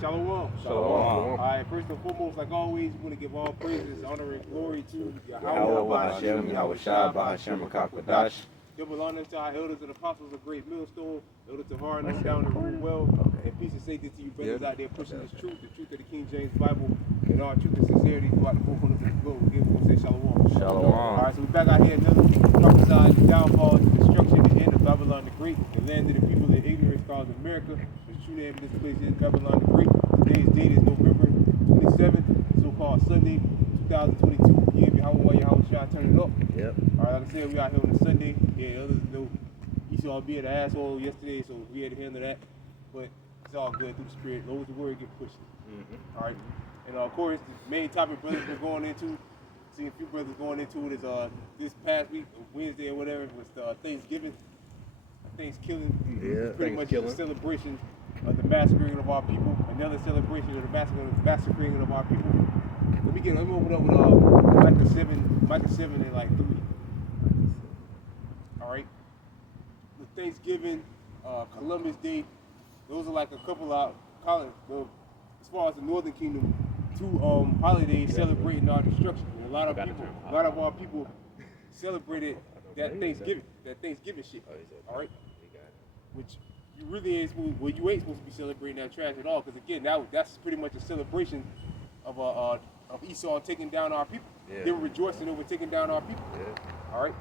Shalom. Shalom. All right, first and foremost, like always, we want to give all praises, honor, and glory to Yahweh Hashem, Yahweh Shai, Hashem, Makakwadash. Double honor to our elders and apostles of Great Millstone, Elder Tahar, and down the room well. And peace and safety to you brothers out there pushing this truth, the truth of the King James Bible, and all truth and sincerity throughout the four corners of the globe. Again, we want to say shalom. Shalom. All right, so we're back out here another prophesied the downfall, the destruction, the end of Babylon the Great, the land of the people in ignorance called America. The true name of this place is Babylon the Great. Today's date is November 27th, so-called Sunday, 2022. Yeah, Yahweh Shai turning it up. Yep. All right, like I said, we out here on a Sunday. Yeah, others know Esau being an asshole yesterday, so we had to handle that. But it's all good through the spirit. As long as the word get pushed. All right. And of course, the main topic brothers been going into, seeing a few brothers going into it is this past week, Wednesday or whatever, was Thanksgiving. Thanksgiving. Yeah, Pretty much a celebration of the massacring of our people. Another celebration of the massacring of our people. Let me open up with Micah 7 and like 3. All right. The Thanksgiving, Columbus Day, those are like a couple of as far as the Northern Kingdom, two holidays celebrating our destruction. And a lot of our people celebrated that Thanksgiving shit. All right. Which you really ain't supposed. Well, you ain't supposed to be celebrating that trash at all, because again, that's pretty much a celebration of Esau taking down our people. Yeah. They were rejoicing over taking down our people. Yeah. All right.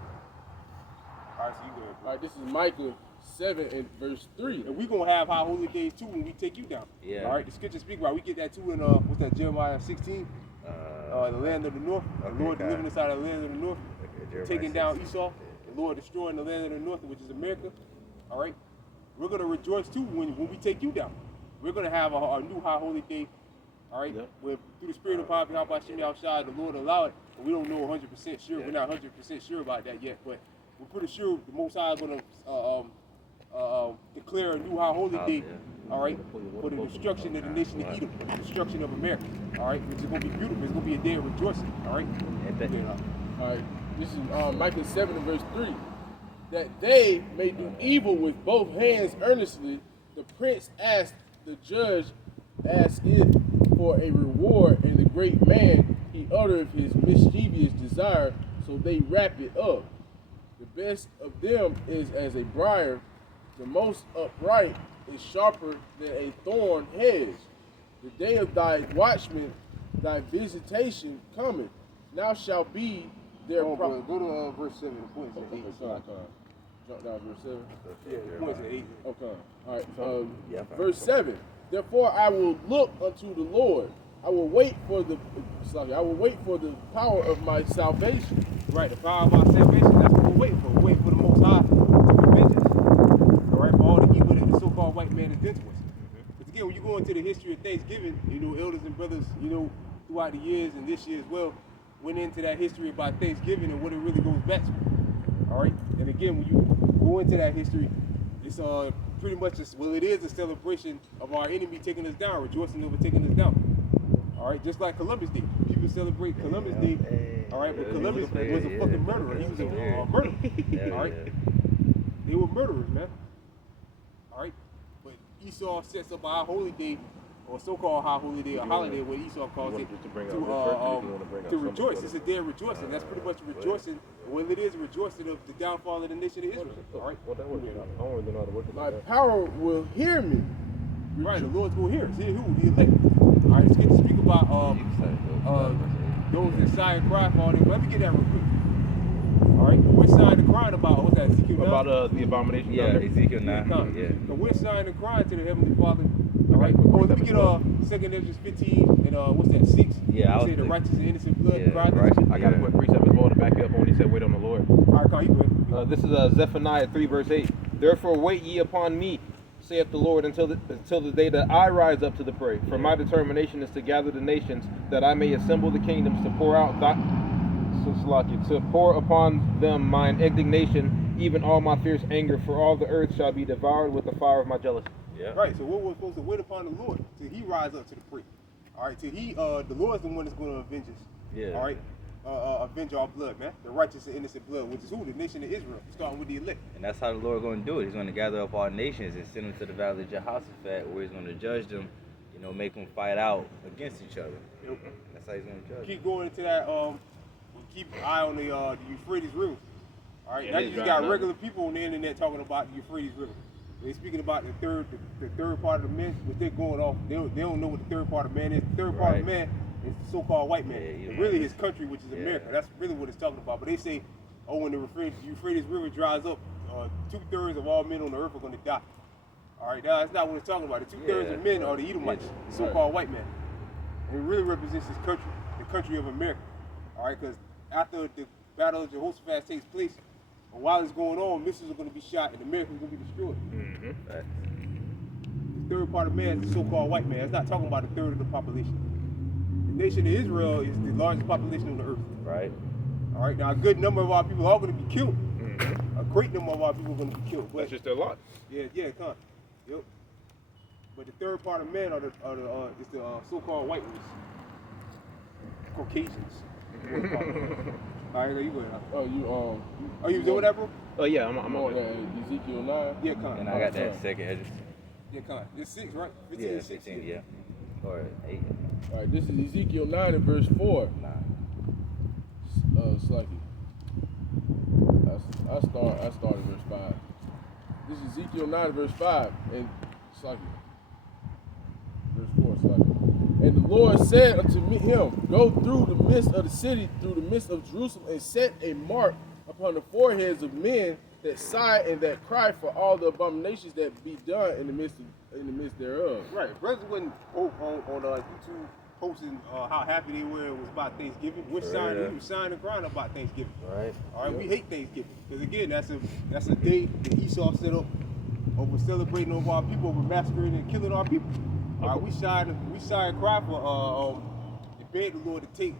All right, so you go ahead. All right, this is Micah 7 and verse 3. And we're gonna have high holy days too when we take you down. Yeah. All right. The scripture speak about. We get that too in what's that, Jeremiah 16. The land of the north. The Lord delivering us out of the land of the north. Taking down Esau. The Lord destroying the land of the north, which is America. All right. We're gonna rejoice too when we take you down. We're gonna have a new high holy day. All right. Where through the spirit of power, how about Shimmy outside, the Lord allow it. And we don't know 100% sure. We're not 100% sure about that yet, but we're pretty sure the Most High is gonna declare a new high holy day. All right, for the destruction of the nation of Edom, the destruction of America. All right, which is gonna be beautiful. It's gonna be a day of rejoicing. All right. All right, this is Micah 7 and verse 3. That they may do evil with both hands earnestly, the prince asked, the judge asked it for a reward, and the great man he uttered his mischievous desire, so they wrap it up. The best of them is as a briar, the most upright is sharper than a thorn hedge. The day of thy watchman, thy visitation cometh. Now shall be their Go to verse 7. The points at 8. Jump down verse 7. Yeah, the points at 8. Okay. All right. Verse 7. Therefore I will look unto the Lord. I will wait for the power of my salvation. Right, the power of our salvation. That's what we're waiting for. We're waiting for the Most High to revenge us. All right, for all the evil that the so-called white man has done to us. But again, when you go into the history of Thanksgiving, elders and brothers, throughout the years and this year as well, went into that history about Thanksgiving and what it really goes back to. All right, and again, when you go into that history, it's pretty much it is a celebration of our enemy taking us down, rejoicing over taking us down. All right, just like Columbus Day. People celebrate Columbus Day. All right, but Columbus was a fucking murderer. He was a murderer. All right, they were murderers, man. All right, but Esau sets up our holy day, or so-called high holy day, a holiday, what Esau calls it, to rejoice. It's a day of rejoicing. That's pretty much rejoicing. Well, it is a rejoicing of the downfall of the nation of Israel. All right. My power will hear me. Right, the Lord's going to hear us. Hear who? The elect. All right, let's get to speak about those that sigh and cry for all them. Let me get that real quick. All right, we're sighing and crying about, what's that, Ezekiel 9? About the abomination. Yeah, Ezekiel 9. So we're sighing and crying to the Heavenly Father. All right, let me get 2 Ezra 15 and what's that, 6? Yeah, I say the righteous and innocent blood cry. I got a quick precept as well to back you up on when he said wait on the Lord. All right, Carl, you go ahead. This is Zephaniah 3 verse 8. Therefore wait ye upon me, saith the Lord, until the day that I rise up to the prey. For my determination is to gather the nations, that I may assemble the kingdoms, to pour out to pour upon them mine indignation, even all my fierce anger, for all the earth shall be devoured with the fire of my jealousy. Yeah. Right, so we're supposed to wait upon the Lord till he rise up to the prey. All right, till the Lord's the one that's going to avenge us. Yeah. All right. Avenge our blood, man. The righteous and innocent blood, which is who? The nation of Israel, starting with the elect. And that's how the Lord is going to do it. He's going to gather up all nations and send them to the valley of Jehoshaphat, where he's going to judge them, make them fight out against each other. Yep. That's how he's gonna judge. Keep going into that. Keep an eye on the Euphrates River. All right, Yeah, now it you is just drying got up. regular people on the internet talking about the Euphrates River. They're speaking about the third part of the men, but they're going off. They don't know what the third part of man is. The third part of man is the so-called white man. Yeah, And really his country, which is America. Yeah. That's really what it's talking about. But they say, oh, when the Euphrates River dries up, 2/3 of all men on the earth are going to die. All right, now that's not what it's talking about. The 2/3 of men are the Edomites, the so-called white man. And it really represents his country, the country of America. All right, because after the Battle of Jehoshaphat takes place, and while it's going on, missiles are going to be shot and America is going to be destroyed. Right. The third part of man is the so-called white man. It's not talking about a third of the population. The nation of Israel is the largest population on the earth. Right. All right, now a good number of our people are going to be killed. A great number of our people are going to be killed. But That's just their lot. yeah, come on. Yep. But the third part of man is the so-called white race. Caucasians. All right, there you go. Oh, you Oh, you was doing that, bro? Oh yeah, I'm on on that that. Ezekiel 9. Yeah, con. And I got that second edge. Yeah, con. It's 6, right? 15 Yeah, and 6. 15, yeah. Or 8. All right, this is Ezekiel 9 and verse 4. 9. Slucky. I start at verse 5. This is Ezekiel 9 verse 5 and Slucky. Verse 4, Slucky. And the Lord said unto him, go through the midst of the city, through the midst of Jerusalem, and set a mark upon the foreheads of men that sigh and that cry for all the abominations that be done in the midst thereof. Right. Brothers wasn't on YouTube posting how happy they were it was about Thanksgiving. He was signing and crying about Thanksgiving. Right. All right, we hate Thanksgiving because again, that's a day that Esau set up over celebrating over our people, over massacring and killing our people. All right, we sighed and cried for and begged the Lord to take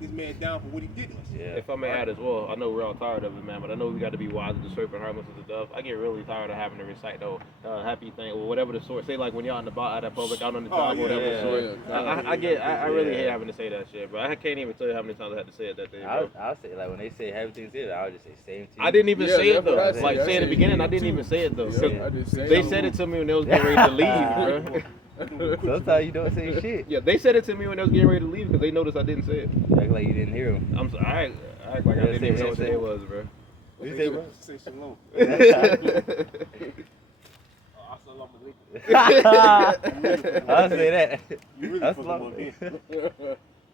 this man down for what he did to us. Yeah. If I may add as well, I know we're all tired of it, man, but I know we got to be wise as the serpent, harmless as the dove. I get really tired of having to recite the happy thing or whatever the sort. Say like when you're out at public, out on the job, yeah, whatever yeah, the sort. I really hate having to say that shit, bro. I can't even tell you how many times I had to say it that day, bro. I'll say, like, when they say happy Thanksgiving, I'll just say same to you. I didn't even say it though. that's what I Like said. say in the I beginning, said I didn't even say it though. Yeah, I did say They it. said it to me when they was getting ready to leave, bro. Sometimes you don't say shit. Yeah, they said it to me when they was getting ready to leave because they noticed I didn't say it. You act like you didn't hear him. I'm sorry. I act like I didn't even know what the day was, bro. What you say, bro? Say shalom. Assalamu alaikum. I'll say that. You really That's fucking long. up again.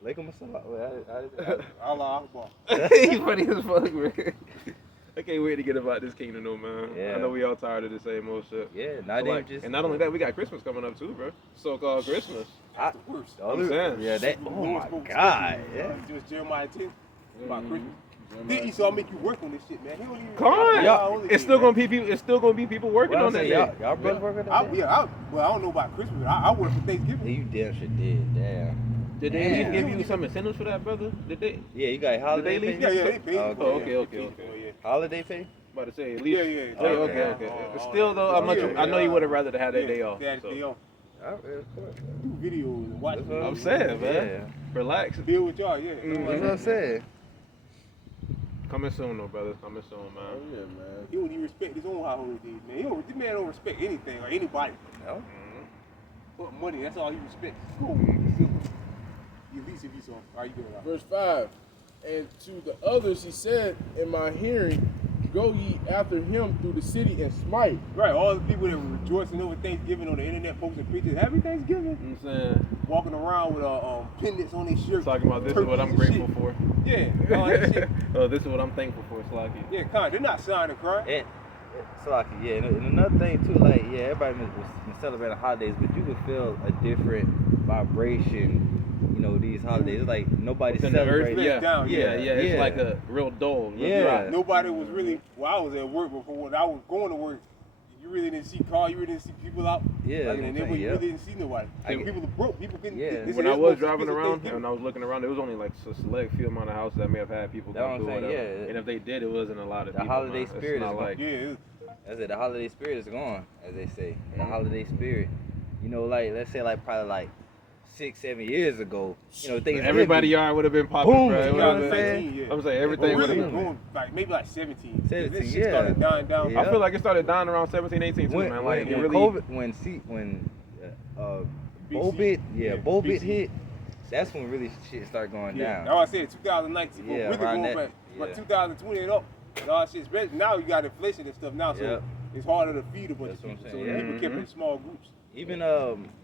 Alaikum assalam. Allah Akbar. He's funny as fuck, bro. I can't wait to get about this kingdom, though, man. Yeah. I know we all tired of the same old shit. Yeah, So, not like, even just. and not only that, we got Christmas coming up too, bro. So-called Christmas. I, The worst. I'm saying. Yeah, that. Oh Lord my spoke God. specifically, Yeah. Just Jeremiah 10 about Christmas. Jeremiah Then Esau make you work on this shit, man. He don't even. Come on, Y'all- it's still gonna be people. It's still gonna be people working Well, on that. y'all day. brothers working on that? I don't know about Christmas, but I work for Thanksgiving. Yeah, you damn sure did. Damn. Did they Damn. give you some incentives for that, brother? Did they? Yeah, you got holiday Did they pay? Yeah, they paid. Oh, for it, okay, yeah. okay, They okay. paid for it, Holiday pay? About to say at least. Yeah. Oh, okay. Still though, I know you would have rather had that day off. They had so. a day off. Oh, yeah, of course. Do videos and watch That's what videos. I'm saying, man. Yeah. Relax. Deal with y'all, yeah. That's what I'm saying. Coming soon, though, brothers. Coming soon, Oh, man. yeah, man. He don't even respect his own holidays, man. This man don't respect anything or anybody. No? But money, that's all he respects. Cool. Simple. At least if he's on. All right, you doing Verse 5. And to the others he said in my hearing, go ye after him through the city and smite. Right, all the people that were rejoicing over Thanksgiving on the internet posting pictures. Happy Thanksgiving. You know what I'm saying? Walking around with pendants on their shirt. Talking about this is what I'm turkeys and grateful for. shit. Yeah, all that shit. Oh, this is what I'm thankful for, Slocky. Yeah, they're not signing crying. And, Salaki, yeah, and another thing too, like, yeah, everybody was celebrating holidays, but you could feel a different vibration, these holidays. It's like nobody's Within the earth, celebrating. yeah. down, Yeah. It's yeah. like a real dull. Yeah. Nobody was really. Well, I was at work before. When I was going to work, you really didn't see cars. You really didn't see people out. Yeah, Like, that's and what I'm then saying, you yeah. really didn't see nobody. I And get- people were broke. People couldn't. Yeah. they said When they I supposed was to driving spend around Thanksgiving. and I was looking around, there was only like a select few amount of houses that may have had people That's come what I'm through. saying, Whatever. yeah. And if they did, it wasn't a lot of The people. holiday man. It's spirit not is like. Yeah, it was. That's it. The holiday spirit is gone, as they say. The holiday spirit. Like, let's say, like, probably like 6-7 years ago, things. Everybody yard would have been popping, Boom, bro. you It know would've what I'm been- saying? Yeah. I'm saying everything But would really have been. going like maybe like 17. 17, This shit yeah. started dying down. Yeah. I feel like it started dying around 17, 18 too, man. Like, it really. COVID, when BC. Bo Bit BC. hit. That's when really shit started going Yeah, down. that's why I said 2019. Yeah, Really around going that, back. But yeah. 2020 and up, and all shit's better. Now you got inflation and stuff now, so Yep. it's harder to feed a bunch That's of what I'm people. saying, So yeah. people kept in small groups. Even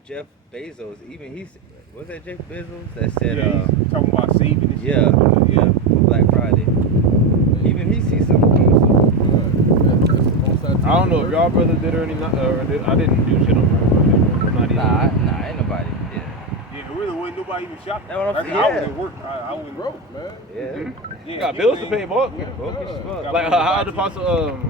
Jeff Bezos, even was that Jeff Bezos that said He's talking about saving this yeah, shit. for Black Friday. Even he sees something coming. I don't know if y'all brothers did or any, I didn't do shit on Black Friday. Not either. Nah, ain't nobody. Yeah. Yeah, really wasn't nobody even shopping. That's what I'm saying, I was yeah. at work. I wasn't Broke, man. Yeah. Yeah, Got bills to pay, boy. Got Like bills to how pay. the apostle,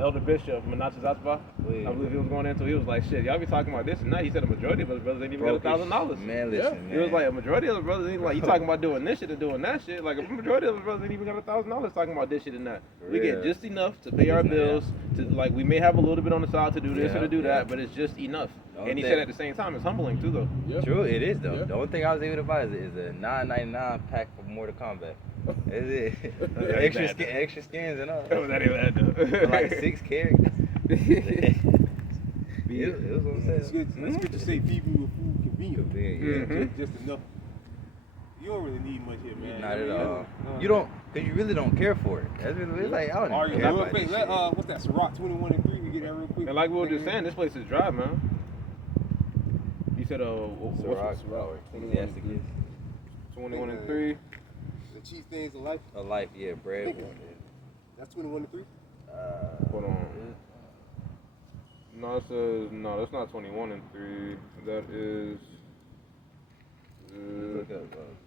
Elder Bishop Manasseh Zaspa, Yeah. I believe he was going into. He was like, "Shit, y'all be talking about this and that." He said a majority of us brothers ain't even got $1,000. Man, listen, He was man. like, a majority of the brothers ain't like, you talking about doing this shit and doing that shit. Like, a majority of the brothers ain't even got $1,000 talking about this shit and that. We get Yeah. just enough to pay our Just bills, to like, we may have a little bit on the side to do this or to do Yeah. that, but it's just enough. Don't And he think- said at the same time, it's humbling too, though. Yeah. True, it is though. Yeah. The only thing I was able to buy is a $9.99 pack for Mortal Kombat. That's it. That's bad, though. extra skins and all. Oh, that ain't bad, though. For like 6 characters. it was on It's sale. good. It's good to say people with food convenient. Yeah. Mhm. Just enough. You don't really need much here, man. Not at You all. know, You don't, cause you really don't care for it. That's really, it's like I don't Are even you care real about quick? this Let, shit. what's that? Ciroc 21 and 3. We get that real quick. And like we were just saying, this place is dry, man. You said, Ciroc, Ciroc? Ecclesiasticus, 21 and 3. The chief things of life. a life, yeah, bread. Think That's 21 and 3. Hold on. No, it says, no, that's not 21 and 3. That is. Look up,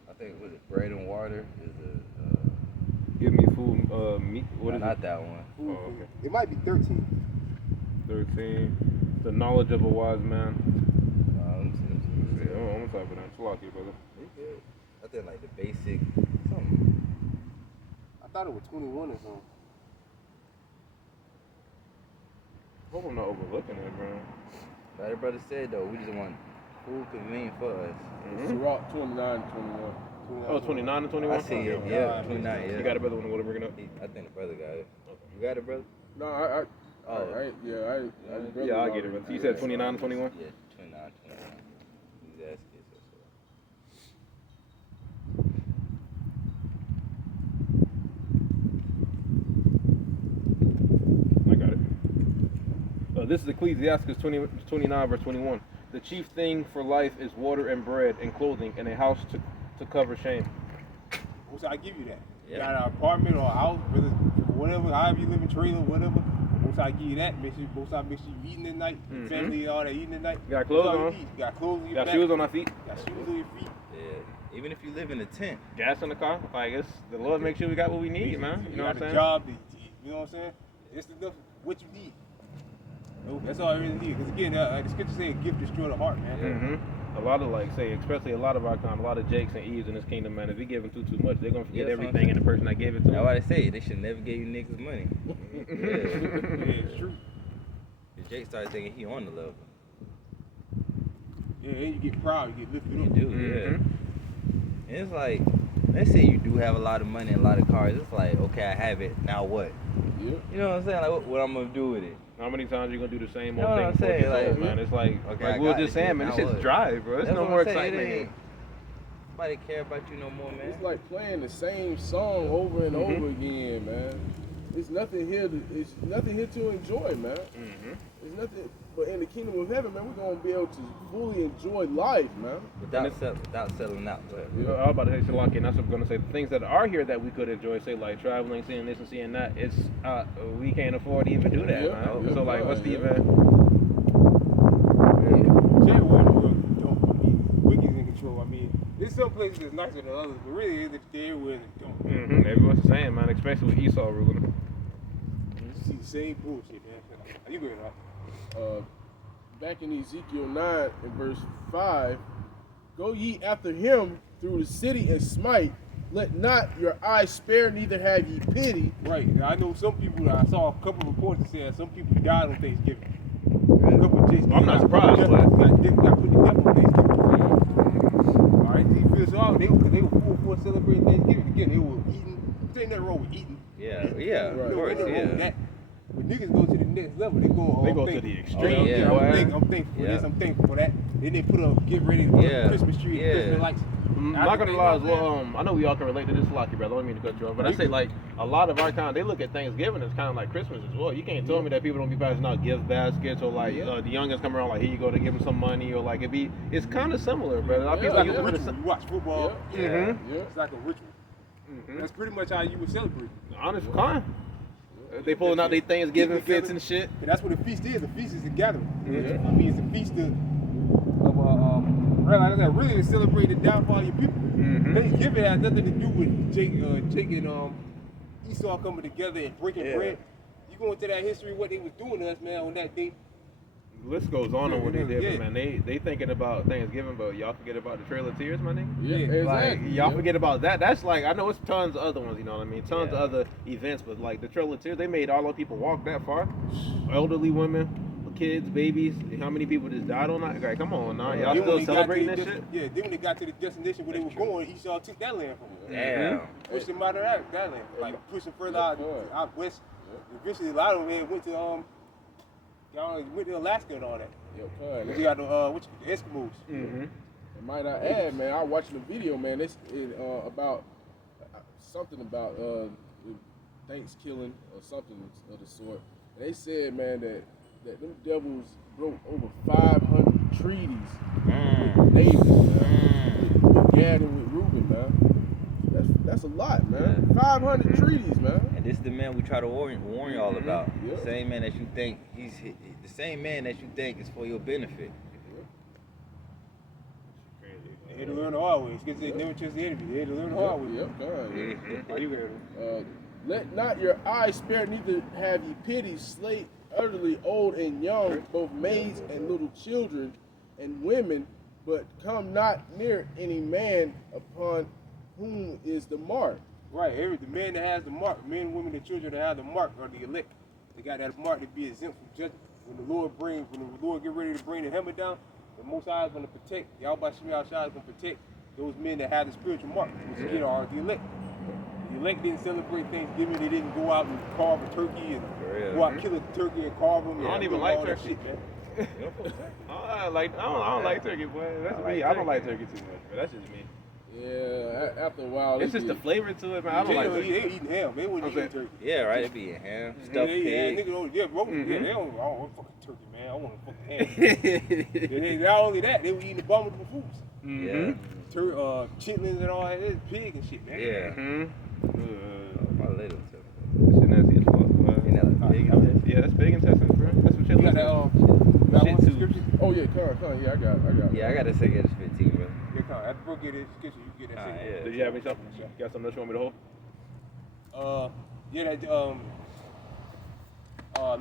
I think was it bread and water is Give me food, meat. What is not it? that one. Ooh, Oh, okay. It might be 13. 13. The knowledge of a wise man. Let me see. Yeah, I'm gonna type it in. Slocky, brother. You good. I think like the basic something. I thought it was 21 or something. Hope I'm not overlooking it, bro. Like the brother said though, we just want food convenient for us. Ciroc 29, 21. Oh, 29 and 21? I see it. Okay. Yeah, 29. Yeah. You got it, brother, when to bring it up? I think the brother got it. You got it, brother? No, Oh. Yeah, I get it, brother. You said 29 and 21? Yeah, 29, 21. Ecclesiastes, that's I got it. This is Ecclesiastes 29, verse 21. The chief thing for life is water and bread and clothing and a house to cover shame. What's I give you that? You Yeah. got an apartment or a house, whether whatever, however you live in trailer, whatever. Most I give you that. Make sure you eating at night. Mhm. Family, all that eating at night. You got clothes That's all on. You need. You got clothes on your Got back. shoes on our feet, Got shoes on your feet. Yeah. Even if you live in a tent. gas in the car. Like, it's the Lord make sure we got what we need, man. You know what I'm got saying? a job. You know what I'm saying? It's enough what you need. That's all I really need. Because again, the scripture say, "Gift destroy the heart, man." Mm-hmm. A lot of especially a lot of our kind, a lot of Jakes and Eves in this kingdom, man. If we give them too much, they're gonna forget Yeah, that's what I'm everything and the person that gave it to That's them. why they say they should never give you niggas money. Yeah, it's true. Jake started thinking he on the level. Yeah, and you get proud, you get lifted You up. do, Mhm. yeah. And it's like, let's say you do have a lot of money and a lot of cars. It's like, okay, I have it. Now what? Yeah. You know what I'm saying? Like, what I'm gonna do with it? How many times you gonna do the same You old know thing what I'm before it gets saying? old, Like, man? It's like, okay, like I we were got just it, saying, man, now this shit's what? dry, bro. There's That's no what more I'm saying. excitement It here. ain't- Nobody care about you no more, man. It's like playing the same song over and over again, man. There's nothing here to enjoy, man. Mm-hmm. There's nothing. But in the kingdom of heaven, man, we're gonna be able to fully enjoy life, man. Without settling out. But I was about to say Shalaki, and that's what I'm gonna say. The things that are here that we could enjoy, say like traveling, seeing this and seeing that, it's we can't afford to even do that, Yeah, man. yeah, So like, what's the yeah. event? Tell you what, the world don't. I mean, Wicked's in control. I mean, there's some places that's nicer than others, but really, it's everywhere that don't. Mm-hmm. Everyone's the same, man. Especially with Esau ruling. You see the same bullshit, man. You good, right? Back in Ezekiel 9 and verse 5, go ye after him through the city and smite. Let not your eyes spare, neither have ye pity. Right. Now, I know some people. I saw a couple reports that said some people died on Thanksgiving. A couple of chicks. I'm not surprised, Got but- put to death on Thanksgiving. All right. You feel so out? They were full for celebrating Thanksgiving. Again, they were eating. There ain't nothing wrong with eating. yeah, Right. of No, course, ain't nothing wrong with yeah. that. But niggas go to the next level. They go. They I'm go to thankful. the extreme. yeah. boy. I'm thankful for this. I'm thankful for that. Then they put up, get ready to put up Yeah. Christmas tree, Yeah. Christmas lights. I'm not gonna lie as well. I know we all can relate to this, Lucky brother. I don't mean to cut you off, but I say like a lot of our kind, they look at Thanksgiving as kind of like Christmas as well. You can't tell me that people don't be passing out gift baskets or like the youngins come around like here you go to give them some money or like it's kind of similar, brother. A lot of It's people like use a it for the ritual. You watch football. Yeah. Mhm. Yeah. It's like a ritual. That's pretty much how you would celebrate. honest con. They pulling out their Thanksgiving fits and shit. And that's what a feast is. A feast is a gathering. Yeah. I mean, it's a feast of like I said, really to celebrate the downfall of your people. Mhm. Thanksgiving has nothing to do with Jake and Esau coming together and breaking Yeah. bread. You go into that history, what they was doing to us, man, on that day. The list goes on what they did, Yeah. but man, they thinking about Thanksgiving, but y'all forget about the Trail of Tears, my nigga. Yeah, Yeah, Like exactly. y'all Yeah. forget about that. That's like I know it's tons of other ones, you know what I mean? Tons Yeah. of other events, but like the Trail of Tears, they made all those people walk that far. Elderly women, kids, babies. How many people just died on that? Like, come on, now y'all Then when still they got celebrating to that the shit? Yeah, then when they got to the destination where they were going, Esau took that land from them. Damn. Pushed them out of that land, like pushing further out west. Eventually, a lot of them went to y'all went to Alaska and all that. Yo, We cuz, got the Eskimos. Mm-hmm. and might I add, man, I watched the video, man. It's about something about Thanksgiving or something of the sort. And they said, man, that them devils broke over 500 treaties with neighbors, man. With Gad and with Reuben, man. That's a lot, man. 500 treaties, man. And this is the man we try to warn y'all about. Yeah. The same man that you think the same man that you think is for your benefit. They had to learn the hard way. Because they never trust the enemy. They had to learn the hard way. Yep, God. Are you ready? Let not your eyes spare, neither have ye pity, slay elderly, old, and young, both maids and little children and women, but come not near any man upon whom is the mark. Right. The man that has the mark, men, women, and children that have the mark are the elect. They got that mark to be exempt from judgment. When the Lord get ready to bring the hammer down, the Most High is going to protect. Yahweh Shem Yahshua is going to protect those men that have the spiritual mark, which again are the elect. The elect didn't celebrate Thanksgiving. They didn't go out and carve a turkey and For real. go out and kill a turkey and carve them. I don't and even do like all that turkey. shit, man. I don't like turkey, boy. That's me. I don't like turkey too much, but that's just me. Yeah, after a while. It's just the flavor to it, man. I don't like turkey. They eating ham. They wouldn't Okay. eat turkey. Yeah, right. It be a ham, Yeah, stuffed pig. nigga don't, yeah, bro, Mhm. yeah, they don't want fucking turkey, man. I want a fucking ham. Not only that, they were eating abominable foods. Yeah. Chitlins and all that. It's pig and shit, man. Yeah. Mm-hmm. My little too. That shit nasty as fuck, boy. Ain't that like pig intestine? Yeah, that's big intestines, bro. That's what You got chitlins that, is. got Shit one too. subscription? Oh yeah, come, yeah, I got it. Yeah, I gotta say it's 15, bro. Yeah, come on. After bro get his subscription, you can get that Ah, shit. yeah. Did you have any something? You got something else you want me to hold? Yeah, that,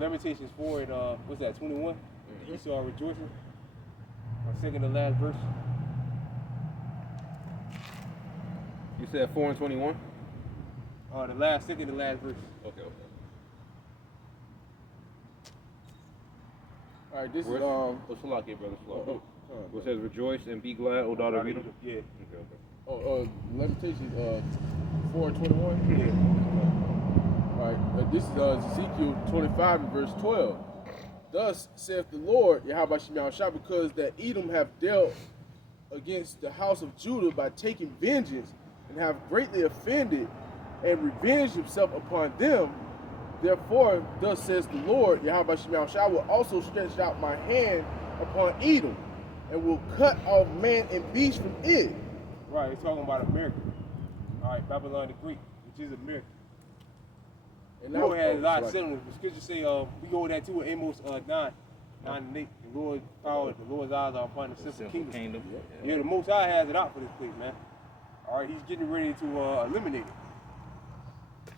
Lamentations 4 and, what's that, 21? Esau rejoicing. Second to last verse. You said 4 and 21? Second to last verse. Okay. All right, this is Oh, Salaki, brother, Salaki. What says, rejoice and be glad, O daughter of Edom? Yeah. Okay. Lamentations 4:21. Yeah. All right, this is Ezekiel 25 and verse 12. Thus saith the Lord, Yahweh Shem Yahshua, because that Edom have dealt against the house of Judah by taking vengeance and have greatly offended and revenged himself upon them. Therefore, thus says the Lord, Yahweh Shem Yahshua, I will also stretch out my hand upon Edom and will cut off man and beast from it. Right, it's talking about America. All right, Babylon the Greek, which is America. And We don't have a lot of sorry. settlements. The scriptures say, we go over that too with Amos 9 and 8. The Lord's power, the Lord's eyes are upon the simple kingdom. Yeah, the Most High has it out for this place, man. All right, he's getting ready to eliminate it.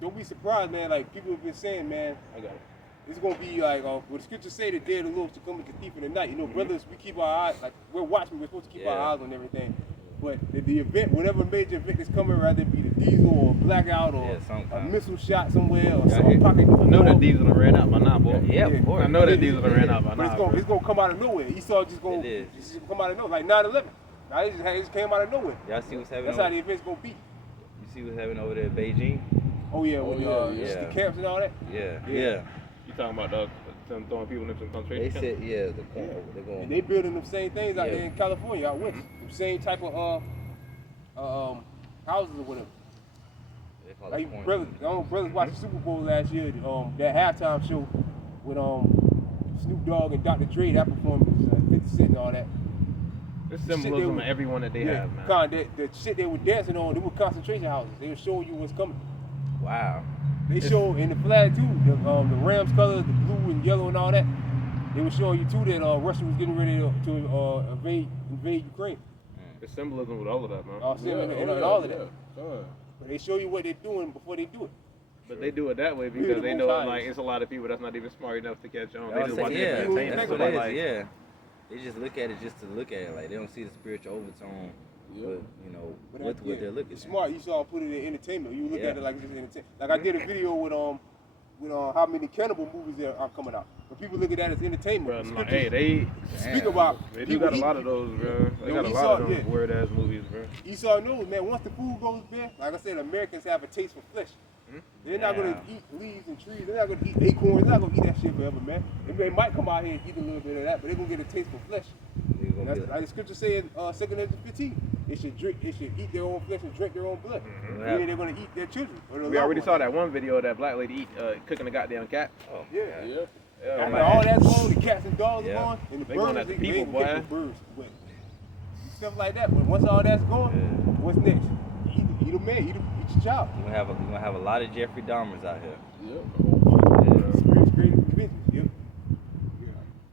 Don't be surprised, man. Like people have been saying, man, I got it. it's gonna be like what the scriptures say: the day of the Lord to come like a thief in the night. You know, brothers, we keep our eyes like we're watchmen. We're supposed to keep our eyes on everything. But the event, whatever major event is coming, rather it be the diesel or blackout or a missile shot somewhere or some pocket. I know that diesel done ran out by now, boy. Yeah, of course. I know that diesel done ran out by But now. it's gonna come out of nowhere. Esau just gonna It is. just come out of nowhere, like 9/11. Now it just came out of nowhere. Y'all see what's happening? That's how the event's gonna be. You see what's happening over there in Beijing? Oh yeah, with yeah. the camps and all that. Yeah. You talking about them throwing people into some They concentration said, camps? they're going. And they building them same things out Yeah. there in California, out west. The same type of houses or whatever. They call Like it brothers watched the Super Bowl last year. That halftime show with Snoop Dogg and Dr. Dre, that performance, 50 Cent and all that. It's Shit, symbolism they of everyone that they have, man. The shit they were dancing on, they were concentration houses. They were showing you what's coming. Wow. They show in the flag too, the Rams colors, the blue and yellow and all that. They were showing you too that Russia was getting ready to invade Ukraine. It's symbolism with all of that, man. All of that. But they show you what they're doing before they do it. But they do it that way because they know like it's a lot of people that's not even smart enough to catch on. They just watch it for that's entertainment. what But it is, like, yeah. They just look at it just to look at it. Like, they don't see the spiritual overtone with, But what they're looking it's at. smart. You saw put it in entertainment. You look Yeah. at it like it's entertainment. Like I did a video with how many cannibal movies there are coming out. But people look at that as entertainment. bro, The like, scriptures hey, speak about they do people got a lot eating. of those, bro. They Yo, got a Esau, lot of those yeah. weird ass movies, bro. Esau knows, man, once the food goes bad, like I said, Americans have a taste for flesh. They're not going to eat leaves and trees. They're not going to eat acorns. They're not going to eat that shit forever, man. They might come out here and eat a little bit of that, but they're going to get a taste for flesh. That's, like the scripture says in 2 Corinthians 15, they should eat their own flesh and drink their own blood. Meaning they're going to eat their children. Or their We loved already ones. saw that one video of that black lady cooking a goddamn cat. Oh, Yeah. Yeah, After all that's gone, the cats and dogs are Yeah. gone, and the They birds, going at the they people, ain't gonna take boy. the birds. But stuff like that. But once all that's gone, what's next? Eat a man, eat your child. We're gonna have a lot of Jeffrey Dahmers out here. Spirits created conventions. Yep.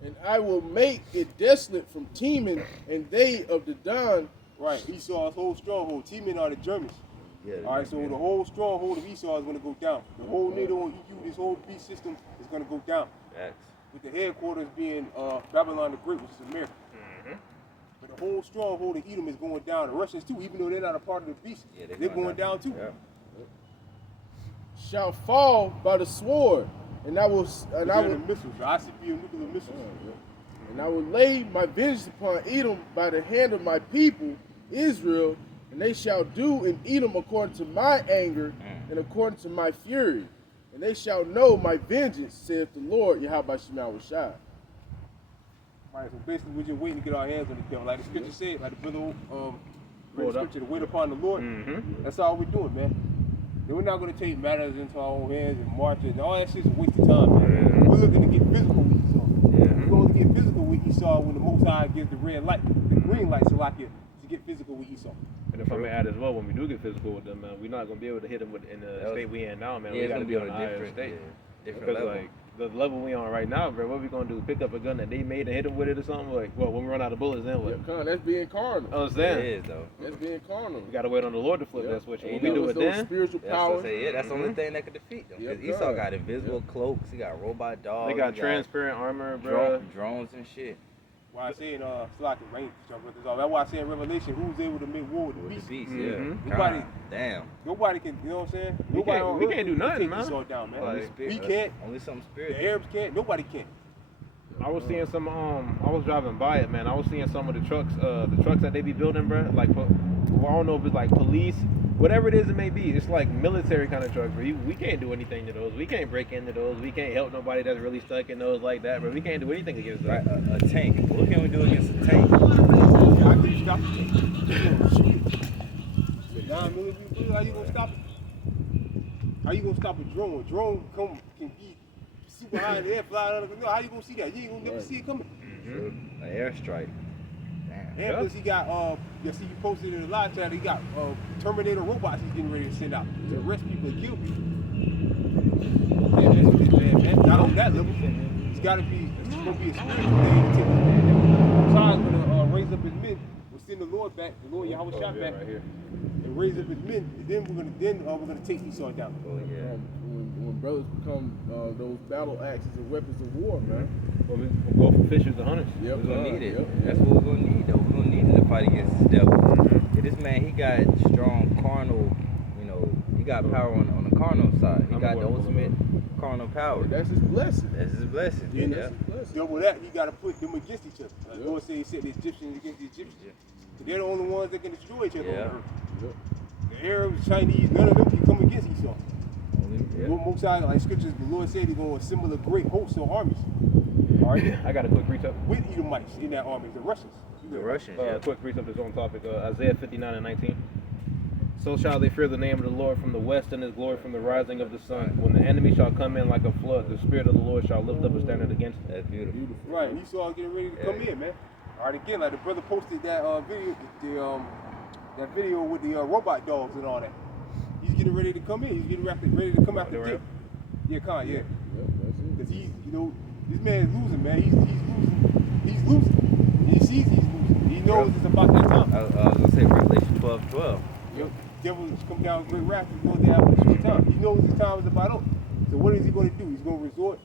And I will make it desolate from Teman, and they of the Don. Right. Esau's whole stronghold. Temen are the Germans. Yeah. All right. So the whole stronghold of Esau is going to go down. The whole NATO and EU, this whole beast system is going to go down. Facts. With the headquarters being Babylon the Great, which is America. But the whole stronghold of Edom is going down. The Russians too, even though they're not a part of the beast, Yeah, they're going down too. Yeah. Shall fall by the sword, and I will The missiles, the ICBM nuclear missiles. and I will lay my vengeance upon Edom by the hand of my people Israel, and they shall do in Edom according to my anger and according to my fury, and they shall know my vengeance, saith the Lord Yahweh Shema Shai. Right, so basically we're just waiting to get our hands on the devil. Like the scripture said, like the brother read Hold the up. scripture, to wait upon the Lord. That's all we're doing, man. Then we're not going to take matters into our own hands and march and all that shit's a waste of time, man. We're looking to get physical with Esau. We're going to get physical with Esau when the Most High gives the red light, the green light, Salakia, to get physical with Esau. And if I may add as well, when we do get physical with them, man, we're not gonna be able to hit them in the state we in now, man. Yeah, we it's gotta gonna be on be a on a higher different, state. different Because level. like the level we on right now, bro, what we gonna do? Pick up a gun that they made and hit them with it or something? Like, well, when we run out of bullets, then what? Yeah, come on, that's being carnal. I was It saying, is though. That's being carnal. we gotta wait on the Lord to flip Yep. that switch. And When you we know, do it those then, spiritual That's what power. I say. Yeah, that's the only thing that could defeat them. Because Yep, Esau God. got invisible cloaks. He got robot dogs. they got he transparent armor, bro. drones and shit. Why I say in Salakia, right? That's why I say in Revelation, who's able to make war with the With beast? the beast, Mhm. yeah. Nobody- God damn. Nobody can, you know what I'm saying? We Nobody can't- on we earth can't do can nothing, take man. Esau down, man. Only Like, spirit- we can't. Only something The spiritual. Arabs can't. Nobody can. I was seeing some I was driving by it, man. I was seeing some of the trucks that they be building, bro. Like, well, I don't know if it's like police, whatever it is it may be. It's like military kind of trucks, bro. We can't do anything to those. We can't break into those. We can't help nobody that's really stuck in those like that, bro. We can't do anything against Right, that. a tank. What can we do against a tank? How can you stop it? The 9mm bullet, how you gonna stop it? How you gonna stop a drone? A drone can be super high in the air, fly out of the no, how you gonna see that? You ain't gonna never see it coming. An airstrike. Damn. And plus he got you see you posted in the live chat, he got Terminator robots he's getting ready to send out to arrest people and kill people. Yeah, that's what it is, man. Not on that level. It's gonna be a spiritual thing to take. God's gonna raise up his men. We'll send the Lord back, the Lord Yahweh Oh, shot yeah, back, right here. and raise up his men. And then we're gonna take Esau down. Oh yeah. When brothers become those battle axes and weapons of war, man. Well, we'll go from fishers to hunters. Yep, We're gonna need it. Yep. That's what we're gonna need though. We're gonna need it to fight against this devil. Yeah, this man, he got strong carnal, he got power on the carnal side. He I'm got the going for ultimate carnal power. That's his blessing. That's his blessing. Then Yeah. double that, you gotta put them against each other. Like Yep. Lord said, he set the Egyptians against the Egyptians. So they're the only ones that can destroy each other Yeah. on earth. Yep. The Arabs, Chinese, none of them can come against Esau. Yeah. Most High, like scriptures, the Lord said he's going to assemble a great host of armies. All right, I got a quick recap. with Edomites in that army, the Russians. The Russians, yeah. Quick recap that's on topic. Isaiah 59:19. So shall they fear the name of the Lord from the west, and his glory from the rising of the sun. When the enemy shall come in like a flood, the spirit of the Lord shall lift up a standard against them. That's beautiful. Right, and Esau getting ready to come in, man. All right, again, like the brother posted that video, that video with the robot dogs and all that. He's getting ready to come in. He's getting ready to come after Jake. Yeah, Khan, yeah. Yep, that's it. Because he's, this man's losing, man. He's losing. He's losing. He sees he's losing. He knows it's about that time. I was gonna say Revelation 12:12. Yep. Devil has come down with great wrath. He's going to have a short time. He knows his time is about up. So what is he going to do? He's going to resort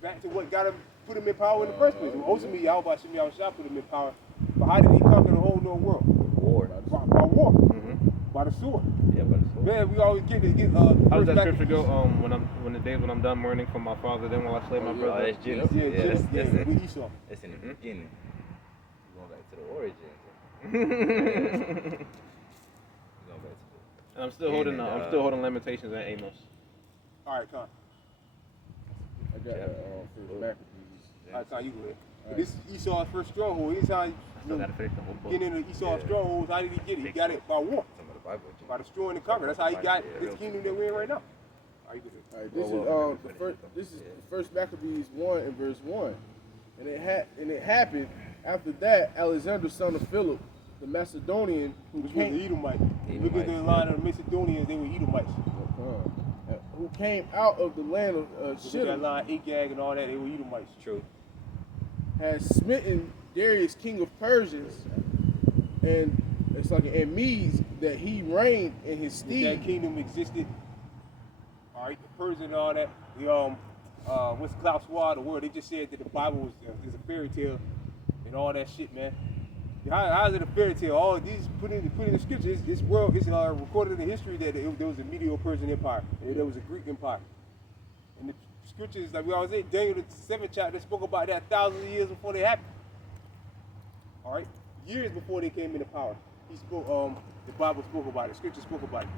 back to what got him, put him in power in the first place. Ultimately, Yahweh Shem Yahushua put him in power. But how did he conquer the whole known world? War. By war. By the sword. Yeah, but it's war. Man, we always get How does first that back- scripture go? When the days when I'm done mourning for my father, then will I slay my Oh, yeah. Oh, brother? that's Genesis. Yeah, Yeah, Genesis, that's it. with Esau. That's in the beginning. Going back to the origins. Going back to And I'm still holding. I'm still holding Lamentations and Amos. All right, Con. I got for Maccabees. All right, Con, you go ahead. All right. This is Esau's first stronghold. Anytime Still gotta finish the whole book. getting into Esau's strongholds, how did he get it? He got it by war, some of the Bible. by destroying the conquer. That's how he got this kingdom that we're in right now. All right, you go ahead. All right, this is the first Maccabees 1 and verse 1, and it happened after that Alexander son of Philip, the Macedonian, who Which was the came Edomite. Look at the line of the Macedonians, they were Edomites. who came out of the land of Look at that Shittim, line, Agag and all that, they were Edomites. True. had smitten Darius king of Persians, and it's like and Medes that he reigned in his That stead. kingdom existed. All right, the Persian and all that. The what's Klaus Schwab, the word? They just said that the Bible was is a fairy tale and all that shit, man. How is it a fairy tale? All these put in the scriptures. This world is recorded in history that there was a medieval Persian empire and there was a Greek empire. And the scriptures, like we always say, Daniel the 7th chapter spoke about that thousands of years before they happened. All right, years before they came into power, he spoke. The Bible spoke about it. Scripture spoke about it.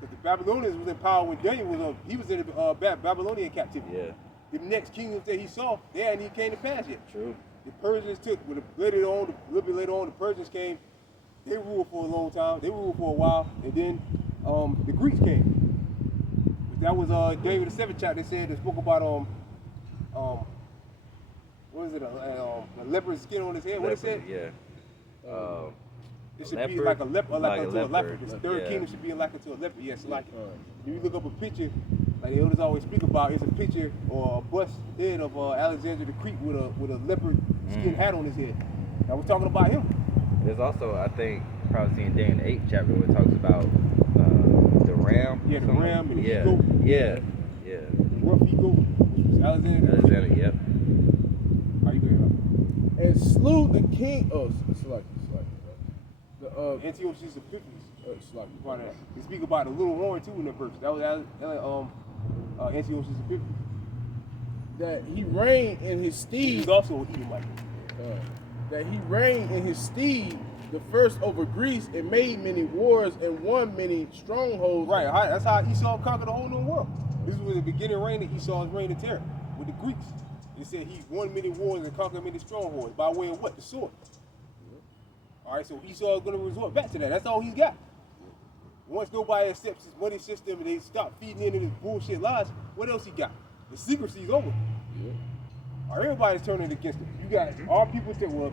Because the Babylonians was in power when Daniel was he was in Babylonian captivity. Yeah. The next kingdoms that he saw, they hadn't even came to pass yet. True. The Persians took, a little bit later on, the Persians came. They ruled for a long time. They ruled for a while, and then the Greeks came. But that was Daniel the 7th chapter. They said they spoke about what is it? A leopard's skin on his head. What it said? Yeah. It should be leopard? like a leopard, Like a to a leopard. leopard. The third Yeah. kingdom should be like it to a leopard. Yes, like it. If you look up a picture, like the elders always speak about, it's a picture or a bust head of Alexander the Greek with a leopard skin hat on his head. Now we're talking about him. There's also, I think, probably seen Daniel 8th chapter where it talks about the ram. Yeah, the something ram and the yeah. eagle. Yeah. Yeah. The rough eagle, which was Alexander the Greek. Alexander, yep. How you doing? And slew the king. Oh, it's like the Antiochus Epiphanes. it's like Part of that. They speak about the little horn too in that verse. That was Antiochus Epiphanes. that he reigned in his He was steed. also an Edomite. That he reigned in his steed, the first over Greece, and made many wars and won many strongholds. Right, that's how Esau conquered the whole known world. This was the beginning reign of Esau's reign of terror with the Greeks. They said he won many wars and conquered many strongholds by way of what? The sword. All right, so Esau is going to resort back to that. That's all he's got. Once nobody accepts his money system and they stop feeding into his bullshit lies, what else he got? The secrecy's over. All right, everybody's turning against him. You got our people say, well,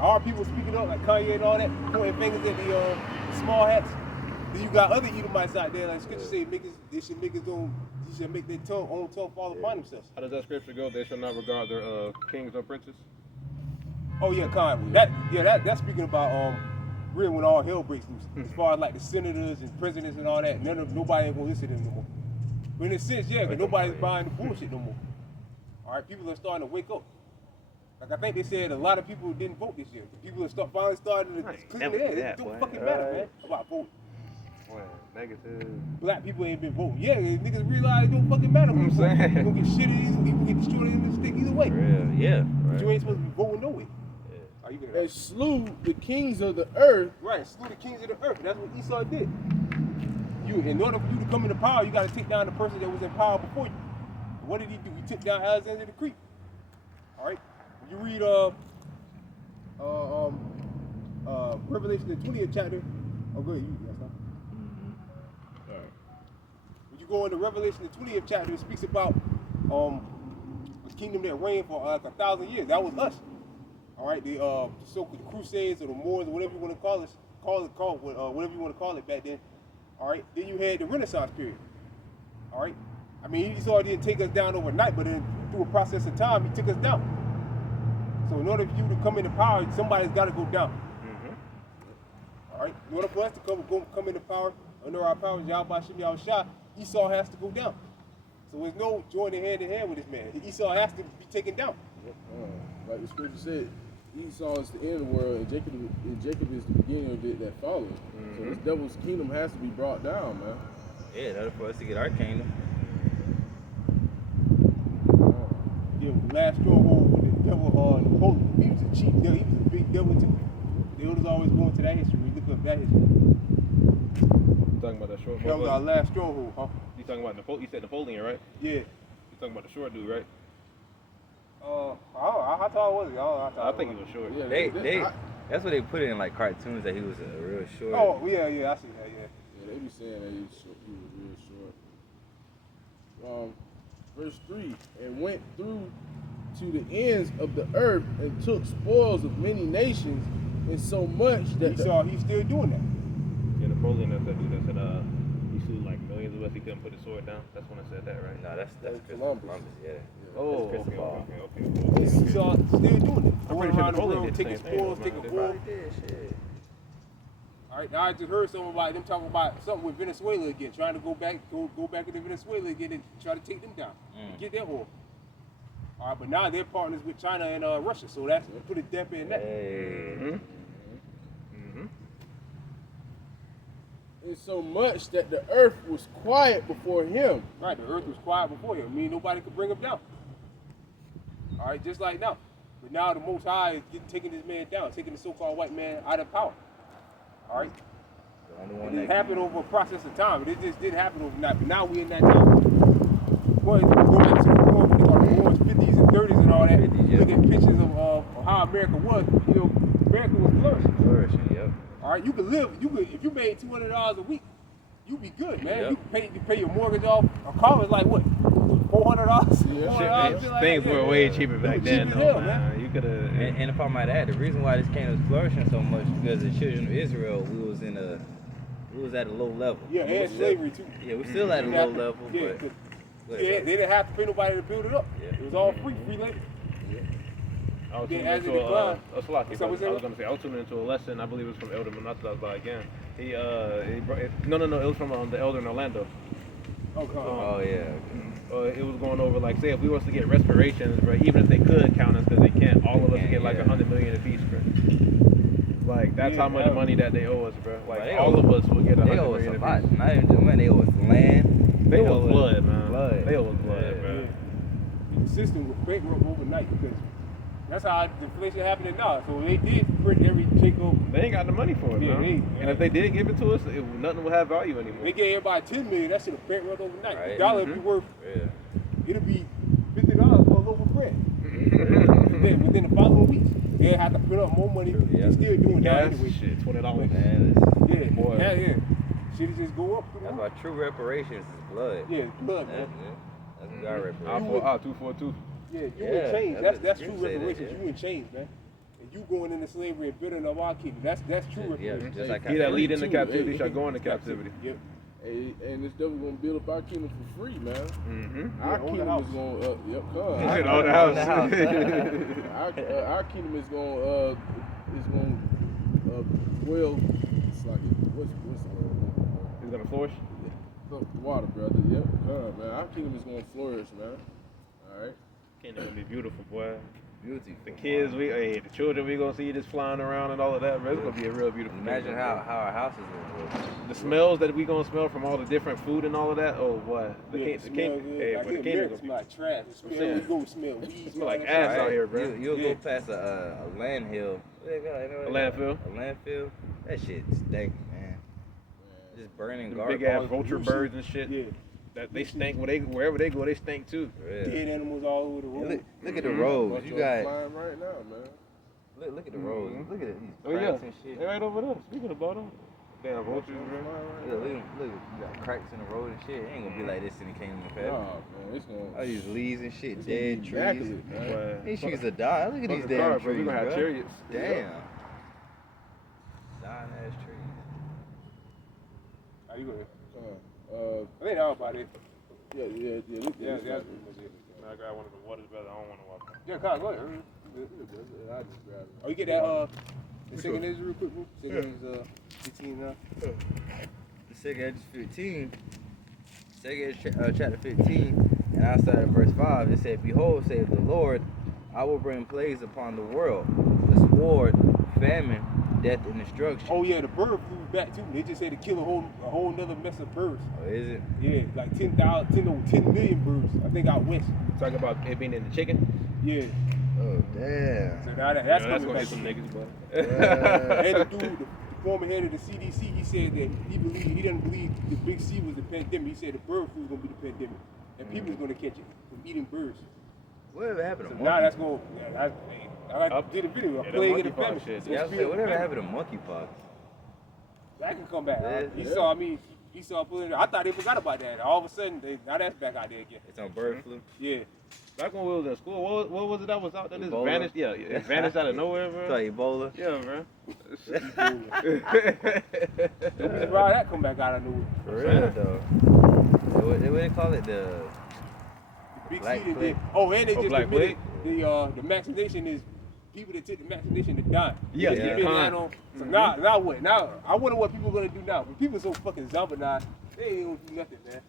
our people speaking up like Kanye and all that, pointing fingers at the small hats. Then you got other Edomites out there, like scripture say, they should make their own tongue fall upon themselves. How does that scripture go? They shall not regard their kings or princes. Oh yeah, Kanye. That's speaking about really when all hell breaks loose. As far as like the senators and presidents and all that, nobody ain't gonna listen to them no more. But in a sense, yeah, because nobody's buying the bullshit no more. All right, people are starting to wake up. Like I think they said a lot of people didn't vote this year. People are finally starting to click never their do head. that, It don't boy. fucking matter, man, about voting. Boy, negative. Black people ain't been voting. Yeah, niggas realize it don't fucking matter who I'm you vote. saying. You gonna get shitted either, you gonna get destroyed in the stick either way. Real, yeah. But you Right. ain't supposed to be voting no way. Yeah. Are you gonna And slew the kings of the earth. Right, slew the kings of the earth. That's what Esau did. in order for you to come into power, you got to take down the person that was in power before you. What did he do? He took down Alexander the Great. All right. When you read Revelation the 20th chapter. Oh, go ahead. That's not. All right. When you go into Revelation the 20th chapter, it speaks about the kingdom that reigned for like 1,000 years. That was us. All right. The so-called Crusades or the Moors or whatever you want to call whatever you want to call it back then. All right. Then you had the Renaissance period. All right. I mean, Esau didn't take us down overnight, but then through a process of time, he took us down. So in order for you to come into power, somebody's got to go down. Mm-hmm. All right. In order for us to come into power, under our power, Yahweh Shem Yahushua, Esau has to go down. So there's no joining hand in hand with this man. Esau has to be taken down. Like the scripture said, Esau is the end of the world, and Jacob is the beginning of that follows. Mm-hmm. So this devil's kingdom has to be brought down, man. Yeah, in order for us to get our kingdom. The last stronghold with the devil Napoleon. He was a chief devil. He was a big devil too. The elders always go into that history. We look up that history. You talking about that short? That was our last stronghold, huh? You talking about Napoleon? You said Napoleon, right? Yeah. You talking about the short dude, right? How tall was he? I think he was short. Yeah, That's what they put in like cartoons that he was a real short. Oh, yeah, I see that, yeah. Yeah, they be saying that he was real short. Verse 3, and went through to the ends of the earth and took spoils of many nations, and so much that He's still doing that. Yeah, Napoleon, that's that dude that said he slew like millions of us. He couldn't put his sword down. That's when I said that, right? No, that's Christopher Columbus. Columbus, yeah. Oh, That's okay, Christopher. okay. Esau still doing it. I'm Going pretty sure around the Napoleon world, did the taking same thing, spoils, though, taking man. war. Shit. All right, now I just heard something about them talking about something with Venezuela again, trying to go back into Venezuela again and try to take them down and get their oil. All right, but now they're partners with China and Russia, so that's put a damper in that. Hey. Mm-hmm. and so much that the earth was quiet before him. Right, the earth was quiet before him. I mean, nobody could bring him down. All right, just like now. But now the Most High is taking this man down, taking the so-called white man out of power. All right? The only one And it that happened over a process of time. It just didn't happen overnight. But now we're in that time. Boy, go back to the wars, 50s and 30s and all that. 50s, yeah. Look at pictures of how America was. You know, America was flourishing. yep. All right, you could live. If you made $200 a week, you'd be good, man. Yep. You could pay your mortgage off. A car was like what, $400? Yeah. Things were way cheaper back It was then, cheap as though, hell, man. You could have. And if I might add, the reason why this kingdom is flourishing so much is because the children of Israel, we was at a low level. Yeah, and slavery too. Yeah, we're still at a low level, Yeah, but they didn't have to pay nobody to build it up. Yeah. It was all free labor. I was Then tuning as it into declined- I was What's up, going to say I was tuning into a lesson. I believe it was from Elder Manataz again. It was from the Elder in Orlando. Oh, come on. oh yeah. It was going over like, say, if we was to get reparations, right? Even if they could count us, because they can't, all of us get like Yeah. 100 million apiece, bro. Like that's how much money that they owe us, bro. Like They all owe- of us will get They 100 owe us a million lot. apiece. Not even just money, they owe us land. They owe us blood, man. Blood. They owe us blood, Yeah. bro. The system was bankrupt overnight because that's how the inflation happening now. So they did print every Jacob. They ain't got the money for it, Yeah, man. And if they did give it to us, nothing would have value anymore. They gave everybody 10 million. That should have bankrupt overnight. Right. The dollar would be worth. Yeah. It'll be $50 for a loaf of bread. Within the following weeks, they'll have to put up more money. Yeah. They're still doing that Gas, anyway. shit, $20. Man, Yeah, Boy. yeah. Shit just go up. that's why true reparations is blood. Yeah, blood, That's, man. that's God reparations. 242. Yeah, you Yeah, in chains. that's That's what true you say that, reparations. yeah. You in chains, man. And you going into slavery and building up our kingdom. That's true Yeah, reparations. just like He that lead into 32, captivity hey. shall go into captivity. Yep. Hey, and this devil gonna build up our kingdom for free, man. Mm-hmm. Our own the kingdom house. is gonna Own our, the house. our kingdom is gonna well, it's like what's He's gonna flourish. the water, brother. Yep, man. Our kingdom is gonna flourish, man. All right. Kingdom gonna be beautiful, boy. beautiful. The kids, the children we gonna see just flying around and all of that, bro. It's gonna be a real beautiful. Imagine kingdom, how bro. our houses will look. The smells that we gonna smell from all the different food and all of that. Oh boy, the Yeah, king, it the smells king, good. hey, Like but the here, king America is smell like trash. It smell, saying. we go smell weed. smell like all that ass shit. out here, bro. You'll Yeah. go past a landfill. A landfill? A landfill. That shit stink, man. Just burning The garbage. big ass all vulture pollution. birds and shit. Yeah. That they stink wherever they go, they stink too. Yeah. Dead animals all over the Yeah, road. look at the roads. Bunch You of got flying right now, man. look at the roads. Look at these Oh yeah, cracks and shit. they're right over there. Speaking about them, damn vultures, Flying bro. right Look, you got cracks in the road and shit. It ain't gonna be like this in the kingdom of now. heaven. Nah, man, it's gonna. All these leaves and shit, It's gonna dead be trees. immaculate, man. But These trees are dying. Look at these fuck the damn car, bro. trees, We gonna have bro. chariots. Damn. Dying ass trees. How you going? Uh, I think that was about it. yeah. Look Yeah, at that's this. pretty much it. I got one of the waters better. I don't want to walk. Yeah, Kyle, go ahead. I just grab it. Oh, you get that, the second Ezra real quick, bro? Second is, 15 now. The second Edge 15, second chapter 15, and outside of verse 5, it said, Behold, saith the Lord, I will bring plagues upon the world, the sword, famine, death, and destruction. Oh, yeah, the bird flew back, too. They just said to kill a whole nother mess of birds. Oh, is it? Yeah, like 10 million birds, I think, out west. Talk about it being in the chicken. Yeah. Oh, damn. So now that's That's coming gonna back. get some niggas, but. And the dude, the former head of the CDC, he said that he didn't believe the big C was the pandemic. He said the bird flu was gonna be the pandemic, and people was gonna catch it from eating birds. Whatever happened So to now monkey? that's going. I did a video. I Yeah, played that in the monkeypox family. shit. Yeah, I was saying, whatever happened to monkeypox? That can come back. Yeah, He yeah. saw me. He saw putting it. I thought they forgot about that. All of a sudden, now that's back out there again. It's on bird flu. Yeah. Back when we was in school, what was it that was out there? This Ebola? vanished. Yeah, it vanished out of nowhere, It's bro. like Ebola. Yeah, bro. Why that come back out of nowhere? For real, though. What they call it? The Big Black C that plague. did. Oh, and they Oh, just black admitted the vaccination is people that took the vaccination to die. Yeah, They just yeah. admitted that on- So now what? Now I wonder what people are gonna do now. When people are so fucking zombinized, they ain't gonna do nothing, man.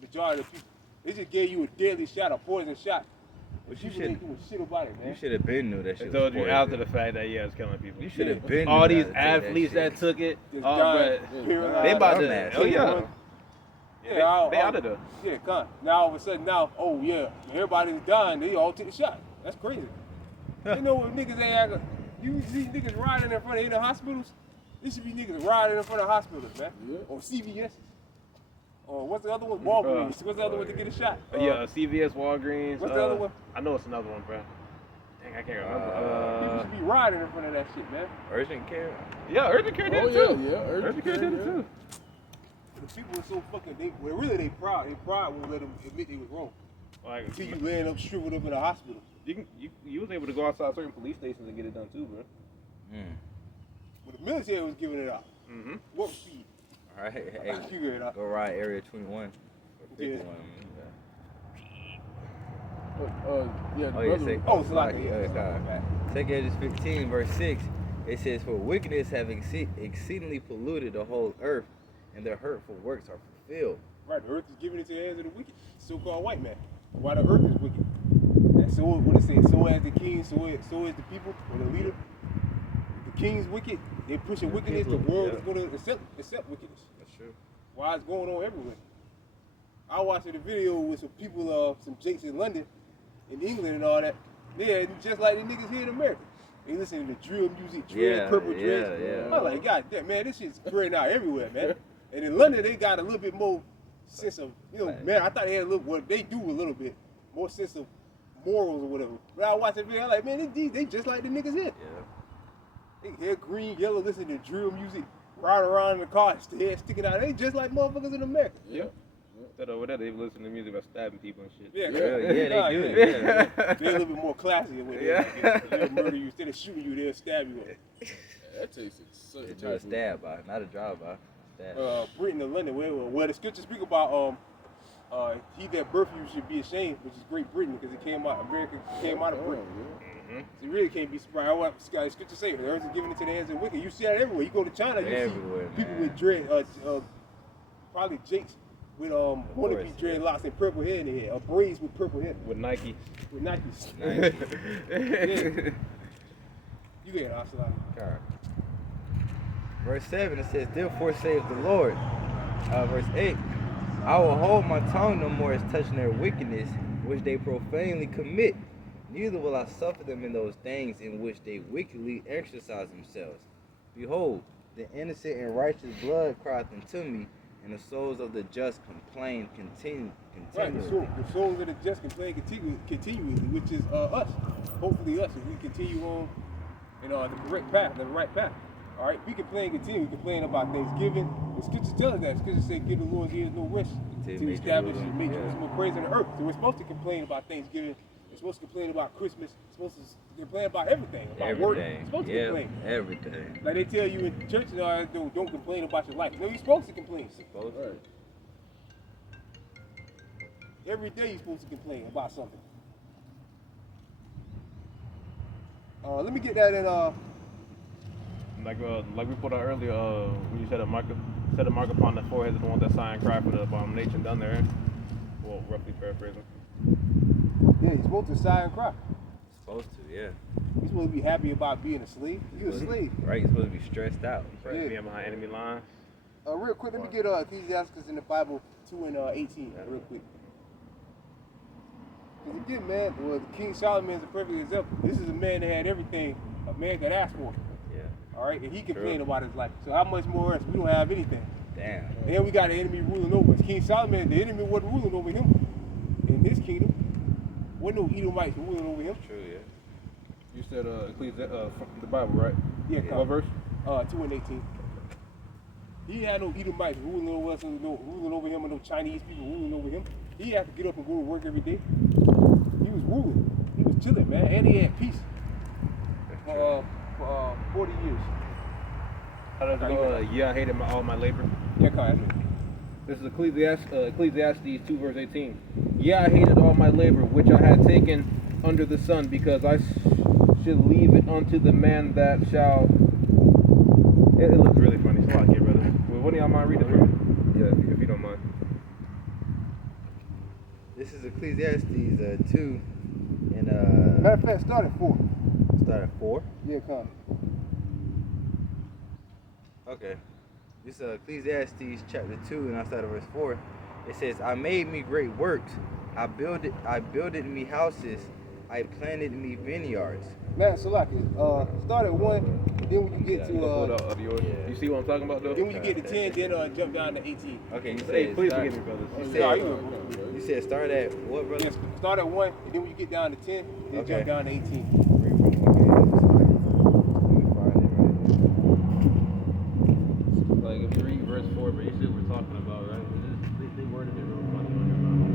Majority of people, they just gave you a deadly shot, a poison shot. But But you people should ain't doing shit about it, man. you should have been knew that They shit was told you poison. after the fact that yeah, it's killing people. You should have Yeah. been. All knew these not to take athletes that shit. took it, Just oh, dying, bro. paralyzed. They about to. Dumbass. Oh yeah. Yeah, They out of there. Yeah, come. Now all of a sudden, oh yeah, everybody's dying. They all took the shot. That's crazy. You know what niggas ain't acting. You see niggas riding in front of the hospitals. This should be niggas riding in front of hospitals, man. Yeah. Or CVS. Or what's the other one? Walgreens. What's the other one to get a shot? Yeah, CVS, Walgreens. What's the other one? I know it's another one, bro. Dang, I can't People remember. should be riding in front of that shit, man. Urgent care. Yeah, urgent care did Oh it yeah, too. yeah. Urgent care did it too. The people are so fucking. They proud. They pride won't let them admit they was wrong. Like Until you laying up, shriveled up in a hospital. you was able to go outside certain police stations and get it done too, bro. But the military was giving it out. Mm-hmm. Warp speed. All right, hey, You get it out. go ride Area 21 or Yeah. 51. Yeah. Oh yeah, say, Oh, it's like Second Edges 15, verse 6. It says, For wickedness have exceedingly polluted the whole earth, and their hurtful works are fulfilled. Right, the earth is given into the hands of the wicked, so-called white man. Why the earth is wicked? And so what it says, so as the king, so is the people, or the leader. The king's wicked, they pushing The wickedness, the people, world yeah. is going to accept wickedness. That's true. Why it's going on everywhere. I watched a video with some people, some jakes in London, in England and all that. Yeah, just like the niggas here in America. They listening to drill music, dread, Yeah, purple yeah, dreads. yeah. I'm like, God damn, man, this shit's spreading out everywhere, man. And in London, they got a little bit more sense of, man, I thought they had a little, what they do a little bit, more sense of morals or whatever. But I watched the video, I'm like, man, they just like the niggas here. Yeah. They hair green, yellow, listening to drill music, riding around in the car, head sticking out. They just like motherfuckers in America. Yeah. That over there, they listen to music about stabbing people and shit. Yeah, Yeah, they do. Yeah. Yeah. They're a little bit more classy with it. Yeah. They'll murder you instead of shooting you. They'll stab you. That takes a certain They do a type of- stab by, not a drive by. Stab. Britain and London, where the scriptures speak about he that birthed you should be ashamed, which is Great Britain, because America came out of Oh, Britain. yeah. So you really can't be surprised. What scripture say? The earth is given into the hands of the wicked. You see that everywhere. You go to China, you Everywhere, see people man. with dread, probably jakes with wannabe course, yeah. dreadlocks and purple hair in their hair, or braids with purple hair, With Nike. with Nikes. Yeah. You get it, Aslan. Alright. Verse 7, it says, Therefore saith the Lord. Verse 8, I will hold my tongue no more as touching their wickedness, which they profanely commit. Neither will I suffer them in those things in which they wickedly exercise themselves. Behold, The innocent and righteous blood crieth unto me, and the souls of the just complain continually. Right, the souls of the just complain continuously, which is us. Hopefully us, if we continue on in the correct path, the right path. All right, we complain continually. We complain about Thanksgiving. The scriptures tell us that. Scriptures say, give the Lord's ears no rest to establish and make more praise on the earth. So we're supposed to complain about Thanksgiving. We're supposed to complain about Christmas. We're supposed to complain about everything. About work. We're supposed to complain. Every day. Like they tell you in church, don't complain about your life. No, you're supposed to complain. Supposed to. Every day you're supposed to complain about something. Let me get that in Like we put out earlier, when you set a mark upon the forehead of the one that sigh and cry for the abomination done there. Well, roughly paraphrasing. Yeah, you're supposed to sigh and cry. Supposed to, yeah. You're supposed to be happy about being a slave. You're a slave. Right, you're supposed to be stressed out. Right, being behind enemy lines. Real quick, let me get Ecclesiastes in the Bible 2 and 18, real quick. Because again, man, King Solomon is a perfect example. This is a man that had everything a man could ask for. Yeah. All right, and he complained about his life. So how much more us? We don't have anything. Damn. And then we got an enemy ruling over us. King Solomon, the enemy wasn't ruling over him in his kingdom. Wasn't no Edomites ruling over him. True, yeah. You said Ecclesiastes, the Bible, right? Yeah, What verse? 2 and 18. He had no Edomites ruling over us, no ruling over him, or no Chinese people ruling over him. He had to get up and go to work every day. He was ruling. He was chilling, man, and he had peace for 40 years. How does it go? Yeah, I hated all my labor. Yeah, that's it. This is Ecclesiastes 2 verse 18. Yeah, I hated all my labor which I had taken under the sun, because I should leave it unto the man that shall. It looks really funny. It's a lot here, brother. Well, what do y'all mind reading from? Yeah, if you don't mind. This is Ecclesiastes 2 and Matter of fact, start at 4. start at 4. Yeah, come. Okay. This is Ecclesiastes chapter 2 and I start at verse 4. It says, I made me great works. I builded me houses. I planted me vineyards. Man, so like start at 1, then when you get to you see what I'm talking about, though? then when you get to 10, then jump down to 18. Okay, you Hey, said please start, forgive me, brothers. you said start at what, brother? Yes, start at 1, and then when you get down to 10, then Okay. jump down to 18. Let me find it right Like, if you read verse 4, but you see what we're talking about, right? They worded it real funny on your mouth.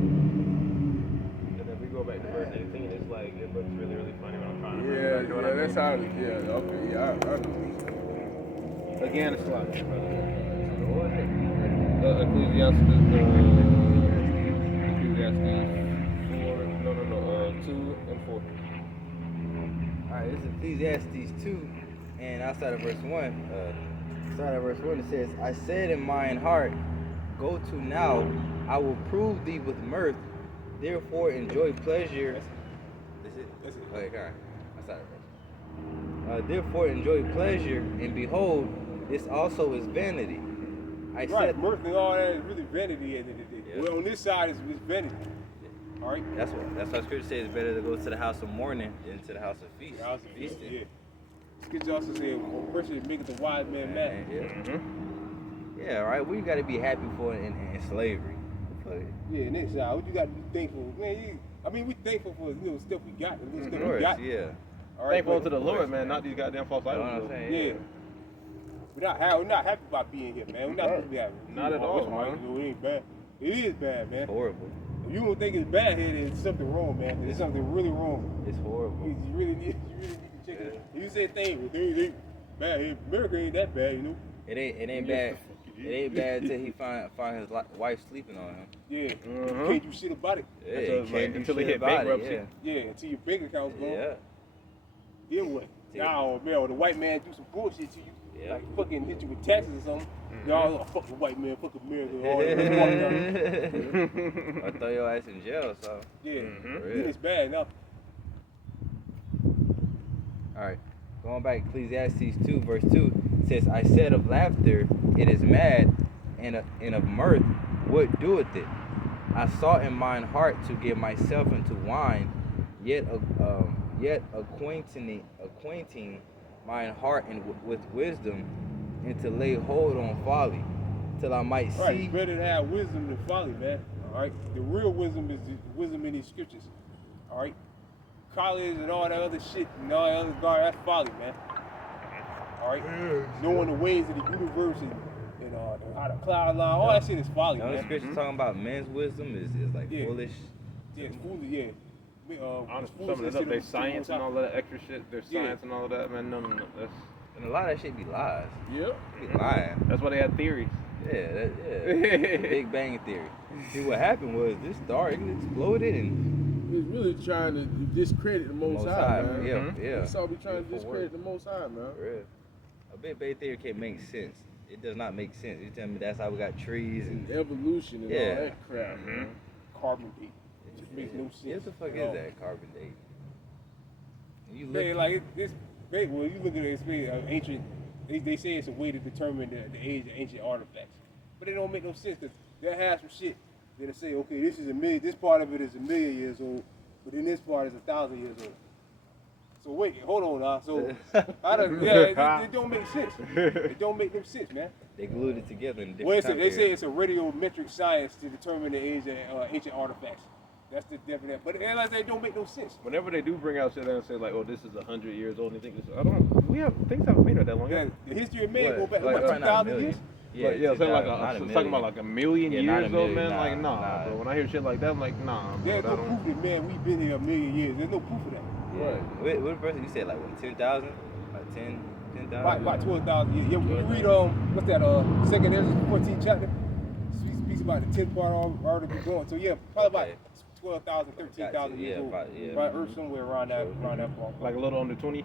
And then we go back to verse 18, it's like, it looks really, really funny when I'm trying to read it. You know what I mean? that's how. Yeah, okay, yeah, I know. Again, it's like, So what? Ecclesiastes 4, 2 and 4. Alright, this is Ecclesiastes 2, and outside of verse 1, start at verse 1, it says, I said in mine heart, go to now, I will prove thee with mirth, therefore enjoy pleasure. That's it? That's it. Okay, alright. Outside of verse. Therefore enjoy pleasure, and behold, this also is vanity. I Right, said, mirth and all that is really vanity at the end of the day. Yeah. Well, on this side, it's vanity. All right? that's why Scripture says it's better to go to the house of mourning than to the house of feast. The house of Feasting. yeah. Scripture also said, "One person maketh the wise man mad." Yeah, right. We got to be happy for in slavery. Yeah, and next side, what you got to be thankful, man. We thankful for the little stuff we got, the little Of stuff we course, got. yeah. All right, Thankful but- to the Lord, man, not these goddamn false You know idols. what I'm saying? Yeah. We're not happy about being here, man. We're not supposed to be happy. Not at all, man. You know, it ain't bad. It is bad, man. It's horrible. If you don't think it's bad here, then there's something wrong, man. There's something really wrong. It's horrible. You really need to check it. If you say things, they bad here. America ain't that bad, you know. It ain't bad. It ain't bad until he find his wife sleeping on him. Yeah. You can't do shit about it. Yeah, Until, you like, can't do until he shit hit about it, bankruptcy. Yeah, until your bank account's gone. Yeah. Then what? Yeah. Now, man, or the white man do some bullshit to you. Yeah. Like fucking hit you with taxes or something. Y'all, oh, fuck the white man, fuck America. All that. Or throw your ass in jail. So. Yeah. For Then real. it's bad now. All right. Going back, Ecclesiastes 2 verse 2 says, I said of laughter, it is mad, and of mirth, what doeth it? I sought in mine heart to get myself into wine, yet acquainting mine heart with wisdom, and to lay hold on folly, till I might Right, see. it's better to have wisdom than folly, man. All right, the real wisdom is the wisdom in these scriptures. All right, college and all that other shit and all that other garbage, that's folly, man. All right, knowing the ways of the universe and how the cloud line, all that shit is folly, You know, the man. scripture talking about men's wisdom is like Yeah. foolish. Yeah, it's foolish, yeah. Honestly, some of that stuff, they science and all of that extra shit, their Yeah. science and all of that, man, no, that's And a lot of that shit be lies. Yep. Be lying. that's why they have theories. Yeah, Big Bang Theory. See, what happened was this star it exploded and It's really trying to discredit the Most High, man. Yeah, Mhm. yeah. That's all we trying to For discredit work. the Most High, man. For real. A Big Bang Theory can't make sense. It does not make sense. You tell me that's how we got trees And and evolution and Yeah. all that crap, man. Carbon date. It just makes no sense. What the fuck at all. is that carbon date? You look Man, like it's great. Well, you look at it, it's ancient. They say it's a way to determine the age of ancient artifacts, but it don't make no sense because they have some shit that'll say, okay, this is a million. This part of it is 1,000,000 years old, but then this part is 1,000 years old. So wait, hold on now. So it don't make sense. It don't make no sense, man. they glued it together in different Well, time they say periods. it's a radiometric science to determine the age of ancient artifacts. That's the definition. But like they don't make no sense. Whenever they do bring out shit and say like, oh, this is 100 years old, and you think this, I don't, we have things haven't been here that long. Yeah, the history of man What? go back Like, what, probably not a 2,000 years. million. Yeah, saying like 2,000, not a talking million. about like a million Yeah, not a years old, million, man. nah, Like, nah, nah. bro. When I hear shit like that, I'm like, nah, bro. There's that no don't- proof that, man, we've been here 1,000,000 years. There's no proof of that. Yeah. What person you said like what 10,000? Like 10,000? About 12,000 years. Yeah, when you read, what's that, 2nd Ezra 14th chapter, speaks about the 10th part already be going. So, yeah, probably about Okay. 12,000, 13,000 years Yeah, old. about- yeah. By Earth, somewhere around that part. like a little under 20.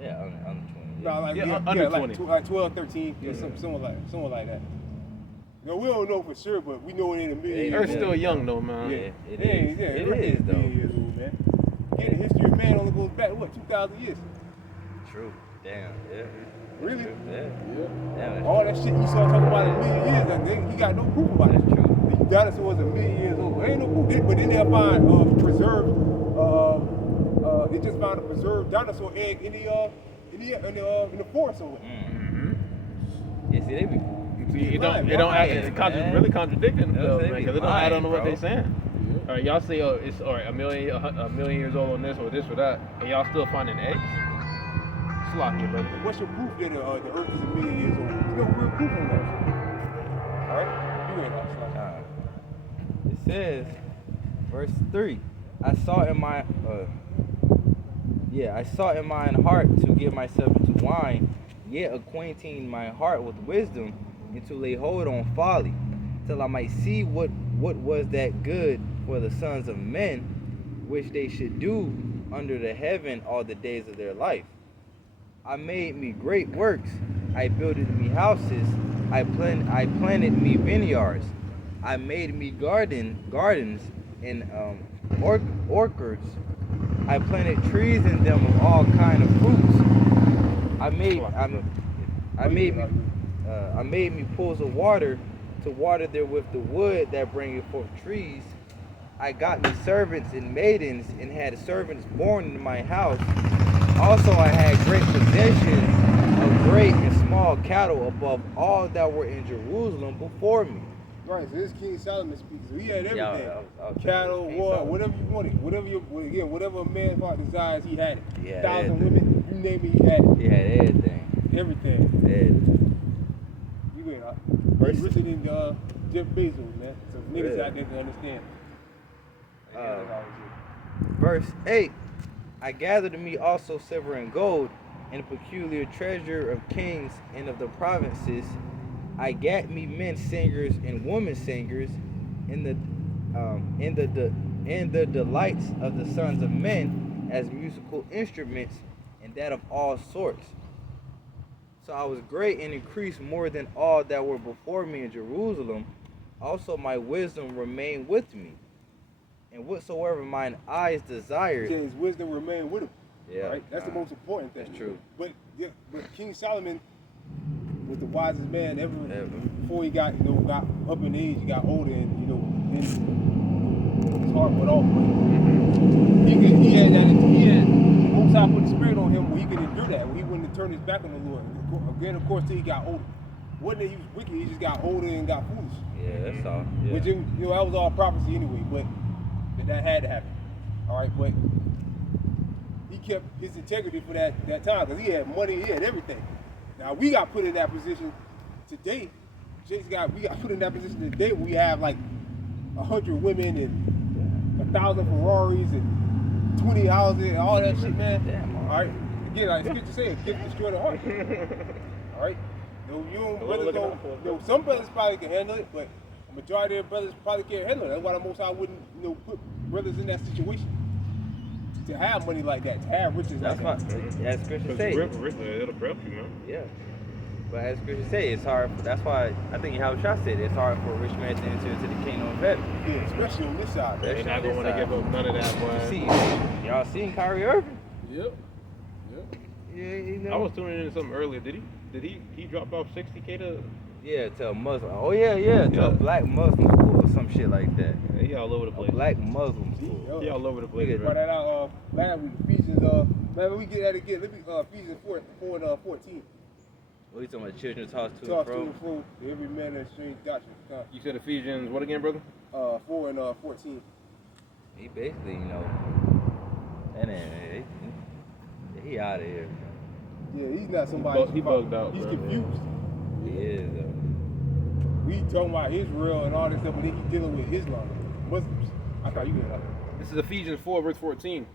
Yeah, under 20. No, like, Yeah, yeah, under yeah, 20. like 12, 13, yeah, something like that. No, we don't know for sure, but we know it ain't 1,000,000 years Earth's old. still young though, man. Yeah, it Yeah, is. yeah, It Earth is ain't though. 1,000,000 years old, man. Yeah, the history of man only goes back, what, 2,000 years? True. Damn. Yeah. Really? Yeah. Yeah. Damn. All that shit Esau talking about 1,000,000 years, like, he got no proof about it. That's true. The dinosaurs are 1,000,000 years old. Ain't no proof. But then they'll find preserved. They just found a preserved dinosaur egg in the forest somewhere. Yeah. See, they be. See, it lying, don't man. really contradicting themselves, They man, be because it don't add on to what lying, they saying. All right, y'all say, oh, it's all right, a million years old on this or this or that, and y'all still finding eggs? Sloppy, brother. What's your proof that the Earth is 1,000,000 years old? There's no real proof on that shit. All right, you ain't lost. It says, verse 3. I sought in mine heart to give myself into wine, yet acquainting my heart with wisdom, and to lay hold on folly, till I might see what was that good for the sons of men, which they should do under the heaven all the days of their life. I made me great works, I builded me houses, I planted me vineyards, I made me gardens and orchards. I planted trees in them of all kind of fruits. I made me pools of water to water therewith the wood that bringeth forth trees. I got me servants and maidens, and had servants born in my house. Also I had great possessions of great and small cattle above all that were in Jerusalem before me. Right, so this is King Solomon speaking. So he had everything. Yeah, I was cattle, King water, Solomon. whatever you wanted. Whatever a man's heart desires, he had it. He had 1,000 everything. women, you name it, he had it. He had everything. Everything. Everything. You ain't Verse- richer than Jeff Bezos, man. So niggas Yeah. out there can understand. Verse 8. I gathered me also silver and gold, and a peculiar treasure of kings and of the provinces. I gat me men singers and women singers, in the delights of the sons of men, as musical instruments, and that of all sorts. So I was great and increased more than all that were before me in Jerusalem. Also my wisdom remained with me, and whatsoever mine eyes desired. His wisdom remained with him. Yeah, Right? That's the most important thing. that's true. But King Solomon was the wisest man ever. Ever. Before he got up in age, he got older, and then his heart went off. But he had Most High put the spirit on him where he could endure that. Where he wouldn't turned his back on the Lord. Again, of course, till he got older. Wasn't that he was wicked, he just got older and got foolish. Yeah, that's all. Yeah. Which, that was all prophecy anyway, but that had to happen. All right, but he kept his integrity for that time because he had money, he had everything. Now, we got put in that position today. We got put in that position today where we have like 100 women and 1,000 Ferraris and 20 houses and all that shit, man. Damn, all right. Again, like Scripture says, gift destroy the heart. All right. Some brothers probably can handle it, but a majority of brothers probably can't handle it. That's why the Most High wouldn't, put brothers in that situation to have money like that, to have riches That's like what, that. as Scripture say. It'll prep you, man. Yeah. But as Scripture say, it's hard. That's why I think Yahweh Shah said it's hard for a rich man to enter into the kingdom of heaven. Yeah, especially on this side. They're not gonna want to give up none of that, boy. Y'all seen Kyrie Irving? Yep. Yeah, you know. I was tuning in something earlier. Did he drop off 60K to? Yeah, to a Muslim. Oh yeah, to a black Muslim school or some shit like that. Yeah, he all over the place. A black Muslim school. He all over the place, Yeah. Brought bro. that out last week, Ephesians, man, we get that again. Let me, Ephesians 4 and 14. What you talking about? Children tossed to Talk and to fro. and fro, to every man that strange doctrine. You said Ephesians what again, brother? 4 and 14. He basically, and he out of here. Yeah, he's not somebody. He bugged out, He's bro. confused. He is though. We talking about Israel and all this stuff, but then he's dealing with Islam, Muslims. I thought you got This is Ephesians 4 verse 14.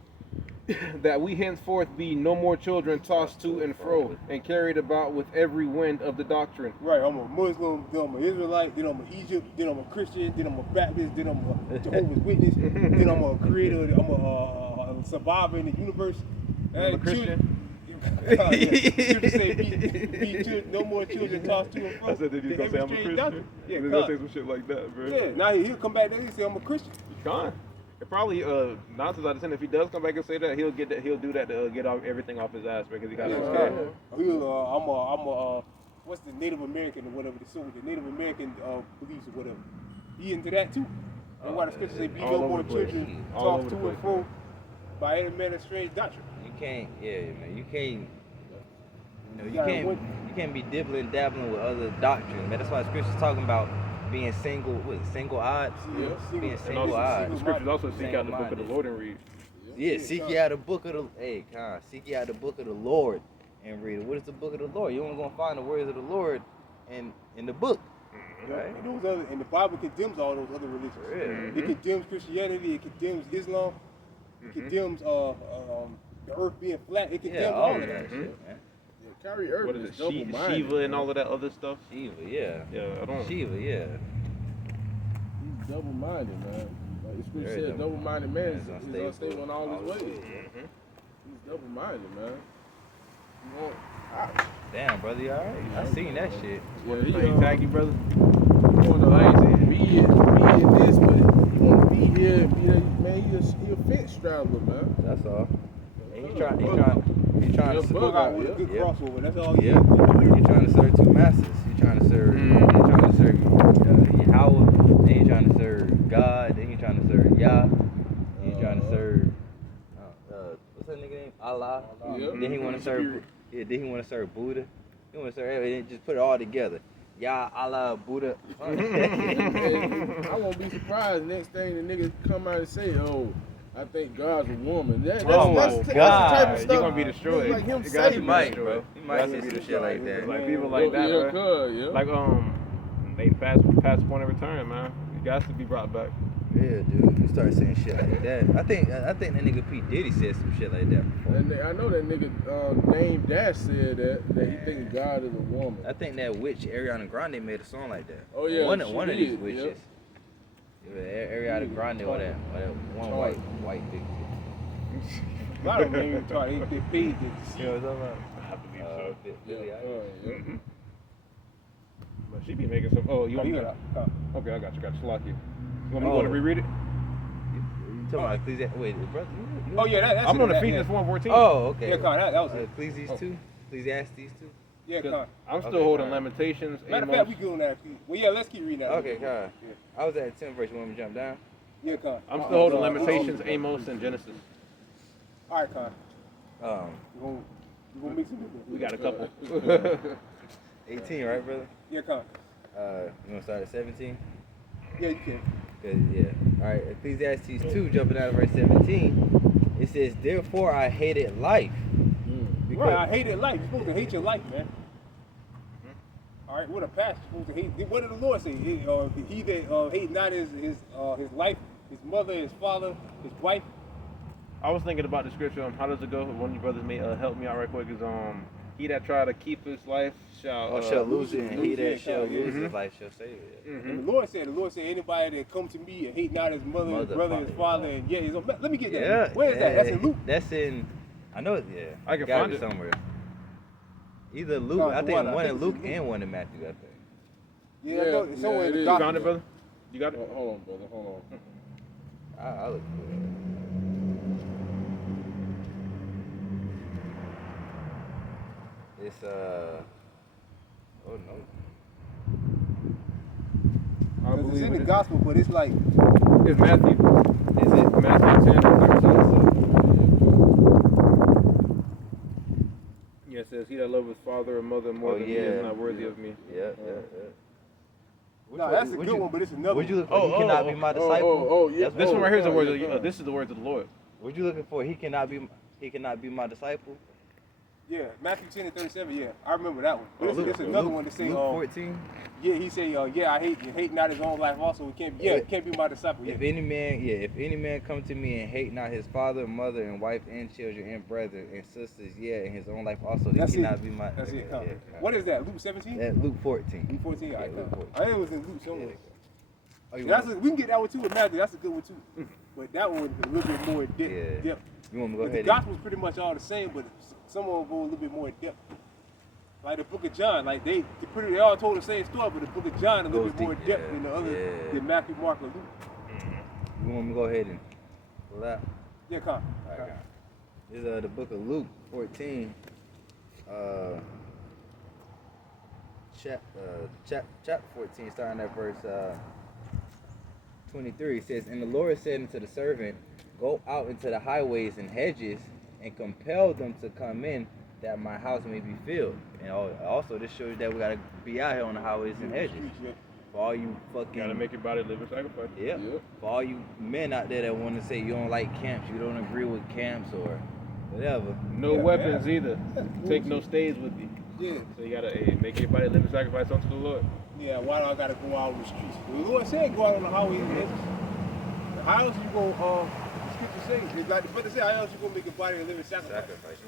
That we henceforth be no more children tossed to and fro and carried about with every wind of the doctrine. right. I'm a Muslim, then I'm an Israelite, then I'm an Egypt, then I'm a Christian, then I'm a Baptist, then I'm a Jehovah's Witness, then I'm a creator, I'm a survivor in the universe. I'm a Christian. Scripture say, no more children tossed to and fro. I said that he's gonna say I'm a Christian. Yeah, He's gonna say some shit like that, bro. yeah. Now he'll come back there and say I'm a Christian. He can't. It probably 9 times out of 10, if he does come back and say that, he'll do that to get everything off his ass because he got his scared. I'm a what's the Native American or whatever the Native American beliefs or whatever. He into that too. That's why the scripture say be All no over more the place. children All tossed over to the and place. fro by every man of strange doctrine. You can't, man. You can't. You Yeah, can't. You can't be dibbling dabbling with other doctrines, man. That's why the scripture's talking about being single-eyed. Yeah, Being And also, single-eyed. the scriptures also seek out the book of the Lord and read. Yeah, seek ye out the book of the seek ye out the book of the Lord and read it. What is the book of the Lord? You're only gonna find the words of the Lord in the book. Right. And the Bible condemns all those other religions. Yeah. It condemns Christianity. It condemns Islam. It condemns the earth being flat. It condemns Yeah, all all of of that. that shit, man. Yeah, Kyrie What Irving is is it? double-minded. Shiva and all of that other stuff? Shiva, yeah. Yeah, I don't. Shiva, yeah. He's double-minded, man. Like the scripture Very says, double-minded man is unstable. unstable in all his ways. Mhm. He's double-minded, man. You want, Damn, brother, you alright? I seen that shit. yeah, he Hey, tag you, brother. want to be in this, but he want to be here and be there. Man, he a fence straddler, man. That's all. And he's trying Yeah, to bug Bug out out, with a yeah. good Yeah. crossover. That's all. yeah. You're trying to serve two masters. You're trying to serve Yahweh, then you're trying to serve God, then you're trying to serve Yah, then you're trying to serve what's that nigga name? Allah. Yeah. Then he want to serve then he want to serve Buddha. He want to serve everything. Just put it all together. Yah, Allah, Buddha. And I won't be surprised next thing the nigga come out and say, "Oh, I think God's a woman." That's Oh my the type God. of You're stuff gonna be destroyed. Like him You say, guys He be might, destroyed. bro. He might say some shit like that. Like people like that, yeah, bro. yeah. Like they past point of return, man. You got to be brought back. Yeah, dude. You start saying shit like that. I think that nigga P. Diddy said some shit like that before. And I know that nigga named Dash said that he thinks God is a woman. I think that witch Ariana Grande made a song like that. Oh, yeah, one she of these did, witches. yep. Yeah, Ariana Grande or that one white bitch. A lot of them ain't even try. They paid to see. You know what I'm talking I believe about? so. Billie Eilish. But she be making some. Oh, you want me You to? gotta, Okay, I got you. Slack you. You want me Oh. to reread it? You talking about Ecclesiastes? Wait, brother. oh yeah, that's I'm it, on that, Ephesians yeah. 1:14. Oh, okay. Yeah, Con, that was it. Ecclesiastes 2? Ecclesiastes 2? Yeah, Con. I'm still Okay, holding fine. Lamentations. Matter of Amos. fact, we good on that. Well, yeah, let's keep reading that. Okay, Con. Yeah, I was at 10 verse. You want me to jump down? yeah, Con. I'm still holding Lamentations, Amos, and Genesis. All right, Con. Um, We're gonna You gonna mix it with We got a couple. 18, right, brother? Yeah, come. You wanna start at 17? Yeah, you can. Yeah. All right. Ecclesiastes 2, jumping out of verse 17. It says, "Therefore I hated life." Right, I hated life. You're supposed to hate your life, man. All right, what a pastor supposed to hate. What did the Lord say? He that hate not his life, his mother, his father, his wife. I was thinking about the scripture. How does it go? One of your brothers may help me out right quick. Is he that try to keep his life shall lose it, and he that shall yeah. lose his life shall save it. And the Lord said, anybody that come to me and hate not his mother, his brother, his father, and his own. Let me get that. Yeah. Where is that? That's in Luke. That's in. I know it. Yeah. I can Got find it somewhere. Either Luke, No, I think I one think in Luke it's in Luke. and one in Matthew. I think. Yeah, I know. It's somewhere in it the is. You gospel. found it, brother? You got it? Hold on, brother. Hold on. I'll look for it. It's oh no. I Because it's believe in the it. gospel, but it's like, It's Matthew. Is it? Matthew 10 and 13. Yeah, it says, "He that loveth father or mother more than me is not worthy of me." Yeah. no, that's a good one, but it's another Would you one. look for? He cannot be my disciple. Yeah. This one right here is the words. yeah. This is the words of the Lord. What you looking for? He cannot be my disciple. Yeah, Matthew 10 and 37, yeah. I remember that one. But Oh, it's another one to say, Luke 14. yeah, he say, I hate not his own life also. It can't be, it can't be my disciple. Yeah. If any man come to me and hate not his father, mother, and wife, and children, and brethren, and sisters, and his own life also, he That's cannot it. be my. That's it. Yeah, What is that? Luke 17? That Luke 14. Luke 14? Yeah, I Luke 14. think it was in Luke somewhere. Oh, you That's want, we can get that one too with Matthew. That's a good one too. But that one is a little bit more in depth. Yeah. you want me to go But the ahead? gospel's pretty much all the same, but some of them go a little bit more in depth. Like the Book of John, like they all told the same story, but the Book of John a little Goes bit more in deep, depth yeah, than the other, yeah. than Matthew, Mark, or Luke. You want me to go ahead and pull out? Yeah, come. Alright. This is the book of Luke 14. Chapter 14, starting at verse 23. It says, "And the Lord said unto the servant, Go out into the highways and hedges, and compel them to come in, that my house may be filled." And also, this shows you that we gotta be out here on the highways and hedges. Yeah. For all you fucking, Gotta make your body live in sacrifice. yeah. Yep. For all you men out there that want to say you don't like camps, you don't agree with camps or whatever. No Yeah, weapons yeah. either. Take no stays with you. Yeah. So you gotta make your body live in sacrifice unto the Lord. Yeah, why do I gotta go out on the streets? The Lord said go out on the highways and hedges. How else you gonna, the scripture says, it's like the brother said, how else you gonna make your body a living sacrifice?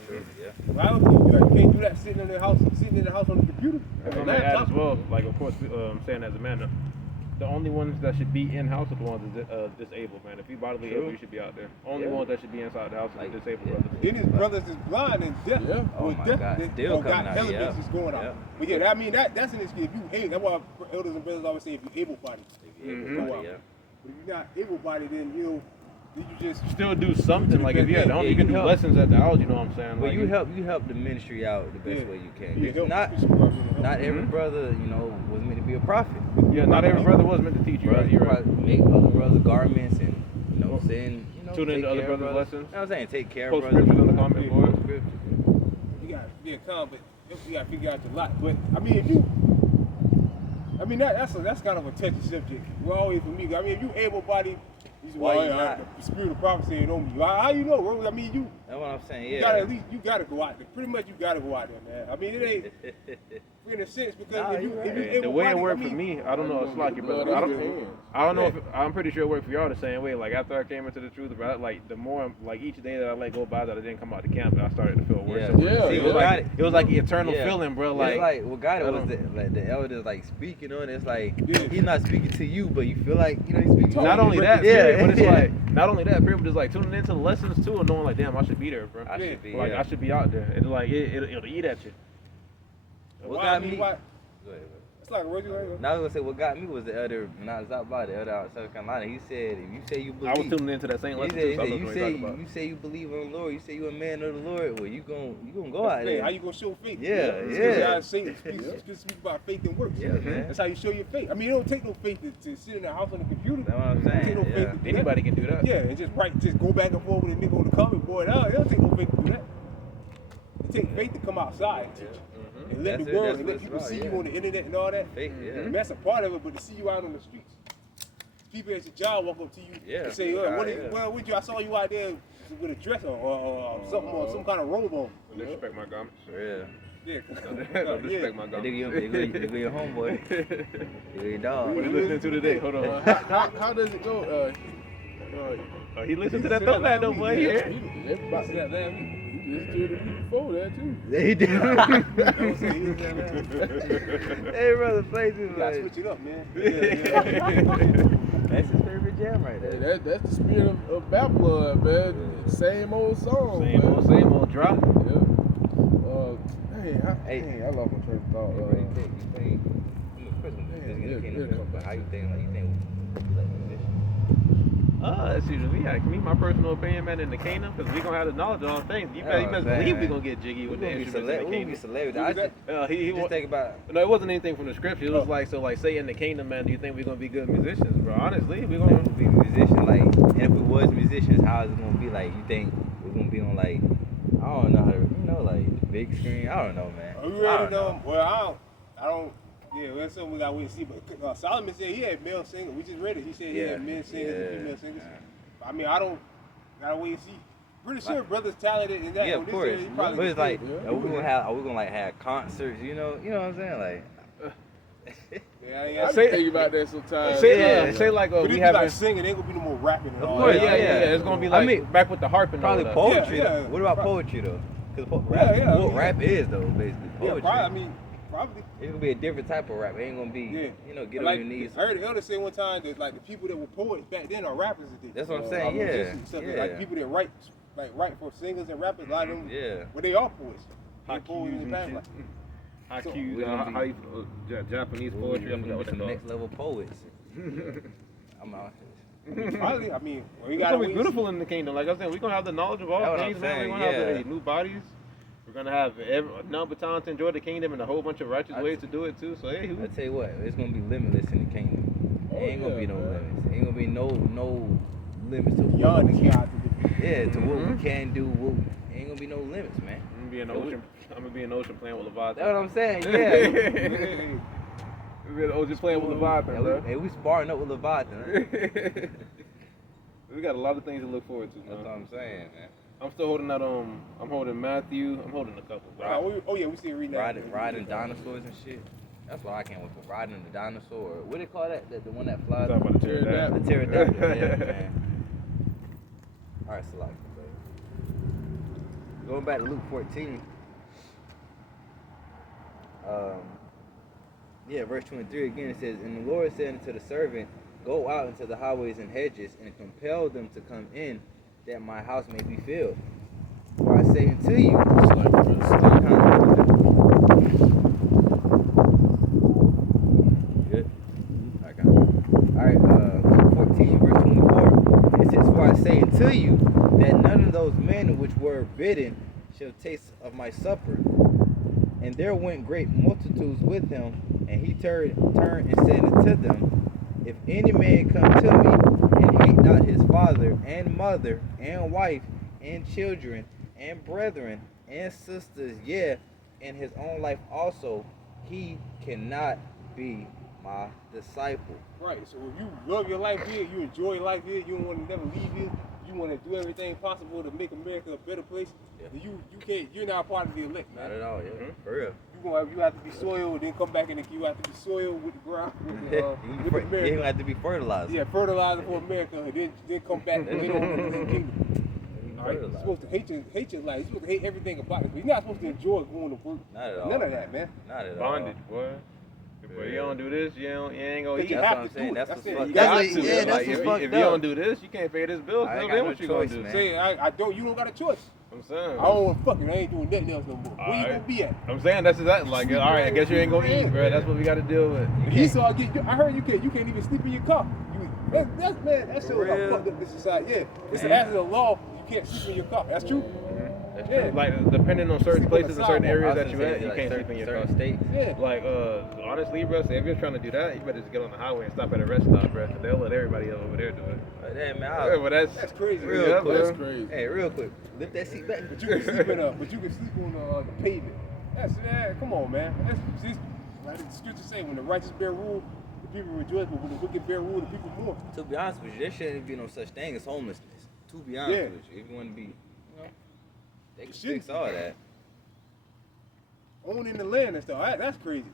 True, yeah. How else you can't do that sitting in the house on the computer. If on I the may add laptop. as well, like of course, saying as a man, the only ones that should be in house are the ones that's disabled, man. If you bodily True. able, you should be out there. Only Yeah. ones that should be inside the house are Like, the disabled yeah. brothers. Then his brothers is blind and deaf. Yeah. Oh With my deaf, God, that, still got coming out, elements yeah. is going out. Yeah. But yeah, I mean that's an excuse. If you able, that's why elders and brothers always say if you able-bodied. Everybody, yeah. But if you're not able-bodied, then you just Still do something. Like if you're at home, Yeah, you can you do help. lessons at the house. You know what I'm saying? Well, Like, you help the ministry out the best way you can. Yeah, It's help not the ministry out. not every Mhm. brother, was meant to be a prophet. Yeah, not every brother was meant to teach you. Right? You're right. Make other brothers garments and send Tune into take other care of brothers' lessons. You know what I'm saying? Take care Post of brothers. scriptures on the comment board. Post scriptures. You got to be a calm, but you got to figure out your lot. But I mean, that's kind of a touchy subject. Well, always for me. I mean, if you able-bodied, you say, Why well, you I- not? the spirit of prophecy ain't on me. How you know, bro? I mean, you That's what I'm saying. you Yeah. gotta at least go out there. Pretty much, you gotta go out there, man. I mean, it ain't in a sense because Nah, if you you right. able The way it bodied, worked for me, I don't know. It's like your brother. Blood I on your don't. hands. I don't know Yeah. if I'm pretty sure it worked for y'all the same way. Like after I came into the truth, but like the more like each day that I let go by that I didn't come out to camp, I started to feel worse. Yeah. and worse. Yeah. See, Yeah. it was like the eternal Yeah. feeling, bro. It's Like, what got I it was don't- the elders like speaking on it. It's like Yeah. he's not speaking to you, but you feel like he's speaking to not you. only that, Yeah, period, but it's yeah. like not only that, period, but it's like tuning into the lessons too and knowing like, damn, I should be there, bro. I should be. Like yeah. I should be out there. It's like it'll eat at you. What Why, got I mean, me? why, Go ahead, bro. it's like a regular. Now I was gonna say what got me was the elder when I was out by the elder out in South Carolina. He said, if you say you believe, I was tuning into that same he lesson said, too. he So I said, know you what say you're talking about. you say you believe in the Lord. You say you a man of the Lord. Well, you gonna go out How there. you gonna show faith? Yeah, It's yeah. how Satan speaks about faith and works. Yeah, man. That's how you show your faith. I mean, it don't take no faith to sit in the house on the computer. That's what I'm It don't take saying. no faith Yeah. to do Anybody can do that. that. Yeah, and just go back and forth with a nigga on the comment board. It don't take no faith to do that. It take faith to come outside and teach. And let That's the it, world, that's and what let it's people about, see yeah. you on the internet and all that. Faith, yeah. And that's a part of it, but to see you out on the streets. People at your job walk up to you Yeah. and say, well, what you? I saw you out there with a dress or something or some kind of robe on. Don't disrespect my garments. Yeah. Yeah, Don't disrespect my They garments. go your homeboy. They go your dog. What are you listening to today? Hold on. How does it go? Oh, he listened to that throwback though, boy. Yeah. Everybody that damn. You listened to it the week before that too. They did. Don't say he was there, man. Hey, brother, play this, You gotta man. switch it up, man. That's his favorite jam right Hey, there. that's the spirit of Babylon, man. Same old song. Same old drop. Yeah. Hey. Dang, I lost my train of thought. You think, but how you think, like, you think we like musicians? Excuse me. Me, my personal opinion, man, in the kingdom, because we gonna have the knowledge of all things. You best believe we gonna get jiggy We're with the gonna be instruments in the celebrity. kingdom. Celebrity. Who I was just, that? He just think about No, it wasn't anything from the scripture. It was like say in the kingdom, man. Do you think we're gonna be good musicians, bro? Honestly, we're gonna be musicians, like, and if we was musicians, how is it gonna be? Like, you think we're gonna be on, like, I don't know how to, like the big screen? I don't know, man. Are you ready to know? Well, I don't. Yeah, that's something we got to wait and see. But Solomon said he had male singers. We just read it. He said he had men singers and female singers. I mean, I don't. Gotta wait and see. Pretty sure brother's talented in that. Yeah, On of this course. area, he probably But it's can like, sing. are we gonna like have concerts? You know what I'm saying? Like, Yeah, I Say- think about that sometimes. say like but we if you have like singing, ain't gonna be no more rapping and Of all course, that. yeah. It's gonna be like I mean, back with the harp and probably all that. poetry. Yeah, though. yeah. What about poetry though? Because Yeah, what yeah. rap is though, basically Yeah, poetry. probably. I mean, probably. It's gonna be a different type of rap. It ain't gonna be, get like, on your knees. I heard the elder say one time that like the people that were poets back then are rappers today. That's what I'm saying. Yeah, musicians, yeah. Like people that write for singers and rappers. A lot of them. Yeah. But they are poets. They're Haikus poets in and the past shit. life. Haikus, we're gonna be- how you, Japanese poetry. I We're forgot gonna what be it's some called. next level poets. I'm out. Probably. I mean, we It's gotta gonna be wait and beautiful in the kingdom. Like I said, we're gonna have the knowledge of all That's what things, I'm man. saying, We're gonna have yeah. the new bodies. We're gonna have enough baton to enjoy the kingdom and a whole bunch of righteous ways to do it too. So hey, I tell you what, it's gonna be limitless in the kingdom. Oh, Ain't gonna be no man. limits. Ain't gonna be no limits to what Beyond we the can. sky to the Yeah, to what we can do. Ain't gonna be no limits, man. I'm gonna be in the ocean. I'm gonna be in the ocean playing with Leviathan. That's what I'm saying. Yeah. I'm in the ocean playing with Leviathan, bro. Hey, we sparring up with Leviathan. We got a lot of things to look forward to, That's what man. I'm saying, man. I'm still holding that. I'm holding Matthew. I'm holding a couple. Bro. Oh yeah, we still reading that. Riding dinosaurs and shit. That's what I can't wait for. Riding the dinosaur. What do they call that? The one that flies? Talking about the pterodactyl. The pterodactyl. Yeah, man. All right, Salaki. Going back to Luke 14. Verse 23 again, it says, "And the Lord said unto the servant, Go out into the highways and hedges, and compel them to come in, that my house may be filled. For I say unto you," Good. Okay. Alright, Luke 14, verse 24. It says, "For I say unto you, that none of those men which were bidden shall taste of my supper." And there went great multitudes with him, and he turned and said unto them, If any man come to me, and hate not his father, and mother, and wife, and children, and brethren, and sisters, yea, and his own life also, he cannot be my disciple. Right. So if you love your life here, you enjoy life here, you don't want to never leave here, you want to do everything possible to make America a better place, then you can't. You're not part of the elect, man. Not at all, yeah. For real. You have to be soiled, then come back and you have to be soiled with the ground, with You America. don't have to be fertilized. Yeah, fertilizer for America, and then come back and then on to the kingdom. All right, you're Fertilizer. supposed to hate your life. You're supposed to hate everything about it. But you're not supposed to enjoy going to work. Not at all. None of that, man. Not at Bondage, all. boy. If you don't do this, you ain't gonna But eat. you That's have what I'm to saying. do it. That's That's what's it. fucked You up. got Got to. to. Yeah, that's Like, what's if fucked you up. don't do this, you can't pay this bill. I ain't Then got what no you gonna choice, do? man. Say, I don't. You don't got a choice. I'm saying. I don't want to fucking. I ain't doing nothing else no more. Where you Alright. gonna be at? I'm saying that's exactly like, all right, I guess you ain't gonna eat, bro. That's what we got to deal with. Esau get. I heard you can't even sleep in your car. That shows how real? fucked up this society. Yeah, it's an act of the law. You can't sleep in your car. That's true. That's Yeah. true. Like depending on certain Sleep on the places and certain sidewalk. areas I was that you gonna at, say, you like, can't sleep in your car. certain states. Yeah. Like honestly, bro, say if you're trying to do that, you better just get on the highway and stop at a rest stop, bro. 'Cause they'll let everybody else over there do it. But hey, man, Yeah, but That's crazy. Real yeah, quick. That's bro. crazy. hey, real quick, lift that seat back. But you can sleep on the pavement. Come on, man. That's just like the scripture say, when the righteous bear rule, the people rejoice, but when the wicked bear rule, the people mourn. To be honest with you, there shouldn't be no such thing as homelessness. To be honest Yeah. with you, if you want to be, they can It shouldn't fix all that. Owning the land and stuff. That's crazy.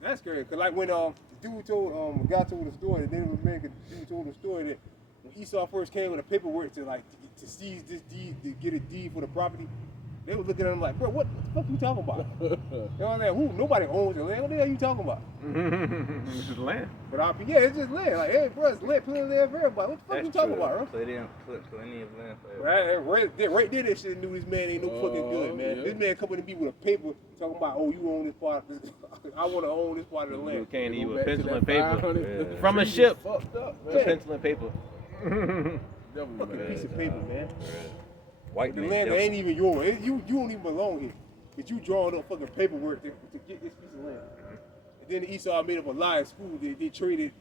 That's crazy. Cause like when the dude told a guy told the story, the Native American dude told the story that when Esau first came with the paperwork to seize this deed, to get a deed for the property, they were looking at him like, bro, what the fuck you talking about? You know what I'm saying? Nobody owns the land. What the hell you talking about? This is land. But it's just land. Like, hey, bro, it's land, plenty of land for everybody. What the fuck That's you talking true. about, bro? Plenty of land for Right there, they should have knew this man ain't no fucking good, man. Yeah. This man coming to me with a paper talking about, oh, you own this part. I want to own this part of the You land. can't eat Go with back to pencil that and paper. 500 Yeah. From a trees ship. Fucked up, With man. pencil and paper. Devil, Fucking man. piece of paper, man. White The man. land that devil. ain't even yours. You don't even belong here. But you drawing up fucking paperwork to get this piece of land. And then Esau made up a lie at school. They traded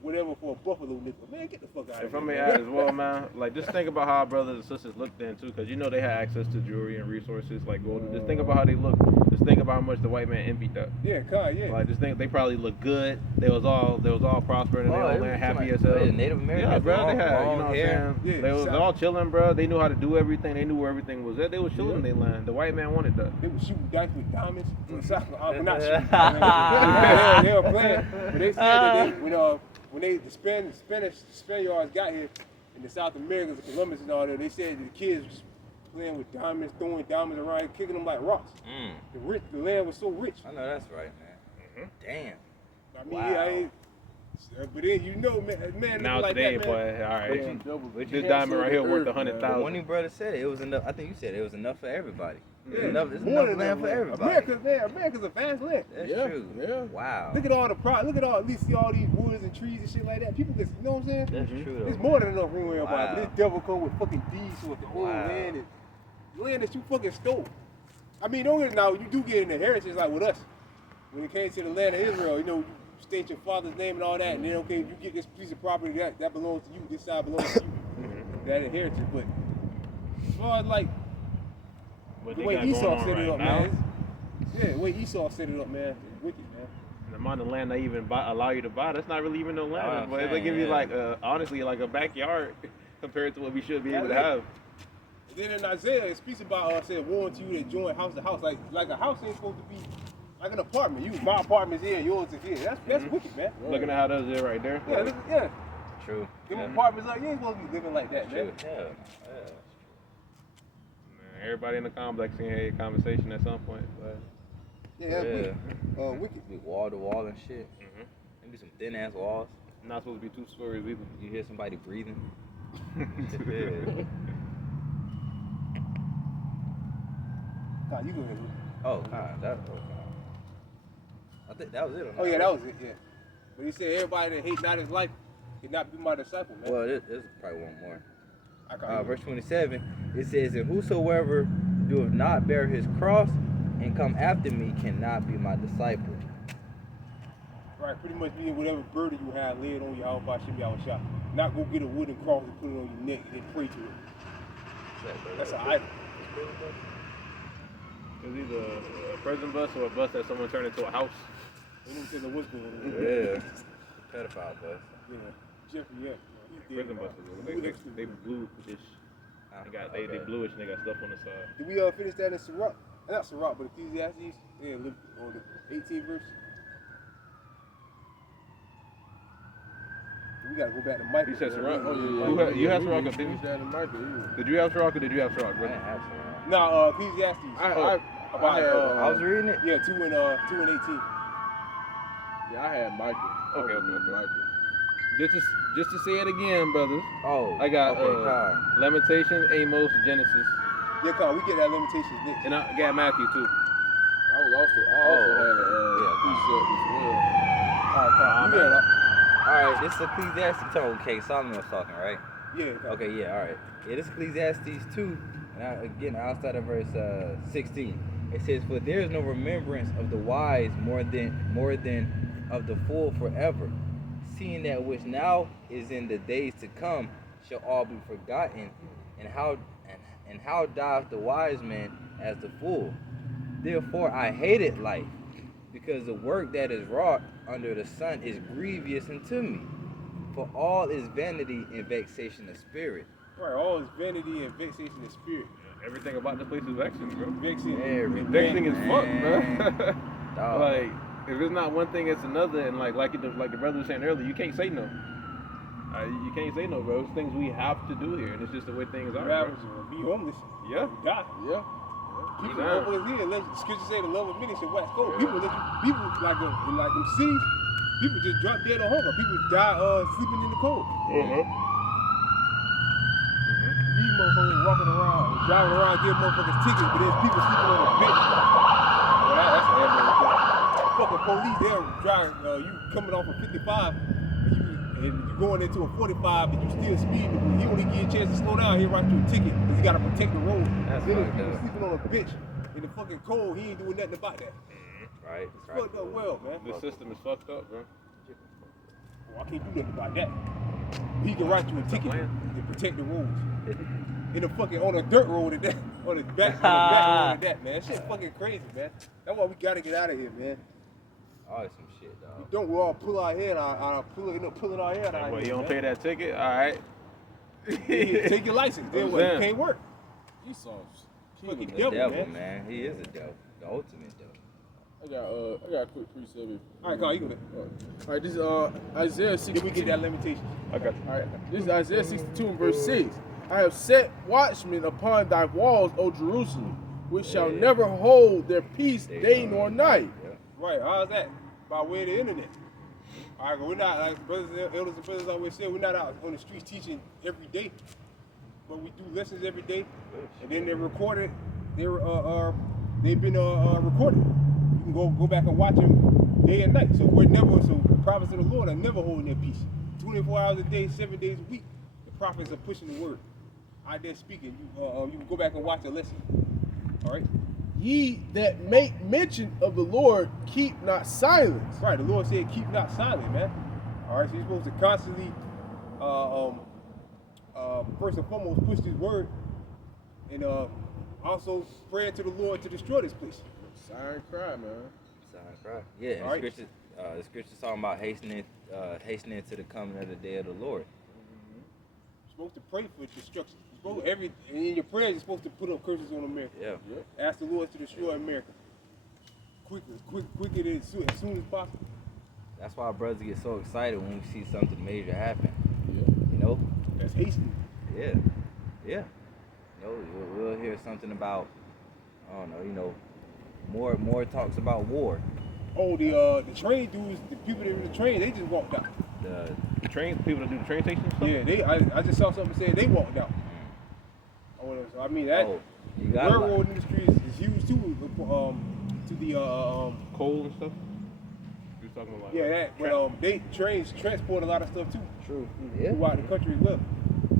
whatever for a buffalo nickel. Man, get the fuck out of If here. I may add as well, man, like just think about how our brothers and sisters looked then too, because you know they had access to jewelry and resources like gold. Just think about how they looked. Just think about how much the white man envied that. Yeah, yeah. Like just think they probably looked good. They was all prospering and they all it land was happy like- as hell. yeah, Native Americans, Yeah, bro, long- they had, you long know what hair. I'm saying? Yeah, They was exactly. all chilling, bro. They knew how to do everything. They knew where everything was at. They was chilling in their land. The white man wanted that. They were shooting dice with diamonds for the soccer. Well, not shooting. They were playing. But they said that when the Spaniards got here in the South Americas, Columbus and all that, they said that the kids was playing with diamonds, throwing diamonds around, kicking them like rocks. The land was so rich. I know that's right, man. Damn. I mean, Wow. but then you know, man Now like today, that, boy, man. all right. Damn, devil. But This You diamond can't right sell here the worth earth, man. 100,000. One of you brothers said it was enough. I think you said it was enough for everybody. Yeah, It's enough more land than for enough, man. everybody. America's a vast land. That's Yeah, true. yeah. Wow. Look at all at least see all these woods and trees and shit like that. People can, you know what I'm saying? That's true. There's Though. more than enough room for everybody. Wow. But this devil come with fucking deeds with the whole Wow. land that you fucking stole. I mean, don't get now you do get an inheritance like with us. When it came to the land of Israel, you state your father's name and all that, and then okay, you get this piece of property that belongs to you. This side belongs to you. That inheritance, but as far as like What the they way got Esau going on set it right up, now. man. Yeah, the way Esau set it up, man, it's wicked, man. The amount of land they even allow you to buy, that's not really even no land. I'm But they saying, give you yeah. like honestly like a backyard compared to what we should be able to Yeah. have. And then in Isaiah, it speaks about said, "Woe unto you that join house to house." Like a house ain't supposed to be like an apartment. My apartment's here, yours is here. That's wicked, man. Looking at how those is right there. Yeah. True. Them Yeah. apartments up, you ain't supposed to be living like that, True. man. Yeah. Man, everybody in the complex can have a conversation at some point. But Yeah, that's Yeah. wicked. Wicked. Be wall to wall and shit. Maybe some thin ass walls. not supposed to be 2 stories either. You hear somebody breathing. Yeah. God, you go ahead. Oh, that. I think that was it. Oh yeah, that was it. Yeah. But he said everybody that hate not his life cannot be my disciple, man. Well, there's probably one more. I got Verse 27, it says, "And whosoever doeth not bear his cross and come after me cannot be my disciple." Right, pretty much meaning whatever burden you have, lay it on your house, should be our shop. Not go get a wooden cross and put it on your neck and then pray to it. That's an idol. It's either a prison bus or a bus that someone turned into a house. They don't know what's going on. Yeah. Pedophile bus. Yeah. Jeffrey, yeah. He's dead Prison now. buses. They bluish. They bluish and they got stuff on the side. Did we finish that in Sirach? Not Sirach, but Ecclesiastes. Yeah, look on the 18th verse. We gotta go back to Micah. You said Sirach? Oh, Who had- you had Sirach, didn't you? Did you have Sirach or did you have Sirach, I brother? didn't have some. No, Ecclesiastes. I was reading it. Yeah, 2 and 18. Yeah, I had Michael. Okay. Michael. Just to say it again, brothers. Oh, I got okay, Kyle. Lamentations, Amos, Genesis, Yeah, Carl, we get that limitations next. and I got Matthew too. I also had a precept as well. All right, Carl, you got it. All right, this is Ecclesiastes. Okay, Solomon was talking, right? Yeah, Carl. Okay, yeah, all right. Yeah, this is Ecclesiastes 2, And again, outside of verse 16, it says, "For there is no remembrance of the wise more than of the fool forever. Seeing that which now is in the days to come shall all be forgotten, and how dieth the wise man as the fool? Therefore I hated life, because the work that is wrought under the sun is grievous unto me. For all is vanity and vexation of spirit." Right, all is vanity and vexation of spirit. Everything about this place is vexing, bro. Vexing. Vexing as fuck, bro. Dog. Like, if it's not one thing, it's another. And like the brother was saying earlier, you can't say no. You can't say no, bro. It's things we have to do here, and it's just the way things are. Bro. Be homeless. Yeah. Die. Yeah. People Yeah. homeless here. The scripture say the love of many shall wax cold. People like in like them cities, people just drop dead of hunger. People die sleeping in the cold. These motherfuckers walking around, driving around, giving motherfuckers tickets, but there's people sleeping on a bench. Well, that's ambulance. Fucking police, they're driving, you coming off of 55, and you going into a 45, but you still speeding. He only give you a chance to slow down, he'll write you a ticket, because he gotta protect the road. That's Then there's fucked people up. sleeping on a bench in the fucking cold, he ain't doing nothing about that. Right. It's fucked up well, man. The system is fucked up, bro. Well, I can't do nothing about that. He can write you a ticket to protect the roads. In the fucking on a dirt road at that, on the back road at that, man. Shit fucking crazy, man. That's why we gotta get out of here, man. Oh, it's some shit, dog. Don't we all pull our head out, pulling our head out. Well, you don't man. pay that ticket, all right. Take your license, then what? You can't work. Esau's Fucking killing The it. devil, devil, man. man. He is a devil. The ultimate devil. I got a quick precept. All right, Carl, you go there. All right, this is Isaiah 62. Then we get that limitation. I got All right, this is Isaiah 62 and verse 6. "I have set watchmen upon thy walls, O Jerusalem, which shall Yeah. never hold their peace day nor night." Yeah. Right, how's that? By way of the internet. All right, we're not, like brothers, elders and brothers always say, we're not out on the streets teaching every day. But we do lessons every day. And then they're recorded. They've been recorded. You can go back and watch them day and night. So prophets of the Lord are never holding their peace. 24 hours a day, 7 days a week. The prophets are pushing the word. Out there speaking. You can go back and watch a lesson. All right? "Ye that make mention of the Lord, keep not silence." Right, the Lord said, keep not silent, man. All right, so you're supposed to constantly, first and foremost, push this word, and also pray to the Lord to destroy this place. Siren cry, man. Sounds right. Yeah, and Right. the scripture's talking about hastening to the coming of the day of the Lord. You're supposed to pray for destruction. In your prayers, you're supposed to put up curses on America. Yeah. Ask the Lord to destroy America. Quicker as soon as possible. That's why brothers get so excited when we see something major happen. Yeah. You know? That's hasty. Yeah. Yeah. You know, we'll hear something about, I don't know, you know, more talks about war. Oh, the train dudes, the people that were in the train, they just walked out. the train people that do the train station stuff. Yeah, I just saw something saying they walked out. So, I mean that You the got a lot. railroad industry is huge too. To the Coal and stuff. You was talking about they trains transport a lot of stuff too. True. Yeah. Throughout the country as well.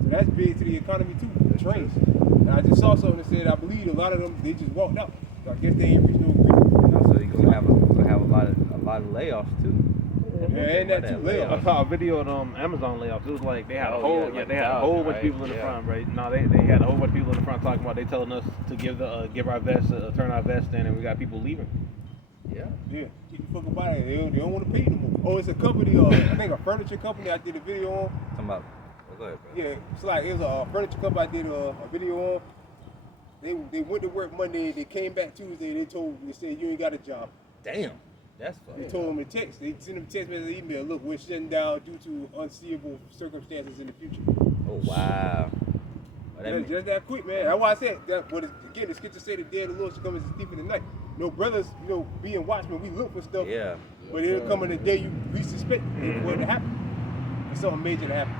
So that's big to the economy too. The trains. And I just saw something that said I believe a lot of them they just walked out. So I guess they ain't reached no agreement. You know, so you're gonna have a lot of layoffs too. Yeah, and that too. I Layoffs. saw a video on Amazon layoffs. It was like they had Oh, a whole, yeah, like they had a 1,000, whole bunch right? of people in the Yeah. front, right? No, they had a whole bunch of people in the front talking about they telling us to give our vest, turn our vest in, and we got people leaving. Yeah. Yeah, get the fuck about it. They don't want to pay no more. Oh, it's a company. I think a furniture company. I did a video on. Talking about. Go ahead, bro. Yeah, it's like it was a furniture company. I did a video on. They went to work Monday. They came back Tuesday. They said you ain't got a job. Damn. That's They fucked. told them a text. They sent them a text message, email. Look, we're shutting down due to unseeable circumstances in the future. Oh wow. Well, that mean- Just that quick, man. That's why I said that. But again, the scripture say the day of the Lord shall come as a thief in the night. No brothers, being watchmen, we look for stuff. Yeah. But it'll come in the day you least suspect it for it to happen. It's something major to happen.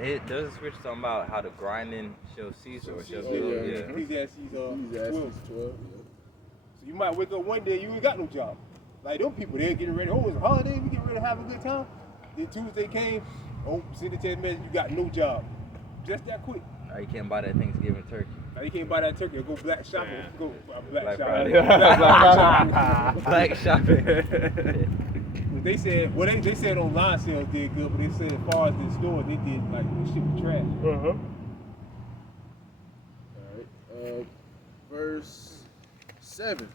There's a scripture talking about how the grinding shall cease or shall Yeah, be. yeah. Yeah. Ecclesiastes He's 12. asking 12. So you might wake up one day, you ain't got no job. Like them people, they're getting ready. Oh, it's a holiday, we getting ready to have a good time. Then Tuesday came, send the text message, you got no job. Just that quick. Now you can't buy that Thanksgiving turkey. Now you can't buy that turkey. Go black shopping. Man. Go black Black shopping. Friday. Black shopping. They said, well, they said online sales did good, but they said as far as the store, they did like the shit was trash. Alright. Verse 7.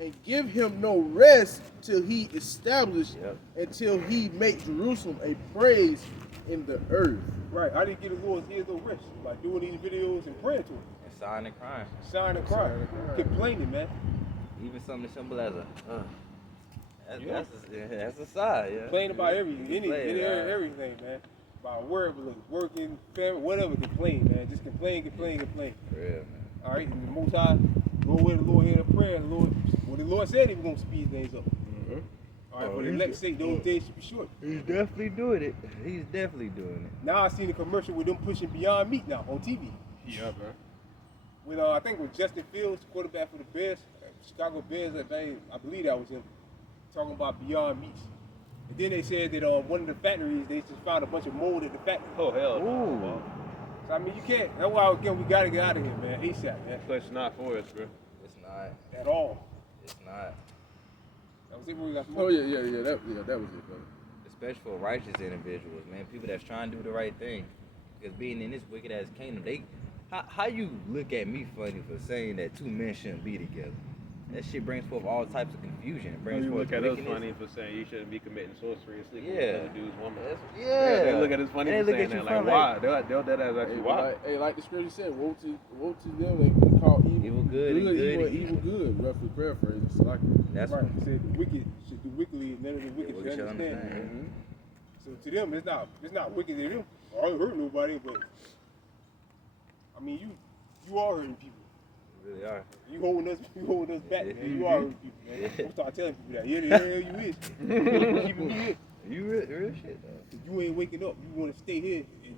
And give him no rest till he establish, until he make Jerusalem a praise in the earth. Right. I didn't get the Lord's ears no rest by doing these videos and praying to him. And sighing and crying. Sighing and crying. Complaining, man. Even something as simple as that's a sigh, yeah. Complaining about everything, Complain, everything, man. About working, family, whatever. Complain, man. Just complain. For real, man. All right. And the Most High, go away the Lord hear the prayer. The Lord, well, the Lord said He was gonna speed things up. All right, but the next sake, those days should be short. He's definitely doing it. He's definitely doing it. Now I seen a commercial with them pushing Beyond Meat now on TV. Yeah, bro. With I think with Justin Fields, quarterback for the Bears, Chicago Bears. I believe that was him talking about Beyond Meats. And then they said that one of the factories they just found a bunch of mold at the factory. Oh hell. Ooh. So I mean you can't. That's why again we gotta get out of here, man. ASAP, man. That's not for us, bro. It's not. At all. It's not. That was it. When we got Oh yeah, that was it, brother. Especially for righteous individuals, man. People that's trying to do the right thing. Because being in this wicked ass kingdom, how you look at me funny for saying that two men shouldn't be together? That shit brings forth all types of confusion. It brings You forth look at us wickedness. funny for saying you shouldn't be committing sorcery and sleeping Yeah. with another dude's woman. Yeah. They look at us funny And for they look saying at you that. Like, funny. why? They'll that as actually why? Like the scripture said, woe to them they call evil good and good evil good, roughly paraphrasing. So like That's right. It said the wicked should do wickedly, and none of the wicked wicked should shall understand. understand. So to them, it's not wicked to them. I don't hurt nobody, but I mean you are hurting people. You really are. You holding us back, man. You are hurting people, man. Yeah. Don't start telling people that. Yeah, the hell you is. Keeping me here. You real shit though. If you ain't waking up, you want to stay here and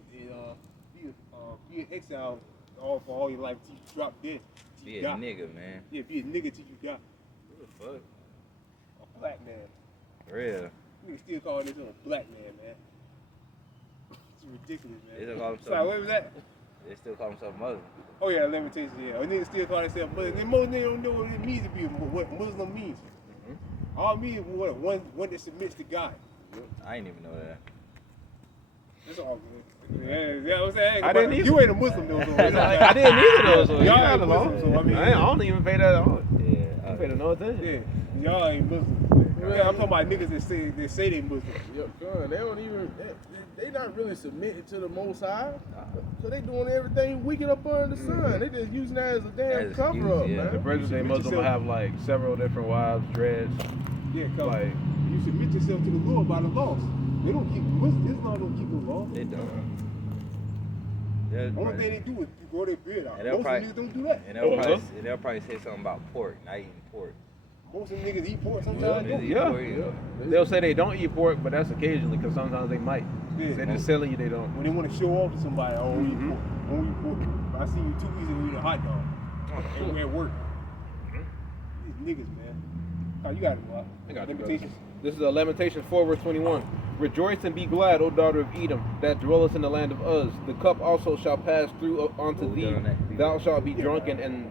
be an exile for all your life till you drop dead. Till Be you a die. nigga, man. Yeah, be a nigga till you die. What the fuck? A black man. For real. We can still call this a black man, man. It's ridiculous, man. They still call Sorry, what was that? They still call themselves Muslim. Oh yeah, limitations, yeah. A nigga still call themselves Muslim. Then most niggas don't know what it means to be what Muslim means. All means what one that submits to God. I ain't even know that. That's all good. Yeah, I'm saying. I didn't either. You ain't a Muslim though. So I didn't either though, so Y'all you ain't got along. Muslim, so I mean, I don't even pay that on. Yeah. I pay no attention. yeah, y'all ain't Muslim. Yeah, I'm talking about niggas that say they Muslim. they don't even they not really submitting to the Most High. So they doing everything wicked up under the sun. They just using that as a damn As cover up, excuse, yeah. The man. present day Muslim will have like several different wives, dreads. Yeah, cause Like, you submit yourself to the Lord by the laws. They don't keep Islam don't keep the laws. They don't. They're Only probably- thing they do is grow their beard out. And they'll Most probably- of the niggas don't do that. And they'll probably say something about pork, not eating pork. Most of the niggas eat pork sometimes. Yeah, don't. yeah. pork, They'll say they don't eat pork, but that's occasionally because sometimes they might. Yeah. They're just telling you they don't. When they want to show off to somebody, oh, we eat pork. Oh, we eat pork. I see you 2 weeks ago eat a hot dog. And we're at work. These niggas, man. How you got it, Bob? I got you, Limitations. This is Lamentations 4 verse 21. Rejoice and be glad, O daughter of Edom, that dwellest in the land of Uz. The cup also shall pass through unto Oh, we thee. done that. Thou shalt be drunken and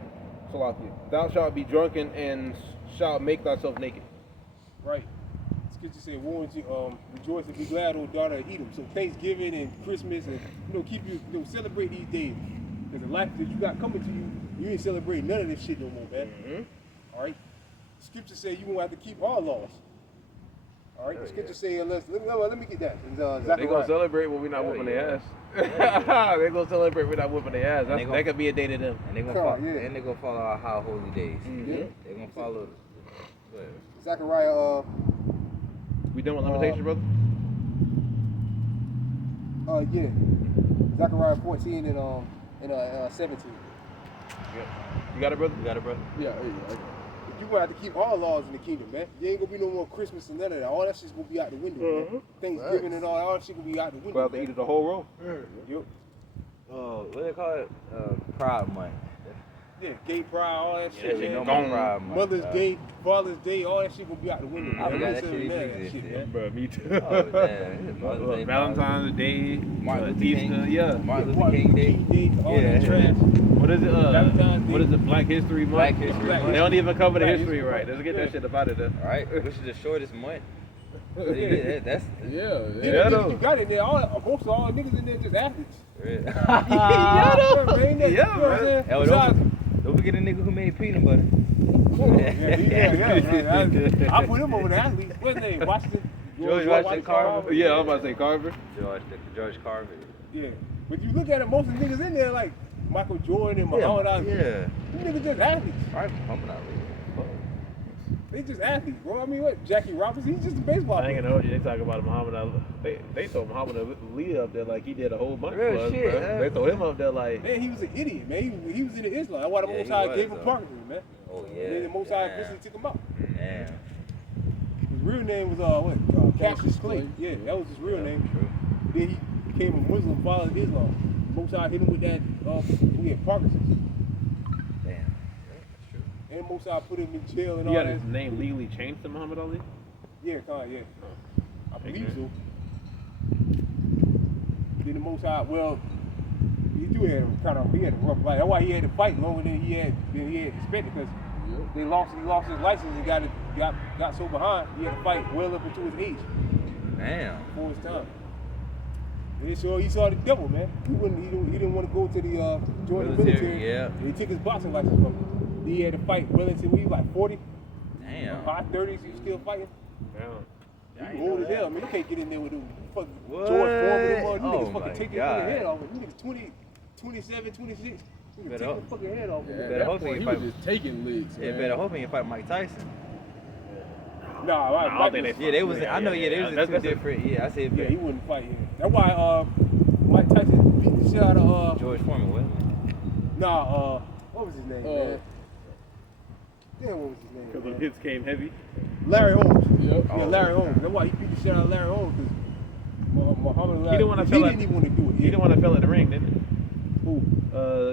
Salakia. Thou shalt be drunken and shalt make thyself naked. Right. Scripture say, rejoice and be glad, O daughter of Edom. So Thanksgiving and Christmas and keep you celebrate these days. Because the life that you got coming to you, you ain't celebrating none of this shit no more, man. All right. Scripture say you won't have to keep our laws. All right. Scripture say let me get that. In, They gonna Zechariah. celebrate when we're not whooping their ass. They gonna celebrate when we're not whooping their ass. That could be a day to them. And they're gonna Come on, follow. yeah. And they gonna follow our high holy days. Yeah. They're gonna follow. Zechariah. We done with Lamentations, brother? Yeah. Zechariah 14 and 17. You got it, brother? You got it, bro? Yeah. You gonna have to keep all laws in the kingdom, man. You ain't gonna be no more Christmas and none of that. All that shit's gonna be out the window, man. Thanksgiving and all that shit gonna be out the window. We'll have to eat it the whole roll. Yep. What do they call it? Pride month. Yeah, gay pride, all that Yeah, shit, that shit man. no more pride, my Mother's God. Day, Father's Day, all that shit gonna be out the window. I forgot that None shit of even that shit, man. Bro, me too. Oh, damn. Mother's Day, Valentine's Day, Martin Luther Easter, King. yeah. Martin Luther Martin King Luther Day. King Day, all Yeah. that trash. What is it? Valentine's Day. What is it? Black History Month. Black History Black Month. They don't even cover the Black history History right. Month. Let's get Yeah. that shit up out of there. Right, which is the shortest month. So you Yeah. get that, that's Yeah, Yeah, yeah. though. you got it there. Most of all the niggas in there just athletes. real. Yeah, though. Man, that- Yeah, you know what I'm man. saying? Hell, Besides- don't forget the nigga who made peanut butter. yeah. I put him over the athletes. What's his name? Washington. George Washington Carver. Yeah, I was about to say Carver. George Carver. Yeah. But you look at it, most of the niggas in there like Michael Jordan and Muhammad Ali. Yeah. Them niggas just athletes. Alright, Muhammad Ali. They just athletes, bro. I mean, what? Jackie Robinson, he's just a baseball I ain't player. gonna hold you. They talk about Muhammad Ali. They throw Muhammad Ali up there like he did a whole bunch Real of us, shit, bro. huh? They throw him up there like. Man, he was an idiot, man. He was into Islam. That's why the Yeah, Most he High was, gave him though. Parkinson's, man. Oh And yeah. then the Most High Damn. eventually took him out. Damn. His real name was Cassius Clay. Yeah, that was his real Yeah, name. True. Then he became a Muslim, followed Islam. Most High hit him with that. He had Parkinson's, Damn. Yeah, that's true. and Most High put him in jail and He all got that. his name legally changed to Muhammad Ali. Yeah, yeah. I believe Okay. so. Then the Most High, well, he do have he had a rough life. That's why he had to fight longer than he had expected, because he lost his license and got so behind. He had to fight well up into his age Damn. before his time. And so he saw the devil, man. He didn't want to go to the join the military. Yeah. And he took his boxing license from him. He had to fight well into he was like 40, Damn. high 30s. He was still fighting. Damn. You old as hell, man. You can't get in there with them fucking What? George Foreman. Them Oh niggas my fucking take your God. fucking head off. You niggas 20, 27, 26. You can take Better your hope- fucking head off. Yeah, man. at better that hope point, he he fight- was just taking licks, Yeah, man. better hope he can fight Mike Tyson. Nah, I don't think was, they Yeah, they was. Yeah, I know. yeah, Yeah, they yeah. was That's- two that's a- different. Yeah, I said. yeah, he wouldn't fight him. That's why Mike Tyson beat the shit out of George Foreman, what? what was his name, Uh, man? Damn, what was his name? Because man? the hits came heavy. Larry Holmes. Yep. Yeah, Larry Holmes. That's why he beat the shit out of Larry Holmes, because Muhammad Ali. He didn't wanna he feel didn't like- even want to do it. He the one that fell in the ring, didn't he? Who?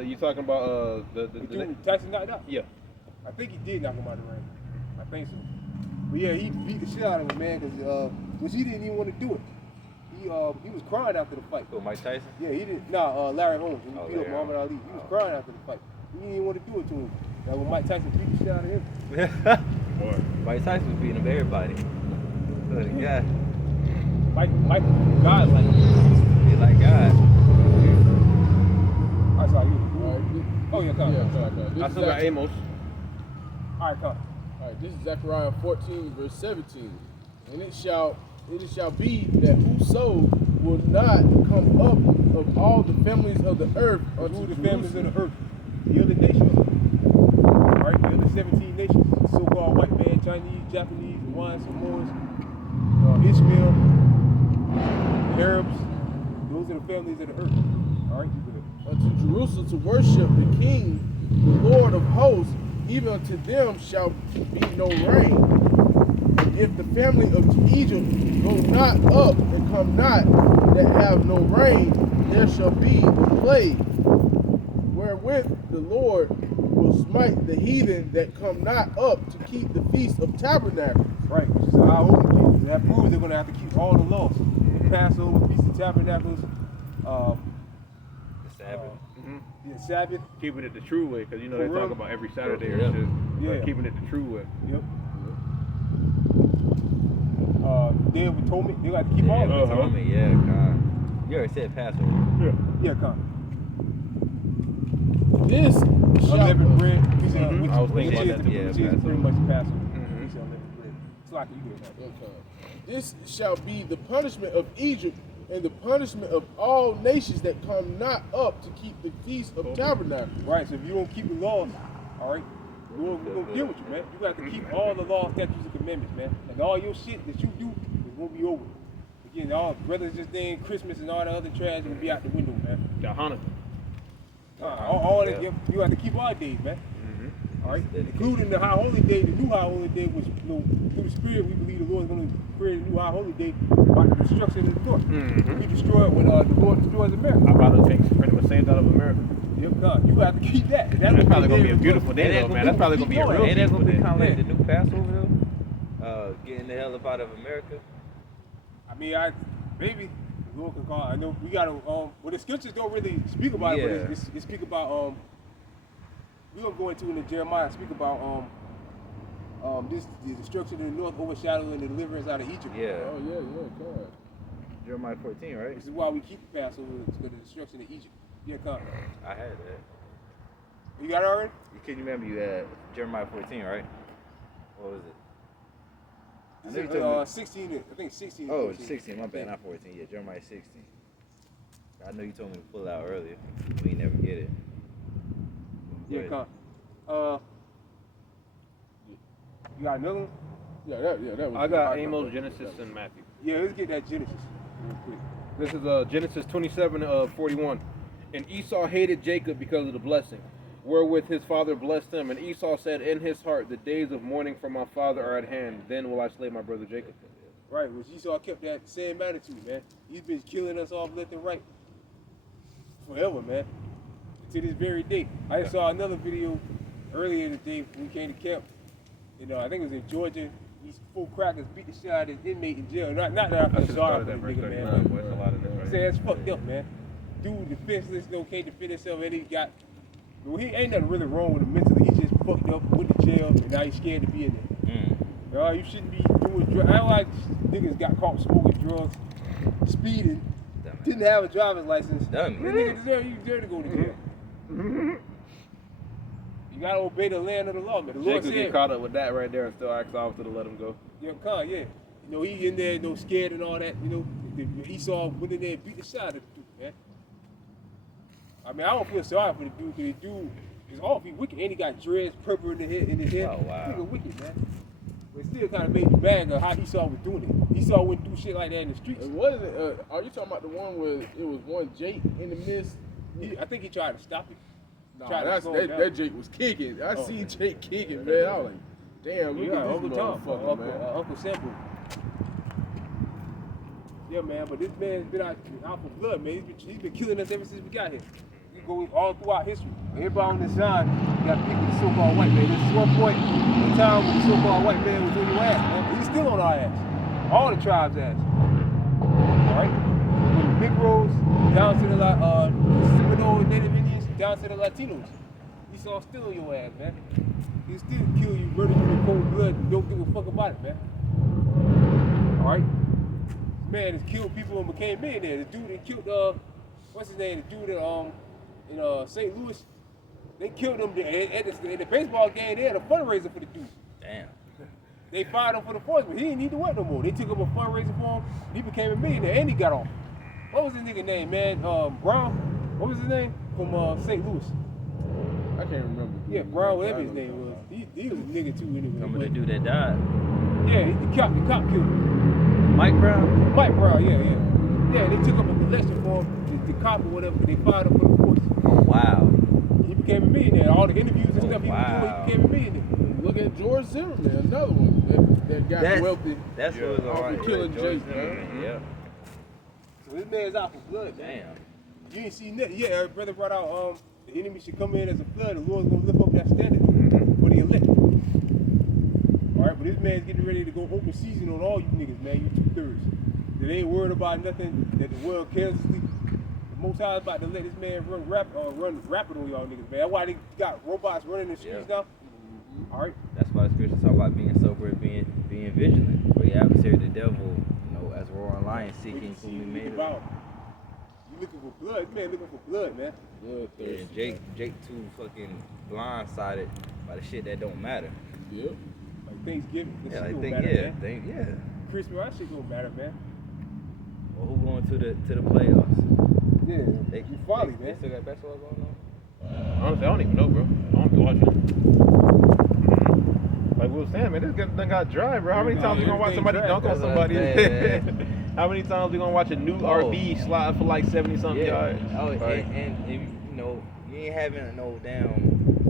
You talking about The dude Tyson knocked out? yeah. I think he did knock him out of the ring. I think so. But yeah, he beat the shit out of him, man, because he didn't even want to do it. He was crying after the fight. Who, Mike Tyson? Yeah, he didn't. Nah, Larry Holmes. When he Oh, beat up Larry Muhammad Ali. He was crying after the fight. He didn't even want to do it to him. Now when Mike Tyson beat the shit out of him, Mike Tyson was beating up everybody. Good God. Mike God like Mm-hmm. He like God. I saw you. All right, Oh yeah, come. yeah, on. come. This I is still got actually- Amos. All right, come. All right, this is Zechariah 14, verse 17. And it shall be that whoso will not come up of all the families of the earth Rule unto the families Jerusalem. of the earth. The other nations. All right, the other 17 nations. So-called white man, Chinese, Japanese, Hawaiians, Samoans, Ishmael, the Arabs. Those are the families of the earth. All right, you good. Unto Jerusalem to worship the King, the Lord of hosts, even unto them shall be no rain. And if the family of Egypt go not up and come not, that have no rain, there shall be a plague, wherewith the Lord will smite the heathen that come not up to keep the feast of tabernacles. Right, which is our holy day. That proves they're going to have to keep all the laws. The Passover, Feast of Tabernacles, The Sabbath. the Sabbath. Keeping it the true way, because you know they For talk real? about every Saturday or Yeah. shit. Yeah. But keeping it the true way. Yep. Day of Atonement. They got to keep all of Yeah, it. Told me, yeah, God. You already said Passover. Yeah, come. This shall Unleavened bread, which I was thinking is about that. Yeah, which is pretty Passover. much Passover. Mhm. He said unleavened bread. It's like you hear that. Okay. This shall be the punishment of Egypt and the punishment of all nations that come not up to keep the feast of tabernacles. Right, so if you don't keep the laws, all right, we're going to deal with you, man. You got to keep all the laws, statutes, and commandments, man. Like all your shit that you do is going to be over. Again, all brothers just saying Christmas and all the other trash going to be out the window, man. Got Hanukkah. All that, you have to keep our days, man. All right, including the high holy day, the new high holy day, which through the Spirit we believe the Lord is going to create a new high holy day by the destruction of the North. Mhm. We destroy it when the Lord destroys America. Our father takes pretty much saved out of America. Yeah, come. You have to keep that. That's what probably they gonna be did a beautiful with- day though, man. That's probably gonna be a real Ain't that beautiful gonna be day. kind of like Yeah. the new Passover though? Getting the hell up out of America. I mean, maybe the Lord can call. I know we gotta. Well, the scriptures don't really speak about it, Yeah. but it speak about we're gonna go into in the Jeremiah speak about this the destruction of the north overshadowing the deliverance out of Egypt. Yeah. Oh yeah, God. Jeremiah 14, right? This is why we keep the Passover because of the destruction of Egypt. Yeah, come. I had that. You got it already? Can you remember you had Jeremiah 14, right? What was it? I know you This told me- is 16. I think 16. Oh, it's 16. My bad, not 14. Yeah, Jeremiah 16. I know you told me to pull it out earlier. We ain't never get it. Yeah, Go come. You got another one? Yeah, that was. I got Amos, Genesis, and Matthew. Yeah, let's get that Genesis real quick. This is Genesis 27:41. And Esau hated Jacob because of the blessing, wherewith his father blessed him. And Esau said in his heart, the days of mourning for my father are at hand. Then will I slay my brother Jacob. Right, which Esau kept that same attitude, man. He's been killing us off left and right forever, man. To this very day. I just saw another video earlier today when we came to camp. You know, I think it was in Georgia. These four crackers beat the shit out of this inmate in jail. Not that I feel sorry for the nigga, man. Boy, it's a lot in this I'm right saying that's fucked up, man. Dude, defenseless, can't defend himself, and he got. Well, he ain't nothing really wrong with him mentally. He just fucked up, went to jail, and now he's scared to be in there. You shouldn't be doing drugs. I don't like niggas got caught smoking drugs, speeding, didn't have a driver's license. Dummy. This nigga deserve to go to jail. You gotta obey the land of the law, man. The Lord Jacob get said, caught up with that right there and still ask the officer to let him go. yeah, come, yeah. You know, he in there, you know, scared and all that, you know. Esau went in there and beat the shit out of the dude, man. I mean, I don't feel sorry for the dude, because the dude is awful wicked, and he got dreads, purple in his head. Oh, wow. Nigga wicked, man. But it still kind of made you mad of how Esau was doing it. Esau wouldn't do shit like that in the streets. It wasn't. Are you talking about the one where it was one Jake in the midst? I think he tried to stop it. Nah, Tried to that's, slow him that down. Jake was kicking. I Oh. seen Jake kicking, man. I was like, damn, look Yeah, at Uncle this Tom, motherfucker, man. Uncle Sample. Yeah, man, but this man's been out for blood, man. He's been killing us ever since we got here. We go all throughout history. Everybody on this side got picked with the so-called white man. This is one point in time when the so-called white man was on your ass, man. He's still on our ass. All the tribes' ass. All right? From the Negroes down to the Seminole Native Indians, down to the Latinos. Esau still on your ass, man. He'll still kill you, murder you in cold blood, and don't give a fuck about it, man. All right? This man has killed people and became millionaires. The dude that killed, what's his name? The dude that, in St. Louis, they killed him at the baseball game. They had a fundraiser for the dude. Damn. They fired him for the force, but he didn't need to work no more. They took up a fundraiser for him. He became a millionaire, and he got off. What was his nigga name, man? Brown. What was his name? From St. Louis. I can't remember. Yeah, Brown, whatever his name was. He was a nigga too, anyway. Remember the but- dude that died? Yeah, the cop killed him. Mike Brown? Mike Brown, yeah. Yeah, they took up a collection for him, the cop or whatever, they fired him for the force. Oh, wow. He became a millionaire. All the interviews and stuff he Wow. was doing, he became a millionaire. Look at George Zimmerman, another one that got That's- wealthy. That's what was Off on of killing George Jake, Zimmerman, yeah. So this man's out for blood, man. Damn. You ain't seen nothing. Yeah, our brother brought out the enemy should come in as a flood. The Lord's gonna lift up that standard for the elect. Alright, but this man's getting ready to go open season on all you niggas, man. You 2/3. That ain't worried about nothing, that the world carelessly. The Most High is about to let this man run rapid on y'all niggas, man. That's why they got robots running the streets now. Alright? That's why the scriptures talk about being sober and being vigilant. For your adversary, the devil, as a roaring lion seeking See whom he you may looking devour. about. You looking for blood. This man looking for blood, man. Yeah, Jake too fucking blindsided by the shit that don't matter. Yep. Like Thanksgiving. This Yeah, shit I don't think matter, man. yeah. Christmas, that shit don't matter, man. Well, who going to the playoffs? Yeah, you folly, They man. still got basketball going on? Honestly, I don't even know, bro. I don't be watching. Like we was saying, man, this done got dry, bro. How many times you gonna watch somebody dunk on That's what I'm somebody? saying, How many times we gonna watch a new Oh. RB slide for like 70-something yards? Oh, Right. and you ain't having no damn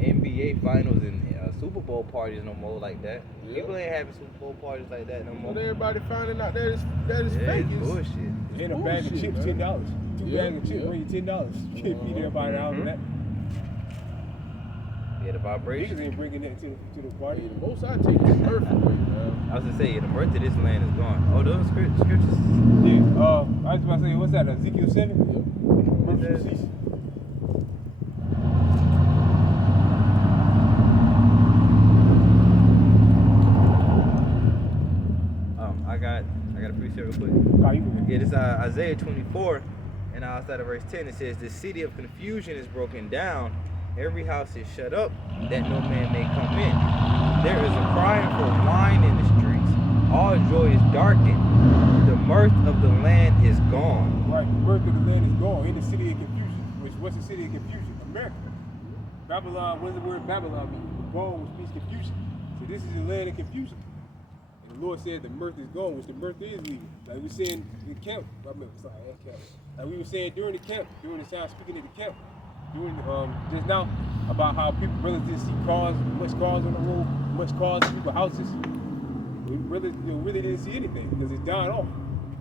NBA finals and Super Bowl parties no more like that. Yeah. People ain't having Super Bowl parties like that no more. But everybody finding out that it's Yeah, fake. it's It's- bullshit. And a bag of bullshit, chips, man. $10. Two Yeah, bags of chips yeah. bring you $10. You can't feed everybody out of that. Yeah, the Niggas vibration. ain't bringing that to the Hey, party. the most I take is earth away, man. I was gonna say, yeah, the birth of this land is gone. Oh, those scriptures. Yeah. I was about to say, what's that? Ezekiel 7. Yep. Birth shall cease. I got a precept real quick. Nah, you can- Yeah, this Isaiah 24, and outside of verse 10, it says, "The city of confusion is broken down, every house is shut up, that no man may come in. There is a crying for wine in the streets, all joy is darkened, the mirth of the land is gone." Right, the birth of the land is gone in the city of confusion. What's the city of confusion? America. Babylon, what does the word Babylon mean? Gone, which means confusion. So this is the land of confusion. And the Lord said the mirth is gone, which the mirth is leaving. Like we were saying in the camp, like we were saying during the camp, during the time speaking at the camp, during just now about how people brothers didn't see cars, much cars on the road, much cars in people's houses. We really didn't see anything because it's dying off.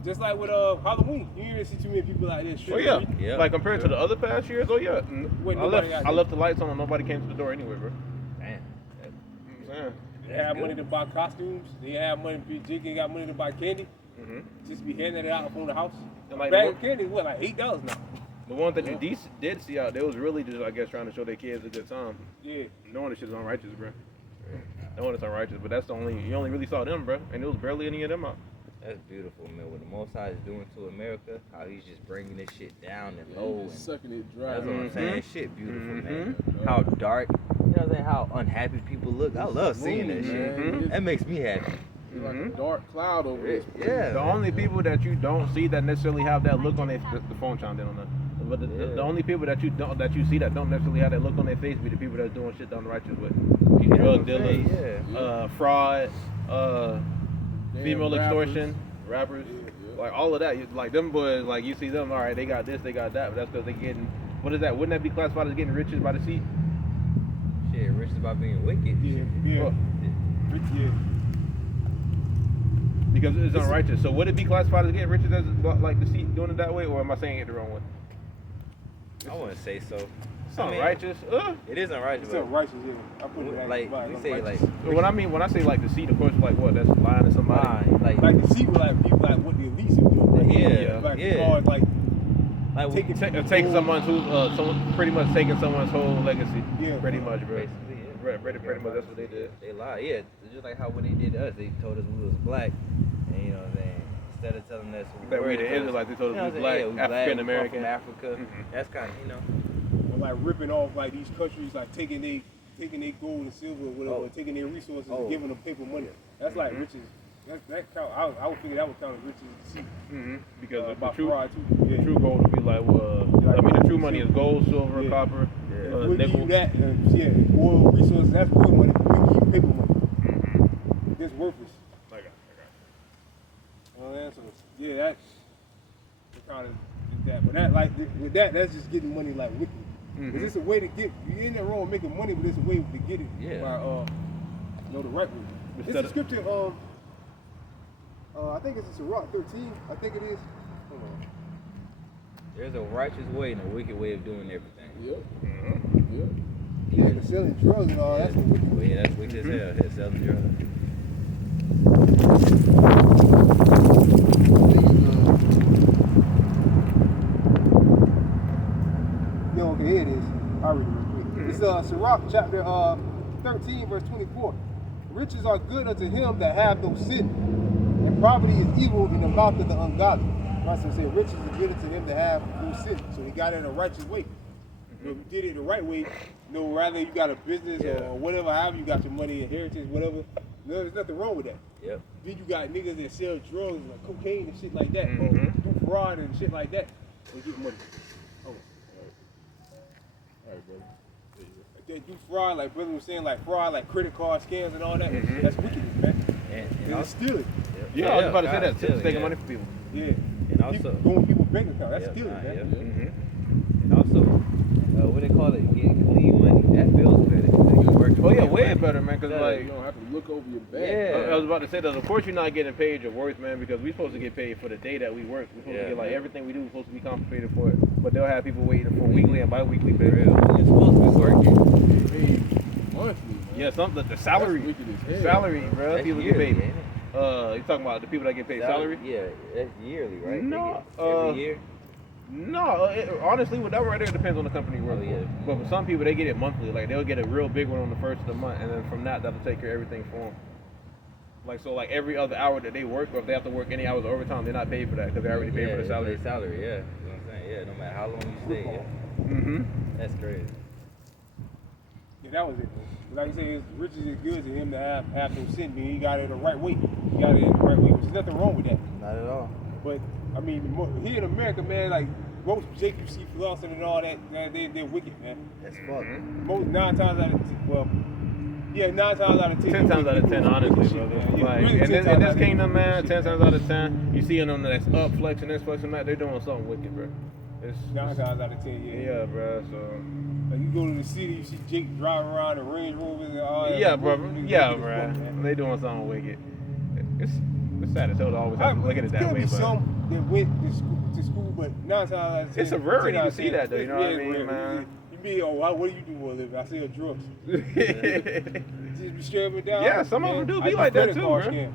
Just like with Halloween, you didn't see too many people out there. Oh yeah. Yeah. Like compared to the other past years, oh yeah. Wait, I nobody got left there. the lights on and nobody came to the door anyway, bro. Man, You know what I'm saying? They have money to buy costumes. They have money. Jake ain't got money to buy candy. Mm-hmm. Just be handing it out from the house. And like Bag the of candy is what, like $8 now? The ones that you did see out, they was really just, I guess, trying to show their kids a good time. Yeah. Knowing this shit is unrighteous, bro. Knowing it's unrighteous, but that's you only really saw them, bro. And there was barely any of them out. that's beautiful, man. What the Most High is doing to America, how he's just bringing this shit down and Yeah, low. he And just sucking it dry. that's what I'm Mhm. saying. Shit beautiful, man. Mhm. How dark, you know what I'm saying? How unhappy people look. I love seeing that Smooth, shit. man. Mhm. That makes me happy. It's like a Mhm. dark cloud over this. Yeah. The only people that you don't see that necessarily have that look on their the phone chimed in on that. But the only people that you see that don't necessarily have that look on their face be the people that's doing shit the unrighteous way. These Yeah, drug I'm dealers, saying, yeah. fraud, Damn female rappers. extortion, rappers, Yeah. like all of that. Like them boys, like you see them, all right, they got this, they got that, but that's because they getting. What is that? Wouldn't that be classified as getting riches by the seat? Shit, rich is about being wicked. Yeah. Well, Yeah. because it's unrighteous. So would it be classified as getting riches as like the seat doing it that way, or am I saying it the wrong way? I wouldn't say so. It's I mean, unrighteous. It is unrighteous. It's but unrighteous, yeah. I put it like you say, like When I say like the seat, of course, like what? That's lying to somebody. lying, like the seat would like be like what the elites are doing. Like, Yeah, like yeah. cars, like like taking Taking someone's someone pretty much taking someone's whole legacy. Yeah. Pretty much, bro. basically, yeah. Pretty much that's what they did. They lie, yeah. It's just like how when they did to us, they told us we was black, and you know what I'm saying. Instead of telling us That we were, the told us- Israelites, they told us you know we what I'm black, saying? Yeah, we African we American. come from Africa. Mhm. That's kind of, you know. or like ripping off like these countries, like taking their gold and silver or whatever, Oh. taking their resources Oh. and giving them paper money. That's like riches. That count. I would figure that would count as riches to see. Because the By true fraud too. Yeah. true gold would be like, I mean, the true money is gold, silver, Yeah. copper, Yeah. We'll give nickel. you that, oil resources. That's real money. We give you paper money. It's worthless. I got So yeah, that kind of is that. But that with that, that's just getting money like wicked. Mhm. It's a way to get. You ain't that wrong making money, but it's a way to get it Yeah. by the right way. It's Instead a of- scripture. I think it's in Sirach 13. I think it is. Hold on. There's a righteous way and a wicked way of doing everything. Yep. Mm-hmm. Yep. Yeah, the selling drugs and all. Yeah, That's the wicked. well, yeah, that's wicked as hell. They're selling drugs. No, okay, here it is. I'll read it real quick. It's Sirach chapter 13, verse 24. Riches are good unto him that have no sin, and poverty is evil in the mouth of the ungodly. Right, so it said riches are good unto them that have no sin. So he got it in a righteous way. If you did it the right way, rather you got a business Yeah. or whatever, however you got your money, inheritance, whatever, there's nothing wrong with that. Yep. Then you got niggas that sell drugs like cocaine and shit like that, or Mhm. do fraud and shit like that, they get money. Oh. All right, brother. They do fraud, like brother was saying, like fraud, like credit card scams and all that. Mhm. That's wickedness, man. And And it's also, stealing. Yeah, I was about to say God, that. stealing, Taking yeah. money from people. Yeah. And also- People going people's bank account. That's Yeah, stealing, nah, man. yeah. Mm-hmm. And also, what they call it, getting clean money. That feels better. You working Oh yeah, with way money. better, man. Cause Yeah, like, You don't have to look over your back. Yeah. I was about to say that. Of course, you're not getting paid your worth, man, because we're supposed to get paid for the day that we work. We're supposed Yeah, to get like man. everything we do. We're supposed to be compensated for it. But they'll have people waiting for weekly and bi-weekly For pay. real. You're supposed to be working. Hey, monthly, man. Yeah, something the salary, That's wicked as hell. salary, bro. That's People yearly, get paid. ain't it? You talking about the people that get paid salary? Yeah, that's yearly, right? They No, get every year. No, honestly, well, that right there depends on the company you work Oh, yeah. for. But for some people, they get it monthly. Like they'll get a real big one on the first of the month, and then from that, that'll take care of everything for them. Like so, like every other hour that they work, or if they have to work any hours of overtime, they're not paid for that because they already paid for the salary. Salary, yeah. That's what I'm saying. Yeah, no matter how long you stay, yeah. Mm-hmm. That's crazy. Yeah, that was it. Like I said, it's riches is good to him to have no sin. I mean, he got it the right way. He got it in the right way. There's nothing wrong with that. Not at all. But I mean, here in America, man, like most Jake you see flossing and all that, man, they're wicked, man. That's fucked. Most 9 times out of 10, well, yeah, 9 times out of 10. 10 times out of 10, honestly, shit, brother. man. Yeah, Like, really and 10 in times this out of kingdom, 10. man, 10 Shit. times out of 10, you see them that's up flexing this, flexing that, they're doing something wicked, bro. It's 9 times out of 10, yeah. yeah, bro. So Like you go to the city, you see Jake driving around in Range Rovers and all that. yeah, bro. Yeah, Wicked as bro. fuck, man. They doing something wicked. It's sad as hell to always have to look at it that There'll way, be but some that went to school, but 9 times out of 10. It's a rarity 10 out to of see 10, that, though, you know what I yeah, mean, rare. man? You be, oh, what do you do for a living? I sell drugs. Just be straight up and down. Yeah, some of man. them do I be like that credit too, card bro. scams.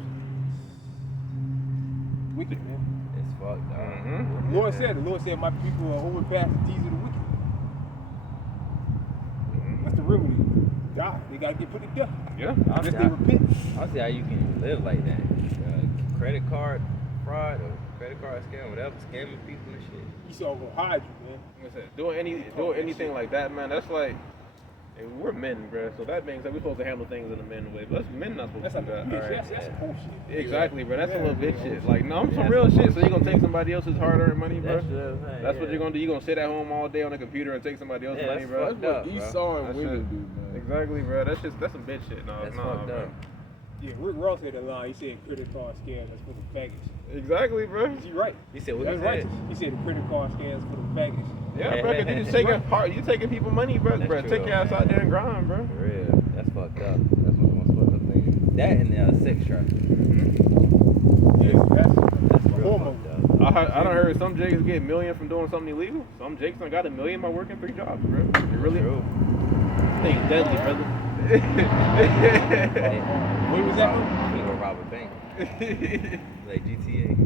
Wicked, man. It's fucked, dog. Mhm. The Lord said, my people are overpass the deeds of the wicked. That's the remedy. Die. They gotta get put to death. Yeah. Unless they repent. I don't see how you can live like that. Credit card fraud or credit card scam, whatever, scamming people and shit. Esau gonna hide you, man. Like I said, doing anything like that, man, that's like we're men, bro. So that means that we're supposed to handle things in a men way. But us men not supposed That's to like do that. bitch. All right. That's cool shit. Exactly, bro. That's some little bitch Yeah. shit. Like, no, I'm some real shit. So you gonna take somebody else's hard-earned money, bro? That's what I'm saying, That's what yeah. you're gonna do. You gonna sit at home all day on a computer and take somebody else's Yeah, money, that's bro? That's what up, bro. Esau and That's women it. do, man. Exactly, bro. That's some bitch shit. No, That's no, fucked bro. up. Yeah, Rick Ross had a line. He said credit card scams that's for the faggots. Exactly, bro. He right. You said what That's you right. said? He said the credit card scams for the faggots. Yeah, bro. Cause you just taking you taking people money, bro. That's Bro, true, take your ass man. out there and grind, bro. For real. That's fucked up. That's one of the most fucked up things. That and sex trafficking. Yes, that's That's real hormone. fucked up. I done heard some Jakes get $1 million from doing something illegal. Some Jakes done got $1 million by working 3 jobs, bro. You really? True. Thing's deadly, brother. Where was that from? We gonna rob a bank. Like GTA.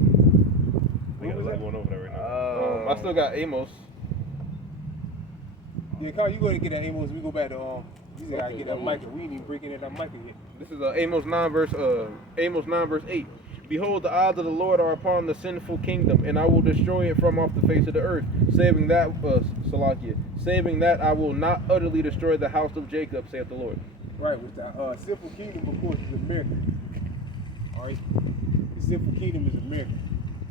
We got a lot going over there right now. Oh. I still got Amos. Yeah, Carl, you go to get that Amos. We go back to you gotta get that Micah. We ain't even breaking in that Micah yet. This is Amos 9 verse 8. Behold, the eyes of the Lord are upon the sinful kingdom, and I will destroy it from off the face of the earth. Saving that I will not utterly destroy the house of Jacob, saith the Lord. Right, with the sinful kingdom, of course, is America. All right, the sinful kingdom is America.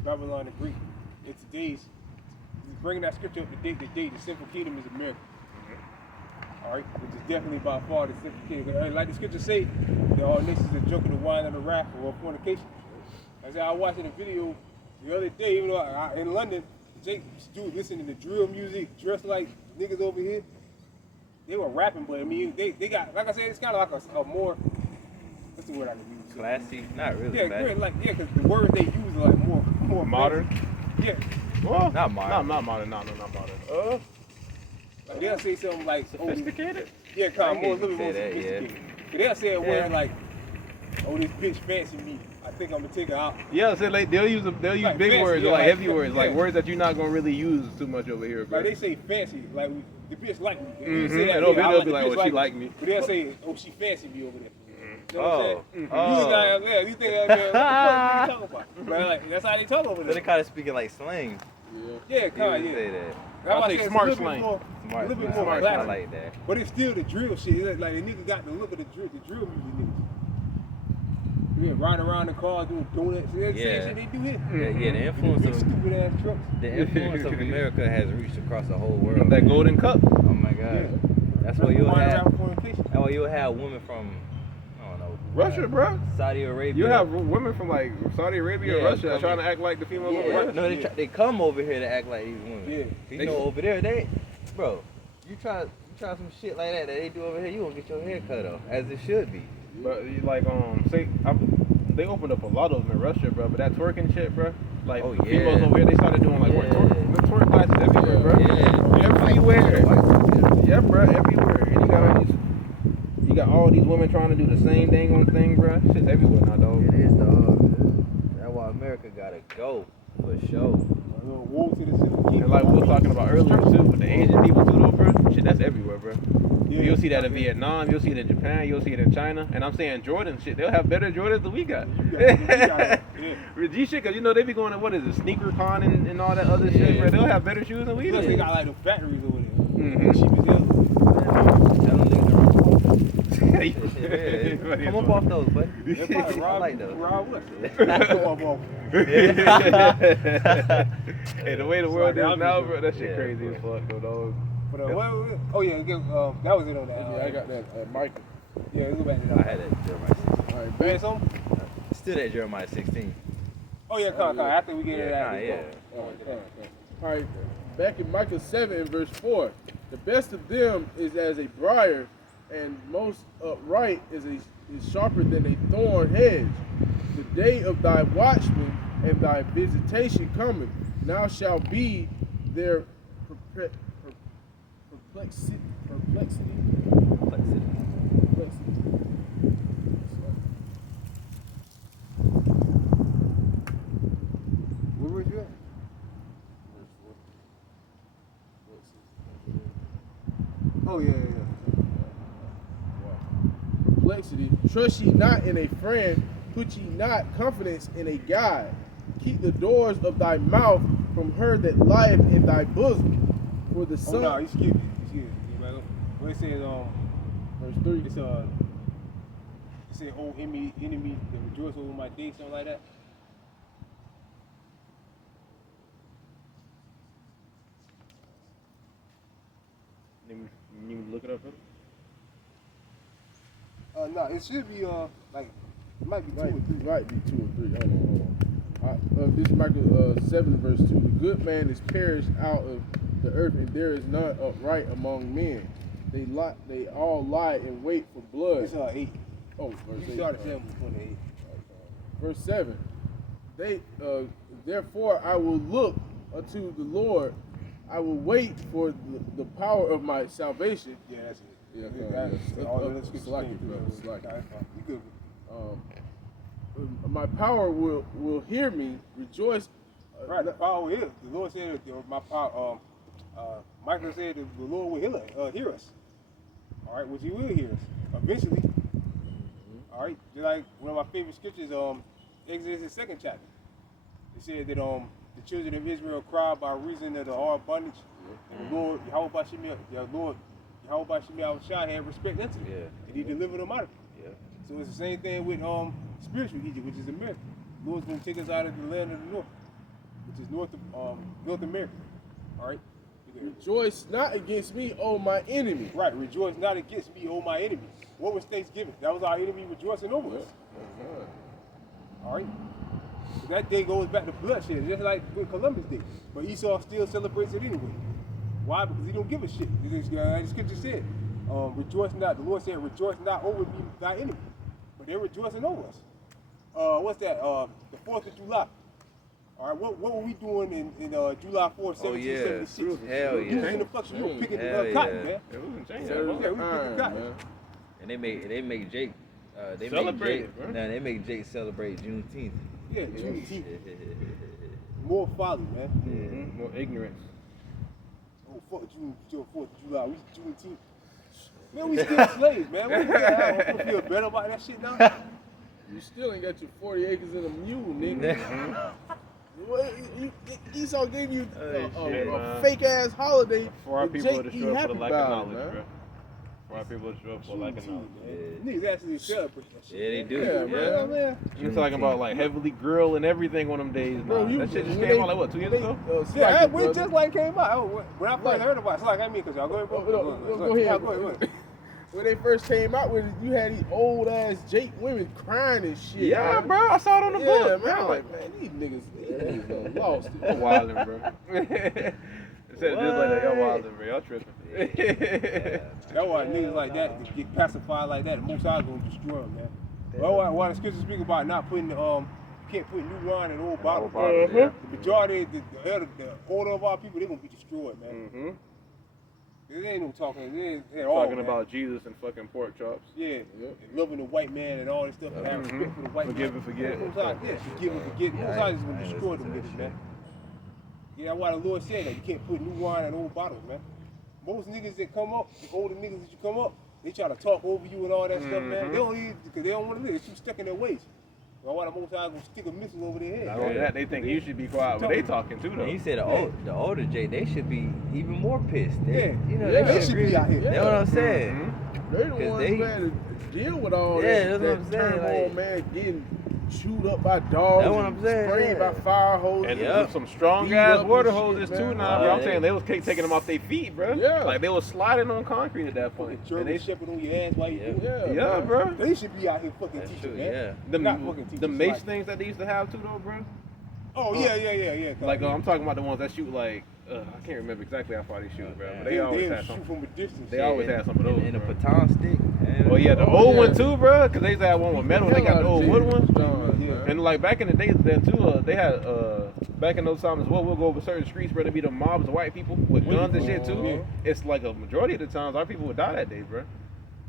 Babylon the Great. In today's, bringing that scripture up to date, the sinful kingdom is America. All right, which is definitely by far the sinful kingdom. Like the scripture say, that all nations are drunk of the wine of the wrath or fornication. I said I was watching a video the other day, even though in London, Jake dude listening to drill music, dressed like niggas over here. They were rapping, but I mean, they got, like I said, it's kind of like a more, what's the word I can use? Classy? Not really Yeah, classy. great, because the words they use are like more Modern? Yeah, Well, Not modern. Not modern. No, not modern. like they'll say something like, Sophisticated? yeah, kind I of more, a can little bit more say that, yeah. sophisticated. But they'll say a Yeah. word like, oh, this bitch fancy me. I think I'm gonna take her out. Yeah, so like they'll use Like big fancy, words, yeah, or like like- heavy words, like yeah. words that you're not gonna really use too much over here, bro. Like they say fancy, like the bitch like me. They Mhm. say that, And over yeah, I here they'll be the like, bitch oh, she like me. But they'll say, oh, she fancy me over there. You know Oh. what I'm saying? Oh. You think that, man, what the fuck are you talking about? Like, that's how they talk over So they there. kind of speaking like slang. Yeah, You kind would of, yeah. say that. That's why I'll I say said it's smart a little bit slang. more, Smart. a little bit Smart. more I classic. like that. But it's still the drill shit. It's like the nigga got the look of the drill music niggas. Yeah, riding around the car doing donuts. That's the Yeah. same shit they do here. Yeah, the Big influence of stupid ass trucks. the influence of America has reached across the whole world. That golden cup. Oh my God. That's why you'll Riding have. around fornication. That's why you'll have women from, I don't know, Russia, bro. Saudi Arabia. You have women from like Saudi Arabia or Yeah, Russia come trying in. to act like the females of Yeah, Russia. no, they come over here to act like these women. Yeah. You know, over there, bro, you try some shit like that they do over here, you gonna get your hair cut off, as it should be. But like they opened up a lot of them in Russia, bro. But that twerking shit, bro. Like Oh, females yeah. over here, they started doing like Yeah. twerk classes everywhere, bro. Yeah. Everywhere. Yeah, bro, everywhere. And you got trying to do the same dang on thing, bro. Shit's everywhere now, dog. It is, dog. That's why America gotta go for sure. War to the city. And like we were talking about earlier too, with the Asian people too, though, bro. Shit, that's everywhere, bro. Yeah. You'll see that in Vietnam, you'll see it in Japan, you'll see it in China, and I'm saying Jordan shit, they'll have better Jordans than we got. Yeah. G shit, cause you know they be going to what is it, Sneaker Con and all that other shit, bro. They'll have better shoes than we Plus do. they got like the factories over there. Mhm. Cheap as hell. Tell them niggas to run Yeah. Come up off those, buddy. They probably I like those. Rob what? Come on. Hey, the way the world like is now, bro, that shit Yeah, crazy bro. as fuck, though, dog. But oh yeah, that was it on that. Yeah, I got that. Michael. Yeah, let's go back to I that. had that Jeremiah 16. All right, You had back. something? Still that Jeremiah 16. Oh yeah, come on. After we get Yeah, it out. nah, let's yeah. go. All right, back in Micah 7 and verse 4. The best of them is as a briar, and most upright is sharper than a thorn hedge. The day of thy watchman and thy visitation cometh. Now shall be their perplexity. Where was you at? Oh yeah. Perplexity. Trust ye not in a friend, put ye not confidence in a guide. Keep the doors of thy mouth from her that lieth in thy bosom. For the Oh sun. no, you skipped it. Where it says Verse 3. it's it said old enemy that rejoice over my day, something like that. You need me to look it up, bro? No, it should be like it might be 2 or 3. Might be 2 or 3. Hold on. This is Micah 7 verse 2. The good man is perished out of the earth, and there is none upright among men. They all lie in wait for blood. It's 8. Oh, verse You 8. started 7 before the 8. Verse 7. Therefore I will look unto the Lord. I will wait for the power of my salvation. Yeah, that's it. Yeah, That's all the scriptures slack it, came bro, through. slack it. That's fine. You good. My power will hear me, rejoice. Right, the power will hear. The Lord said that my power. Michael said that the Lord will hear us. All right, which He will hear us eventually. All right, just like one of my favorite scriptures, Exodus the 2nd chapter. It said that the children of Israel cried by reason of the hard bondage, and the Lord Yahweh Shemiah Shai had respect unto them, and He delivered them out of it. Yeah. So it's the same thing with spiritual Egypt, which is America. The Lord's going to take us out of the land of the north, which is North America. All right. Rejoice not against me, O my enemy. Right. Rejoice not against me, O my enemy. What was Thanksgiving? That was our enemy rejoicing over us. All right. So that day goes back to bloodshed, just like with Columbus Day. But Esau still celebrates it anyway. Why? Because he don't give a shit. The scripture said, rejoice not. The Lord said, rejoice not over me, thy enemy. But they're rejoicing over us. What's that? The 4th of July. All right, what were we doing in July 4th, 1776? Hell You was yeah. in the function. You were picking Hell the cotton, yeah. man. It wasn't changing. Yeah, we picking cotton. And they make Jake. Celebrate it, bro. They make Jake celebrate Juneteenth. Yeah, Juneteenth. More folly, man. Mhm. More ignorance. Oh, fuck June, 4th of July. We Juneteenth. Man, we still slaves, man. We feel better about that shit now. You still ain't got your 40 acres and a mule, nigga. Esau gave you shit, a man. fake ass holiday. For our and people Jake, to he show up for happy the lack of about it, knowledge, man. bro. For our people to show up for lack of knowledge. Niggas actually celebrate that shit. Yeah, they do. Yeah, Yeah, man. You're talking about like heavily grill and everything on them days, Bro, man. you That shit just when came they- out like what, 2 years when ago? they, Yeah, slack it, when it brother. just like came out. When I first Right. heard about it, it's like I mean, because y'all go ahead, bro. Go ahead. Go ahead. When they first came out with it, you had these old ass Jake women crying and shit. Yeah, man. bro. I saw it on the Yeah, book. man. I'm bro. like, man, these niggas done lost it. Y'all wildin', bro. It said just like that, y'all wildin', bro. Y'all tripping. That's why niggas like that get pacified like that. The Most High gonna destroy them, man. That's why the scriptures speak about not putting can't put new wine in old bottles. Yeah. The majority, the order of our people, they're gonna be destroyed, man. Mm-hmm. There ain't no talking. It ain't at all. Talking man. about Jesus and fucking pork chops. Yeah, and loving the white man and all this stuff, and having respect for the white Forgive man. and forget. Most High, yeah, forgive and forget. Most High is gonna destroy them niggas, man. Yeah, that's why the Lord said that you can't put new wine in old bottles, man. Most niggas that come up, the older niggas that you come up, they try to talk over you and all that stuff, man. They don't even, because they don't want to live. They're too stuck in their ways. That's why the Most High gonna stick a missile over their head. Not only that, they think you should be quiet, but they talking too though. And you said the older J, they should be even more pissed. Yeah. You know, Yeah. they They should be out here. That's what I'm saying. Mm-hmm. They the 'Cause ones they- who had to deal with all Yeah, that. that's what I'm saying, turmoil, like- man, getting chewed up by dogs. That's what and I'm saying, Sprayed yeah. by fire hoses. And Yep. some strong Beat ass up water and hoses shit, too man. now, bro. I'm Yeah. saying they was taking them off their feet, bro. Yeah. Like they was sliding on concrete at that Fucking point. And German they, shepherd on your ass while you Yeah. do it. Yeah, yeah, man. bro. They should be out here fucking That's teaching, true, man. yeah. Them, Not fucking teachers, the mace like- things that they used to have too, though, bro. Oh, yeah. Like I'm talking about the ones that shoot like I can't remember exactly how far they shoot, bro. But they always had shoot some. from a distance. They always had some of those. And a bro. baton stick. Oh yeah, the Oh, old yeah. one too, bro. Cause they used to have one with metal. They got the old wood one. Yeah. And like back in the days then too, they had back in those times as well. We'll go over certain streets, bro. There be the mobs of white people with guns and shit too. Yeah. It's like a majority of the times our people would die that day, bro.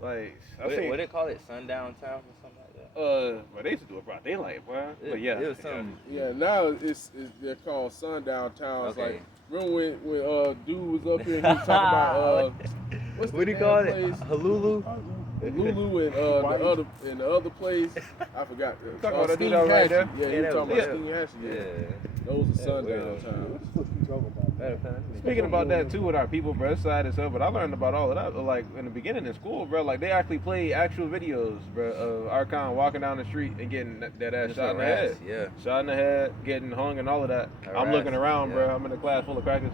Like I What think they call it? Sundown town or something like that? well, they used to do it broad daylight, bro. But yeah, It was something. Yeah, now it's they're called sundown towns. Okay. Like remember when dude was up here and he was talking about what's the What do you damn call it? place? Halulu? Lulu and the other place, I forgot. Talking about that dude Skinny that was right Hatchet. there? Yeah, he was Yeah, talking that about was- Skinny Hatchet. Yeah. Yeah. Those are Yeah, sundown weird. towns. What the fuck you talking about? Speaking about that too with our people, bro, side and stuff, but I learned about all of that like in the beginning in school, bro. Like they actually played actual videos, bro, of Archon walking down the street and getting that ass Just shot in the head. harassed, yeah. Shot in the head, getting hung and all of that. I'm Harassed, looking around, yeah. bro. I'm in a class full of crackers.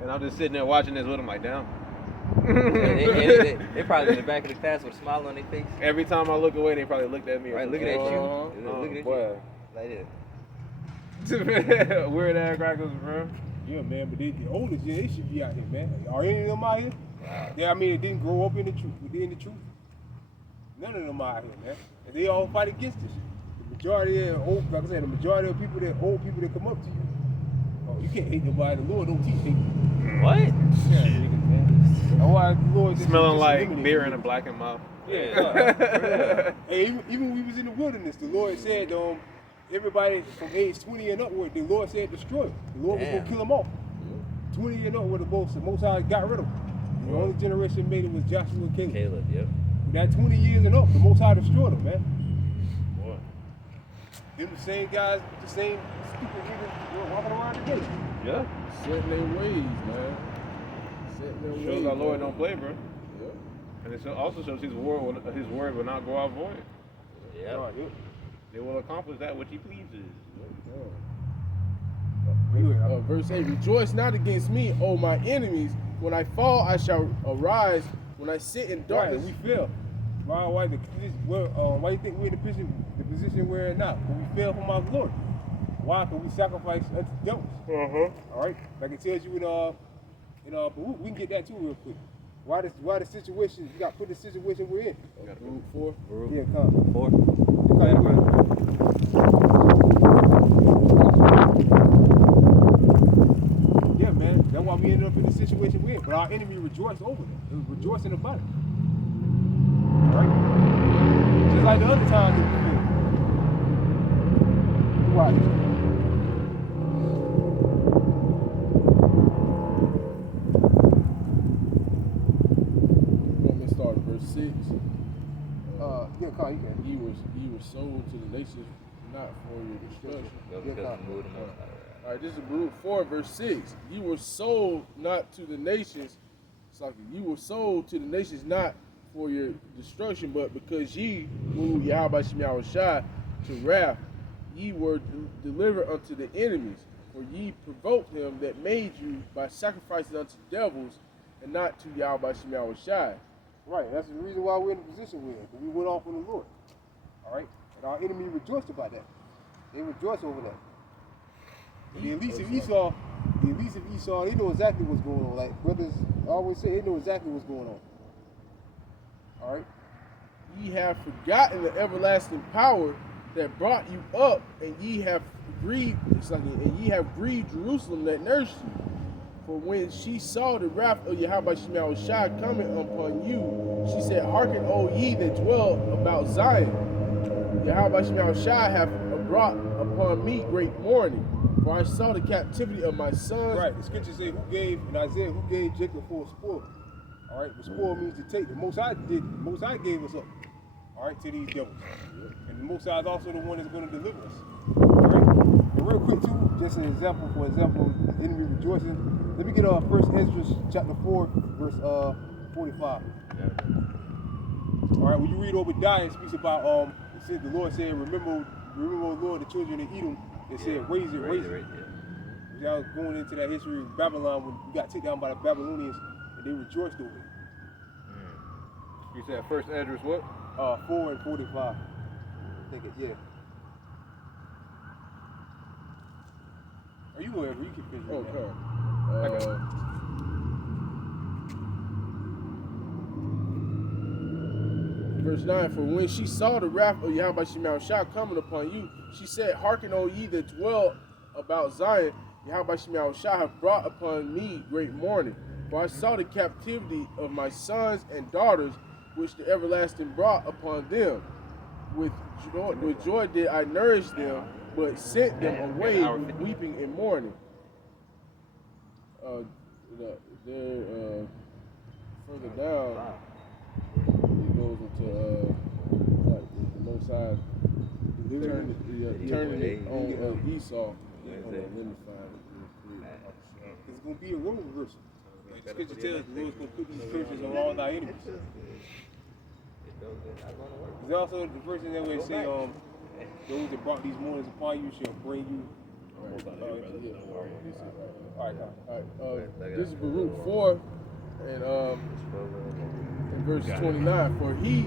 And I'm just sitting there watching this with them like, damn. They probably in the back of the class with a smile on their face. Every time I look away, they probably looked at me. Right, looking at you. Uh-huh. Looking at boy. you. Like that. Weird ass crackers, bro. Yeah, man, but the oldest, yeah, they should be out here, man. Are any of them out here? Yeah, I mean, they didn't grow up in the truth, within the truth. None of them out here, man. And they all fight against this. The majority of old, like I said, the majority of people that old people that come up to you, oh, you can't hate nobody. The Lord don't teach hate. What? Yeah, niggas, man. That's why the Lord just Smelling just like eliminated beer you. in a blackened mouth. Yeah. Hey, even when we was in the wilderness, the Lord said, everybody from age 20 and upward, the Lord said destroy it. The Lord was Damn. going to kill them all. 20 and upward, the Most High got rid of them. The only generation made it was Joshua and Caleb. Caleb, yep. That 20 years and up, the Most High destroyed them, man. Boy. Them the same guys, the same stupid niggas walking around together. Yeah. Setting their ways, man. Setting their ways. Shows our Lord man. don't play, bro. Yep. And it also shows his word will not go out void. Yep. Right, yeah. They will accomplish that which he pleases. Verse 8, rejoice not against me, O my enemies. When I fall, I shall arise. When I sit in Right, darkness, and we fail. Why do you think we're in the position we're in now? Because we fail from our glory. Why? Because we sacrifice unto devils. All right, like it tells you but we can get that too real quick. Why the situation? You got to put the situation we're in. Root 4. Yeah, come. 4. Yeah, man. That's why we ended up in the situation we're in. But our enemy rejoiced over it. It was rejoicing about it. All right. Just like the other times that we failed. Watch. Want me to start at verse 6? Yeah, Carl, you can. Ye were sold to the nations, not for your destruction. Because we moved them up. All right, this is Baruch 4, verse 6. You were sold not to the nations. It's like you were sold to the nations not for your destruction, but because ye moved Yahweh Shem Yahushai to wrath, ye were delivered unto the enemies. For ye provoked him that made you by sacrificing unto devils and not to Yahweh Shem Yahushai. Right, that's the reason why we're in the position we're in. 'Cause we went off on the Lord. All right? And our enemy rejoiced about that. They rejoiced over that. The elites of Esau, they know exactly what's going on. Like brothers always say, they know exactly what's going on. All right? Ye have forgotten the everlasting power that brought you up, and ye have grieved. It's like, and ye have grieved Jerusalem that nursed you. For when she saw the wrath of Yahweh Shemel Shai coming upon you, she said, Hearken, O ye that dwell about Zion. Yahweh Shemel Shai hath brought upon me great mourning. For I saw the captivity of my sons. Right, the scriptures say who gave, in Isaiah, who gave Jacob for a spoil. All right, the spoil means to take. The Most High did. The Most High gave us up, all right, to these devils. And the Most High is also the one that's going to deliver us. All right, but real quick too, just an example, for example, the enemy rejoicing. Let me get 1 Ezra chapter 4, verse 45. All right, when you read Obadiah, it speaks about, it said, the Lord said, remember, O Lord, the children of Edom. It said, raise it. I was going into that history of Babylon when we got taken down by the Babylonians, and they rejoiced over it. You said 1 Ezra what? 4 and 45. I think it, yeah. Are you wherever you can finish? Okay. Verse 9, for when she saw the wrath of Yahweh Shemel Shai coming upon you, she said, Hearken, O ye that dwell about Zion, Yahweh Shemel Shai hath brought upon me great mourning. For I saw the captivity of my sons and daughters, which the everlasting brought upon them. With joy did I nourish them, but sent them away with weeping and mourning. Further down, it goes into like the Most High turning it on Esau. Hold on, let me find it. It's going to be a role reversal. The scripture tells the Lord's going to put these curses on all thy enemies. There's also the verse in there where it say, those that brought these mournings upon you shall bring you. This is Baruch 4 and in verse 29. For he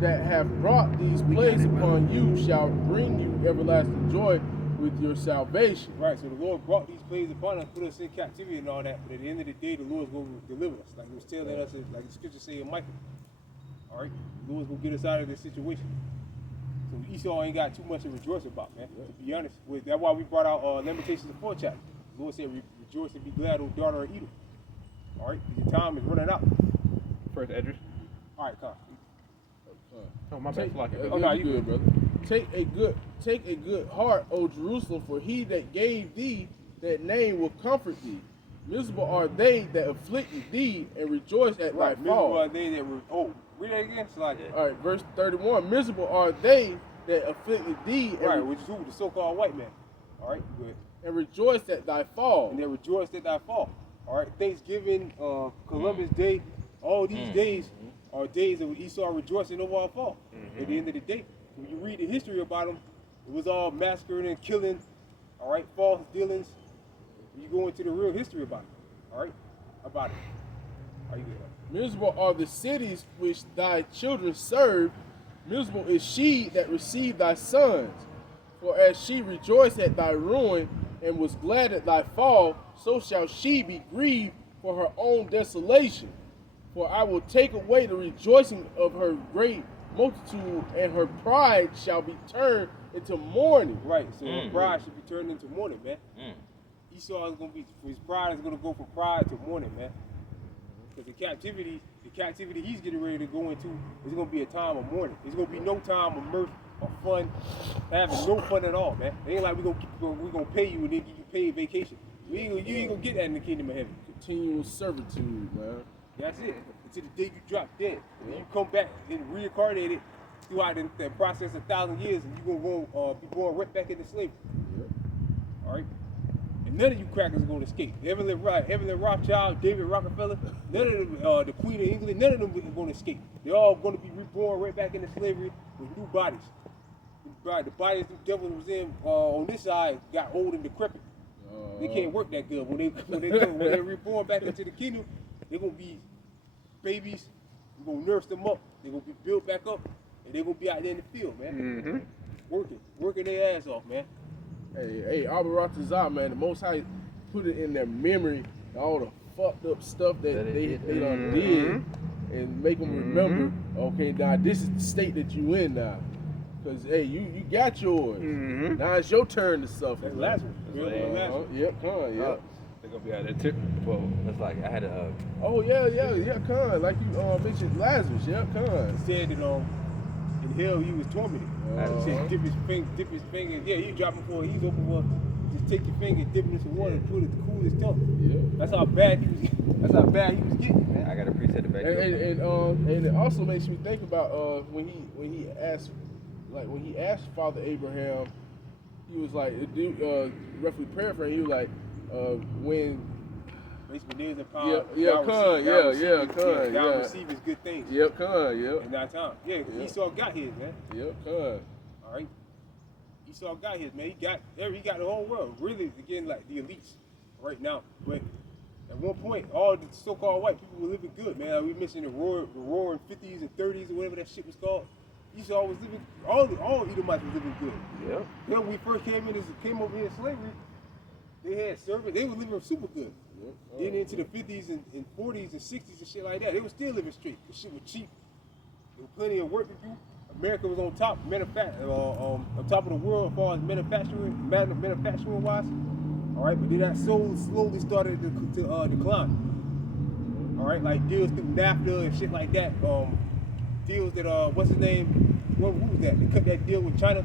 that hath brought these plagues upon you shall bring you everlasting joy with your salvation. Right, so the Lord brought these plagues upon us, put us in captivity and all that, but at the end of the day, the Lord's going to deliver us. Like he was telling us, like the scripture say in Micah. All right, the Lord's going to get us out of this situation. So Esau ain't got too much to rejoice about, man, to be honest. That's why we brought out Lamentations, the 4th chapter. The Lord said, rejoice and be glad, O daughter of Edom. All right, your time is running out. 1 Ezra. All right, come. Oh, my bad. Oh, no, you good, brother. Take a good heart, O Jerusalem, for he that gave thee that name will comfort thee. Miserable are they that afflicted thee and rejoice at thy fall. Miserable are they that read that again. All right, verse 31. Miserable are they that afflicted thee, and which is who? The so-called white man. All right, good. And rejoice at thy fall. And they rejoiced at thy fall. All right, Thanksgiving, Columbus Day, all these days are days of Esau rejoicing over our fall. At the end of the day, when you read the history about them, it was all massacring and killing. All right, false dealings. You go into the real history about it. All right, about it. Are you good? Miserable are the cities which thy children serve. Miserable is she that received thy sons. For as she rejoiced at thy ruin and was glad at thy fall, so shall she be grieved for her own desolation. For I will take away the rejoicing of her great multitude, and her pride shall be turned into mourning. Right, so her pride should be turned into mourning, man. Esau is going to be, his pride is going to go from pride to mourning, man. Because the captivity he's getting ready to go into is going to be a time of mourning. There's going to be no time of mirth or fun, having no fun at all, man. It ain't like we're going to pay you and then give you paid vacation. You ain't going to get that in the kingdom of heaven. Continual servitude, man. That's it. Until the day you drop dead. And then you come back and reincarnated throughout the process of 1,000 years, and you're going to be born right back into slavery. All right? And none of you crackers are going to escape. Evelyn Rothschild, David Rockefeller, none of them, the Queen of England, none of them are going to escape. They're all going to be reborn right back into slavery with new bodies. The bodies the devil was in on this side got old and decrepit. They can't work that good. When they're reborn back into the kingdom, they're going to be babies. We're going to nurse them up. They're going to be built back up. And they're going to be out there in the field, man. Working their ass off, man. Hey, Abaratazah, man, the Most High put it in their memory, all the fucked up stuff that they done did, and make them remember, okay, now this is the state that you in now. Because, hey, you got yours. Now it's your turn to suffer. That's Lazarus. Yep. They're gonna be out there tip. Well, It's like I had a Oh yeah, con. Like you mentioned Lazarus, yeah, con. Said that in hell he was tormented. He said dip his finger. Yeah, you drop him for he's open for. Just take your finger, dip it in some water, and put it to cool his tongue. Yeah. That's how bad he was. That's how bad he was getting, man. I got a preset the back. And it also makes me think about when he asked Father Abraham, he was like, roughly paraphrasing, he was like, when Basically, there's a power. God receive his good things. Yep, con, yep. In that time. Yeah, Yeah. Esau got his, man. Yep, con. All right. Esau got his, man. He got the whole world. Really, again, like the elites right now. But at one point, all the so-called white people were living good, man. Like we mentioned the roaring 50s and 30s or whatever that shit was called. Esau was living, all Edomites was living good. Yep. Then when we first came over here in slavery, they had servants. They were living super good. Yep. Then into the 50s and 40s and 60s and shit like that, they were still living straight. The shit was cheap. There was plenty of work to do. America was on top, on top of the world as far as manufacturing wise. All right, but then that slowly started to decline. All right, like deals through NAFTA and shit like that. Deals that what's his name? Who was that? They cut that deal with China.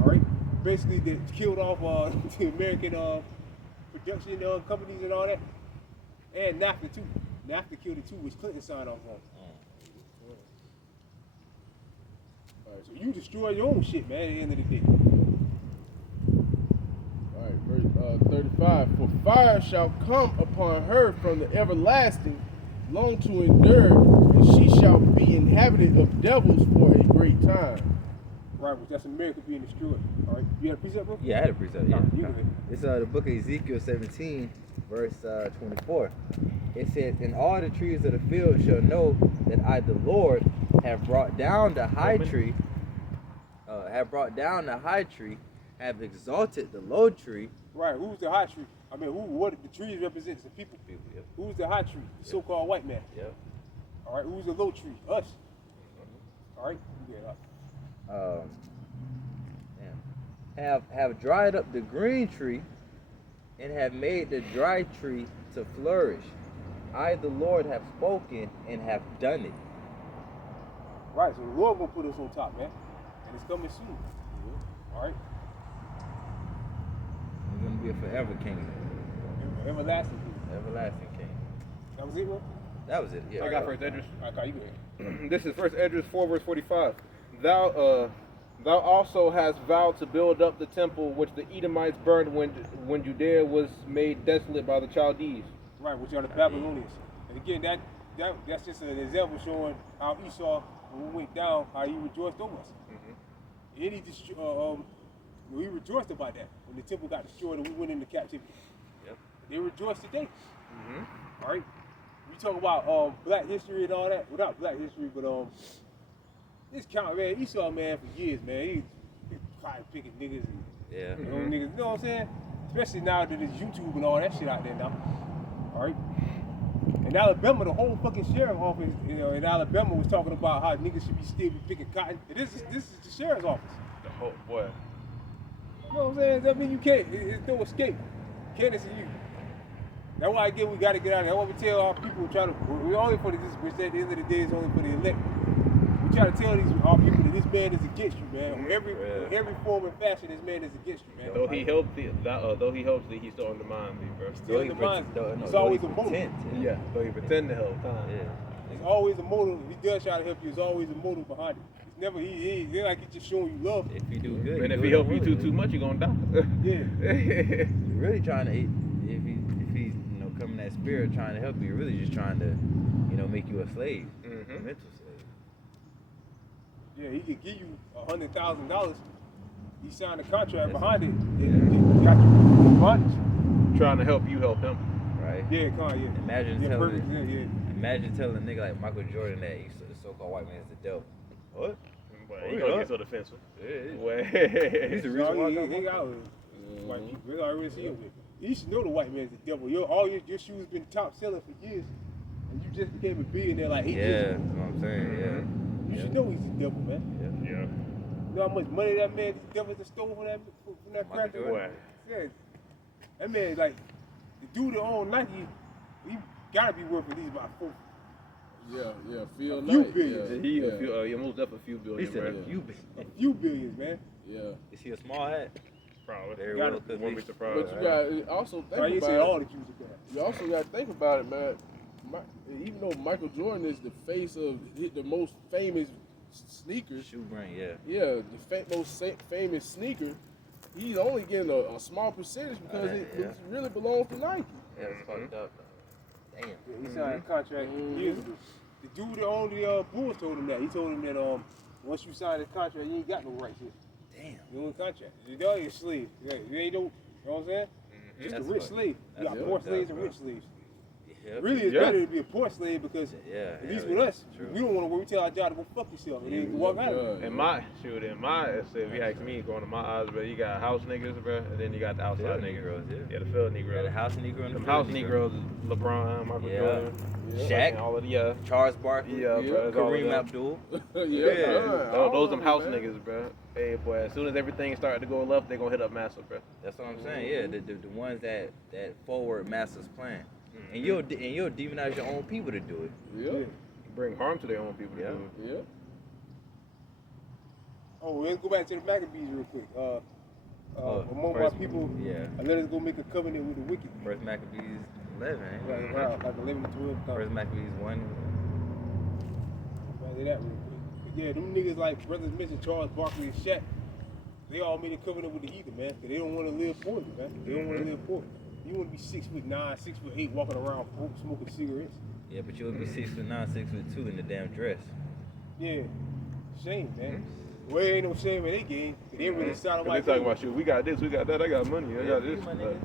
All right, basically they killed off the American production companies and all that, and NAFTA too. NAFTA killed it too, which Clinton signed off on. All right, so you destroy your own shit, man. At the end of the day. All right, verse 35. For fire shall come upon her from the everlasting, long to endure, and she shall be inhabited of devils for a great time. Right, which that's America being destroyed. All right, you had a precept, bro? Yeah, I had a preset. Yeah. You have it. It's the book of Ezekiel 17, verse 24. It says, "And all the trees of the field shall know that I, the Lord, have brought down the high tree, have exalted the low tree." Right, who's the high tree? I mean, what the trees represents the people. Yep. Who's the high tree? The so-called white man. Yep. All right, who's the low tree? Us. All right, Have dried up the green tree, and have made the dry tree to flourish. I, the Lord, have spoken and have done it. Right, so the Lord gonna put us on top, man, and it's coming soon. All right, It's gonna be a forever kingdom, everlasting. King. everlasting king. That was it, bro. That was it. Yeah. I got first Edris. All right, you go ahead. This is First Esdras 4 verse 45. Thou also hast vowed to build up the temple which the Edomites burned when Judea was made desolate by the Chaldees. Right, which are the Babylonians. And again, that's just an example showing how Esau, when we went down, how he rejoiced over us. And we rejoiced about that when the temple got destroyed and we went into captivity. Yep. They rejoiced today. All right. We talk about black history and all that. Well, not black history, but this count, man. Esau, man, for years, man. He cotton picking niggas and Yeah. niggas. You know what I'm saying? Especially now that there's YouTube and all that shit out there now. All right. In Alabama, the whole fucking sheriff office, in Alabama was talking about how niggas should still be picking cotton. And this is the sheriff's office. The whole boy. You know what I'm saying? That mean you can't. It's no escape. Candace and you. That's why we got to get out of there. That's why we tell our people we're only for this, which at the end of the day is only for the elect. We try to tell our people that this man is against you, man. In every form and fashion, this man is against you, man. Though he helps thee, he still undermines thee, bro. Still undermines thee. It's always a motive. Yeah, though he pretend to help. Yeah. It's always a motive. If he does try to help you, there's always a motive behind it. It's never he ain't like he's just showing you love. If you do good. And if do he it help you really. too much, you're gonna die. Yeah. You're really trying to, if he's coming that spirit trying to help you, you're really just trying to, make you a slave, a mental slave. Yeah, he could give you $100,000. He signed a contract behind it. He got you bondage. Trying to help you help him. Right? Yeah, come on, yeah. Imagine Yeah, telling, perfect, yeah. imagine telling a nigga like Michael Jordan that the so-called white man is the devil. What? Well, he gonna get so defensive. Well, He's the reason why. He got white people. We already see him. You should know the white man's the devil. All your shoes been top selling for years, and you just became a billionaire like 8 Yeah, years that's ago. what I'm saying. Yeah. You should know he's the devil, man. Yeah. You know how much money that man, the devil, just stole from that cracker? Jordan. Yeah. That man, like, the dude that owned Nike, he gotta be worth at least about Phil A few Knight. billions. He yeah. a few, most definitely a few He billion, said bro. a few a few billions, man. Yeah. Is he a small hat? Probably. Very Gotta- well could Won't be. be surprised. But you got also So think you about say it. all the Jews are bad. You also got to think about it, man. Even though Michael Jordan is the face of the most famous sneakers, Shoe brand, yeah. yeah, the most famous sneaker, he's only getting a small percentage because Yeah. it really belongs to Nike. Yeah, it's fucked up though. Damn. Yeah, he signed a contract years ago. The dude that owned the Bulls told him that. He told him that once you sign the contract, you ain't got no rights here. Damn. You own the contract. You ain't a slave. You ain't no, you know what I'm saying? Just That's a rich fucked- slave. You that's got poor fucked slaves up, and bro. rich slaves. Yeah. Really, it's Yeah. better to be a poor slave because Yeah. at least yeah, with us, true. we don't want to work. We tell our job to go fuck yourself and then you can walk out of it. In my if you ask me, going to my eyes, bro, you got house niggas, bro, and then you got the outside Field niggas. Negroes, yeah. Yeah, the field Yeah, Negroes. the house Negro and the Them field house Negro. Negroes, is LeBron, Michael Yeah. Jordan, Shaq, and all of the yeah, Charles Barkley, bro. it's all of Kareem them. Abdul. Those them house man. niggas, bro. Hey, boy, as soon as everything started to go left, they gonna hit up Massa, bro. That's what I'm saying. Yeah, the ones that forward Masters plan, and you'll demonize your own people to do it. Yeah, Bring harm to their own people. Yeah. To do it. yeah. Oh, let's go back to the Maccabees real quick. Among my first- people, yeah. let us go make a covenant with the wicked. First Maccabees 11, ain't Like, it? wow, like 11 to 12. First Maccabees 1. Say that real quick. But yeah, them niggas like brothers mentioned Charles Barkley and Shaq, they all made a covenant with the heathen, man, because they don't want to live poorly, man. They don't want to live poorly. You want to be 6'9", 6'8", walking around smoking cigarettes. Yeah, but you'll be 6'9", 6'2" in the damn dress. Yeah, shame, man. Well, ain't no shame in their game. They really solid They white. talking about shit. We got this, we got that. I got money. I got you, this. my nigga.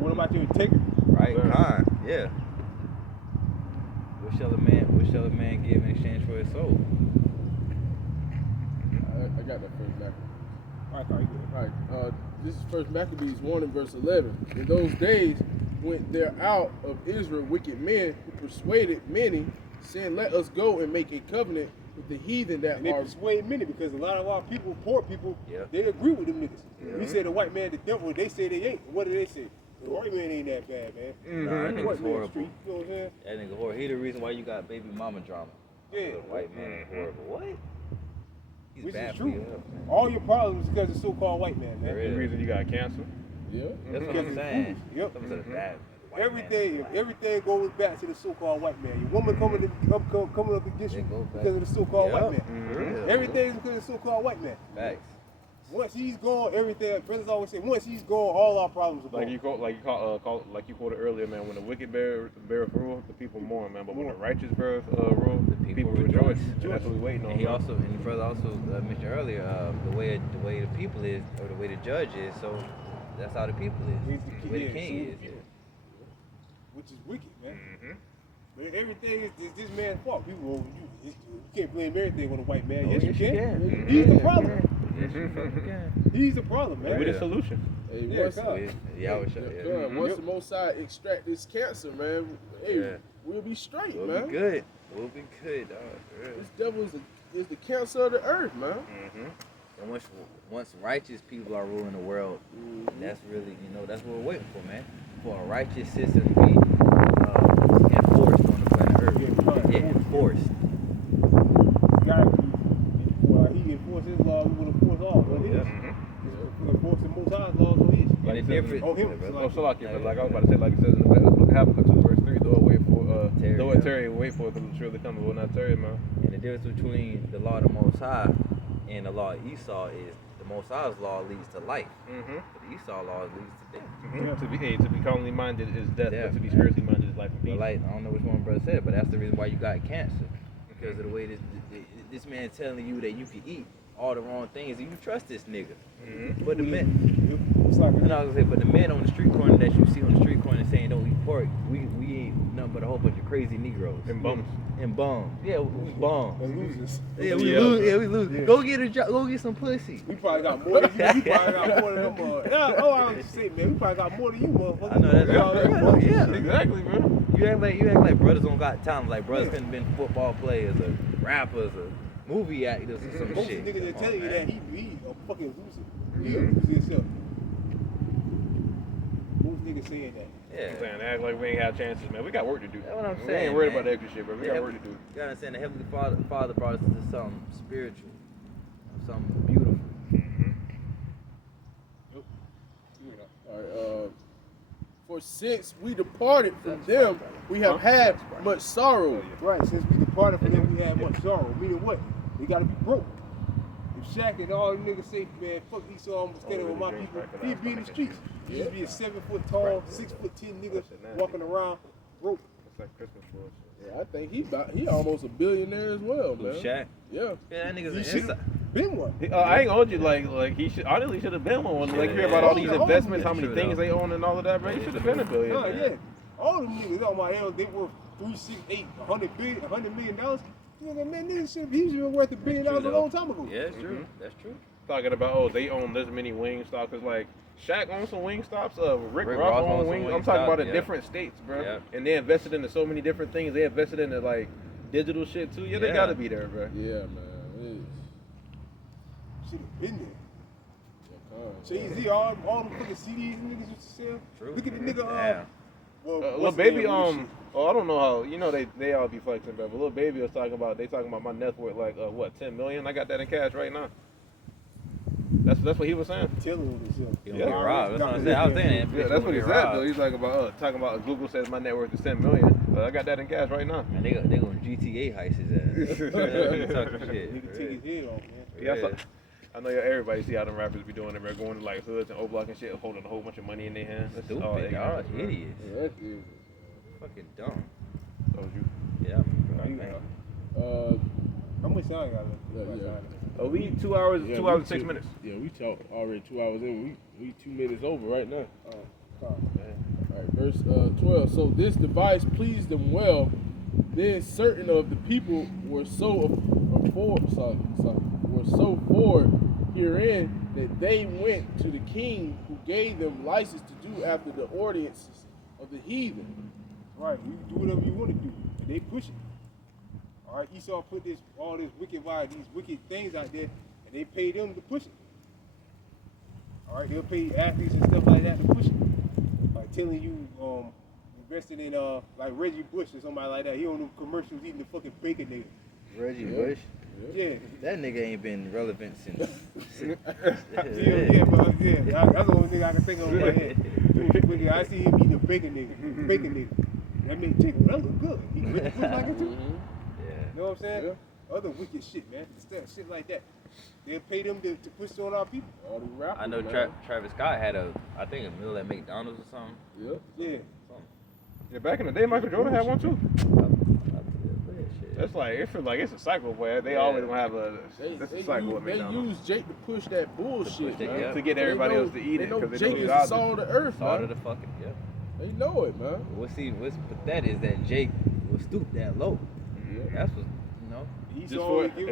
What about your integrity? Right, Yeah. Khan, yeah. What shall a man give in exchange for his soul? I got that first Maccabees. All right, Carl, you good. All right, this is First Maccabees 1 and verse 11. In those days went there out of Israel wicked men who persuaded many, saying, "Let us go and make a covenant with the heathen that And they are." persuade many because a lot of our people, poor people, Yeah. they agree with them niggas. We say the white man the devil, they say they ain't. What do they say? The white man ain't that bad, man. Nah, that The nigga's white man horrible. street, you know what I'm saying? That nigga horrible. He the reason why you got baby mama drama. Yeah. The white man is horrible. What? He's Which bad is for true. your health, man. All your problems is because of so-called white man, man. There is. The reason you got cancer. Yeah. That's what Because I'm it's saying. food. Yep. Some of the bad white Everything goes back to the so-called white man. Your woman coming up against It you goes back. because of the so-called Yeah. white man. For real. Everything is because of the so-called white man. Facts. Once he's gone, everything. Brothers always say, once he's gone, all our problems are gone. Like you quoted earlier, man. When the wicked bear rule, the people mourn, man. But when the righteous bear rule, The people rejoice. rejoice. And that's what we waiting on. And he man. also, and your brother also mentioned earlier, the way the people is, or the way the judge is. So that's how the people is. He's The way the yeah, king so- is. Yeah. Which is wicked, man. But everything is this man's fault. You can't blame everything on the white man. Oh, yes, yes, you you can. can. He's the problem. Yes, you fucking can. He's the problem, man. With Yeah. a solution. Hey, Yeah, once, God. Yeah, I wish. Yeah. once Yep. the Most High extract this cancer, man, hey, Yeah. we'll be straight, We'll man. be good. We'll be good, dog. For real. This devil is the cancer of the earth, man. And once righteous people are ruling the world, that's really, that's what we're waiting for, man. For a righteous system to be enforced on the planet Earth. Yeah, Yeah, enforced. Gotta be. He enforced his law, we will enforce all. What his? We enforce the Most High's laws on his. And the difference. Oh, him. Oh, so like, like I was about to say, like it says in the book of Habakkuk 2 verse 3, though it tarry, wait for it to surely come, it will not tarry, man. And the difference between the law of the Most High and the law of Esau is the Most High's law leads to life, but the Esau law leads to death. To be carnally minded is death, Yeah. but to be spiritually minded is life and But peace. like, I don't know which one brother said, but that's the reason why you got cancer. Because of the way this man telling you that you can eat all the wrong things and you trust this nigga. But the men, It's like and I was gonna say, but the men on the street corner that you see on the street corner saying don't eat pork, we ain't nothing but a whole bunch of crazy Negroes. And bums. And bums. Yeah, we bums. losers. Yeah, we Yeah. lose. Yeah, we lose. Go get a job. Go get some pussy. We probably got more than you. We probably got more than them. I was say, man, we probably got more than you, motherfucker. I know that's right. Yeah. Exactly, bro. You act like brothers don't got talent. Like brothers couldn't been football players or rappers or movie actors or some Most shit. niggas that Come tell on, you man. that he a fucking loser. He a loser himself. Most niggas saying that. Yeah. I'm saying, act like we ain't have chances, man. We got work to do. That's what I'm We saying, ain't worried man. about the extra shit, but we got work to do. You gotta understand, the Heavenly Father brought us to something spiritual, something beautiful. All right, for since we departed from them, we have had much sorrow. Right, since we departed from them, we had much sorrow. Meaning what? We gotta be broke. If Shaq and all them niggas say, man, fuck Esau, I'm standing with my people, he'd be in the streets. He used to be a 7 foot tall, 6'10" nigga walking around broke. It's like Christmas for us. Yeah, I think he almost a billionaire as well, man. Shaq? Yeah. Yeah, that nigga's He an should inside. have been one. I ain't gonna hold you like he should honestly should have been one. Like you hear about all these investments, how many things they own and all of that, bro. He should have been a Nah, billionaire. yeah. All them niggas talking about they worth 3, 6, 8, $100 million. Nigga, man, niggas should have been worth $1 billion a long time ago. Yeah, it's true. That's true. Talking about they own this many wing stops. Cause like Shaq owns some wing stops. Rick Ross Ross owns owns some wing. wing I'm talking about stops, in yeah. different states, bro. Yeah. And they invested into so many different things. They invested into like digital shit too. Yeah, they Yeah. gotta be there, bro. Yeah, man. It Should have been there. is. Jay-Z, all them fucking CDs niggas used to sell. True. Look at the nigga, Yeah. well, Lil what's his Baby, name? Little shit. I don't know how, they all be flexing, bro. But Lil Baby was talking about my net worth like what, 10 million? I got that in cash right now. That's what he was saying. Telling on himself. He gonna get robbed. That's what I'm saying. I was saying that. Yeah, that's what he said though. He's talking about Google says my net worth is 10 million. I got that in cash right now. Man, they gonna GTA heist his ass. Talking shit. Nigga take his head off, man. Yeah, I know everybody see how them rappers be doing it. They're going to like hoods and O-Block and shit, holding a whole bunch of money in their hands. That's Stupid. all Y'all ignorant, bro. idiots. Yeah, that's it. Fucking dumb. Told you. Yeah. Nah, you man. Uh, How much time I got left? Yeah. Oh, we 2 hours, yeah, 2 hours we and 6 two- minutes. Yeah, we talked already 2 hours in. We 2 minutes over right now. All right, verse 12. So this device pleased them well. Then certain of the people were so forward herein that they went to the king, who gave them license to do after the ordinances of the heathen. Right, you can do whatever you want to do. And they push it. All right, Esau put all this these wicked things out there, and they pay them to push it. All right, they'll pay athletes and stuff like that to push it. Like telling you, invested in like Reggie Bush or somebody like that. He on them commercials eating the fucking bacon nigga. Reggie Bush. Yeah. That nigga ain't been relevant since. Yeah, but that's the only thing I can think of in my head. I see him eating a bacon nigga. That made chicken. That look good. He Reggie Bush like it too. Yeah. You know what I'm saying? Yeah. Other wicked shit, man. Shit like that. They'll pay them to push it on our people. All the rappers, I know man. Travis Scott had a meal at McDonald's or something. Yep. Yeah. Yeah, back in the day, Michael Jordan had one too. Shit. That's like, it feels like it's a cycle, boy. They Yeah. always gonna have that's They a cycle with use McDonald's. Jake to push that bullshit, it, man. yeah. To get everybody else to eat it, They know because they Jake know is he's the out salt of the earth, Salt man. of the fucking, yeah. They know it, man. What's pathetic is that Jake will stoop that low. That's what,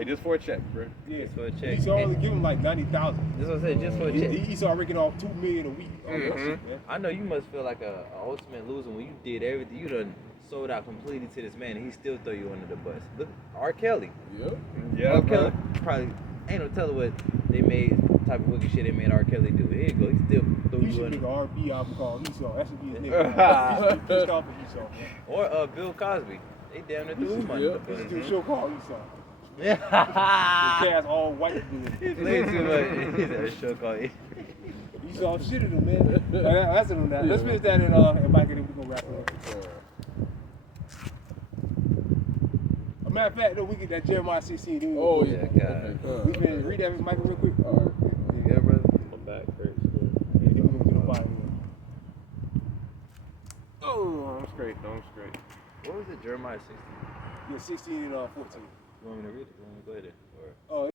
Just for a check, bro. Yeah. Just for a check. Esau only give him like 90,000. That's what I said, just for a check. Esau raking off $2 million a week. All that shit, man. I know you must feel like a ultimate loser when you did everything. You done sold out completely to this man and he still throw you under the bus. Look, R. Kelly. Yep. Yeah, R. Kelly bro. probably ain't no telling what they made, type of wicked shit they made R. Kelly do. Here you go, he still throw You you should under. make an R&B album called Esau. That should be his name. He should be pissed off at Esau, man. Or Bill Cosby. They damn near threw him under the Yeah. He should bus. do a show called Esau. Yeah. His cast all white dude. He played too much. He's at a show called Esau shit at him, man. That's it on that. Let's finish that and Mike, and then we gonna wrap it up. A matter of fact, though, we get that Jeremiah 16. Then we Oh, go. yeah. God. Okay. We can read that, Michael, real quick. All right. Yeah, brother. My back hurts. Yeah, then we gonna get a Bible. Oh, I'm straight. What was it, Jeremiah 16? Yeah, 16 and 14. You want me to read it? You want me to go ahead? Or?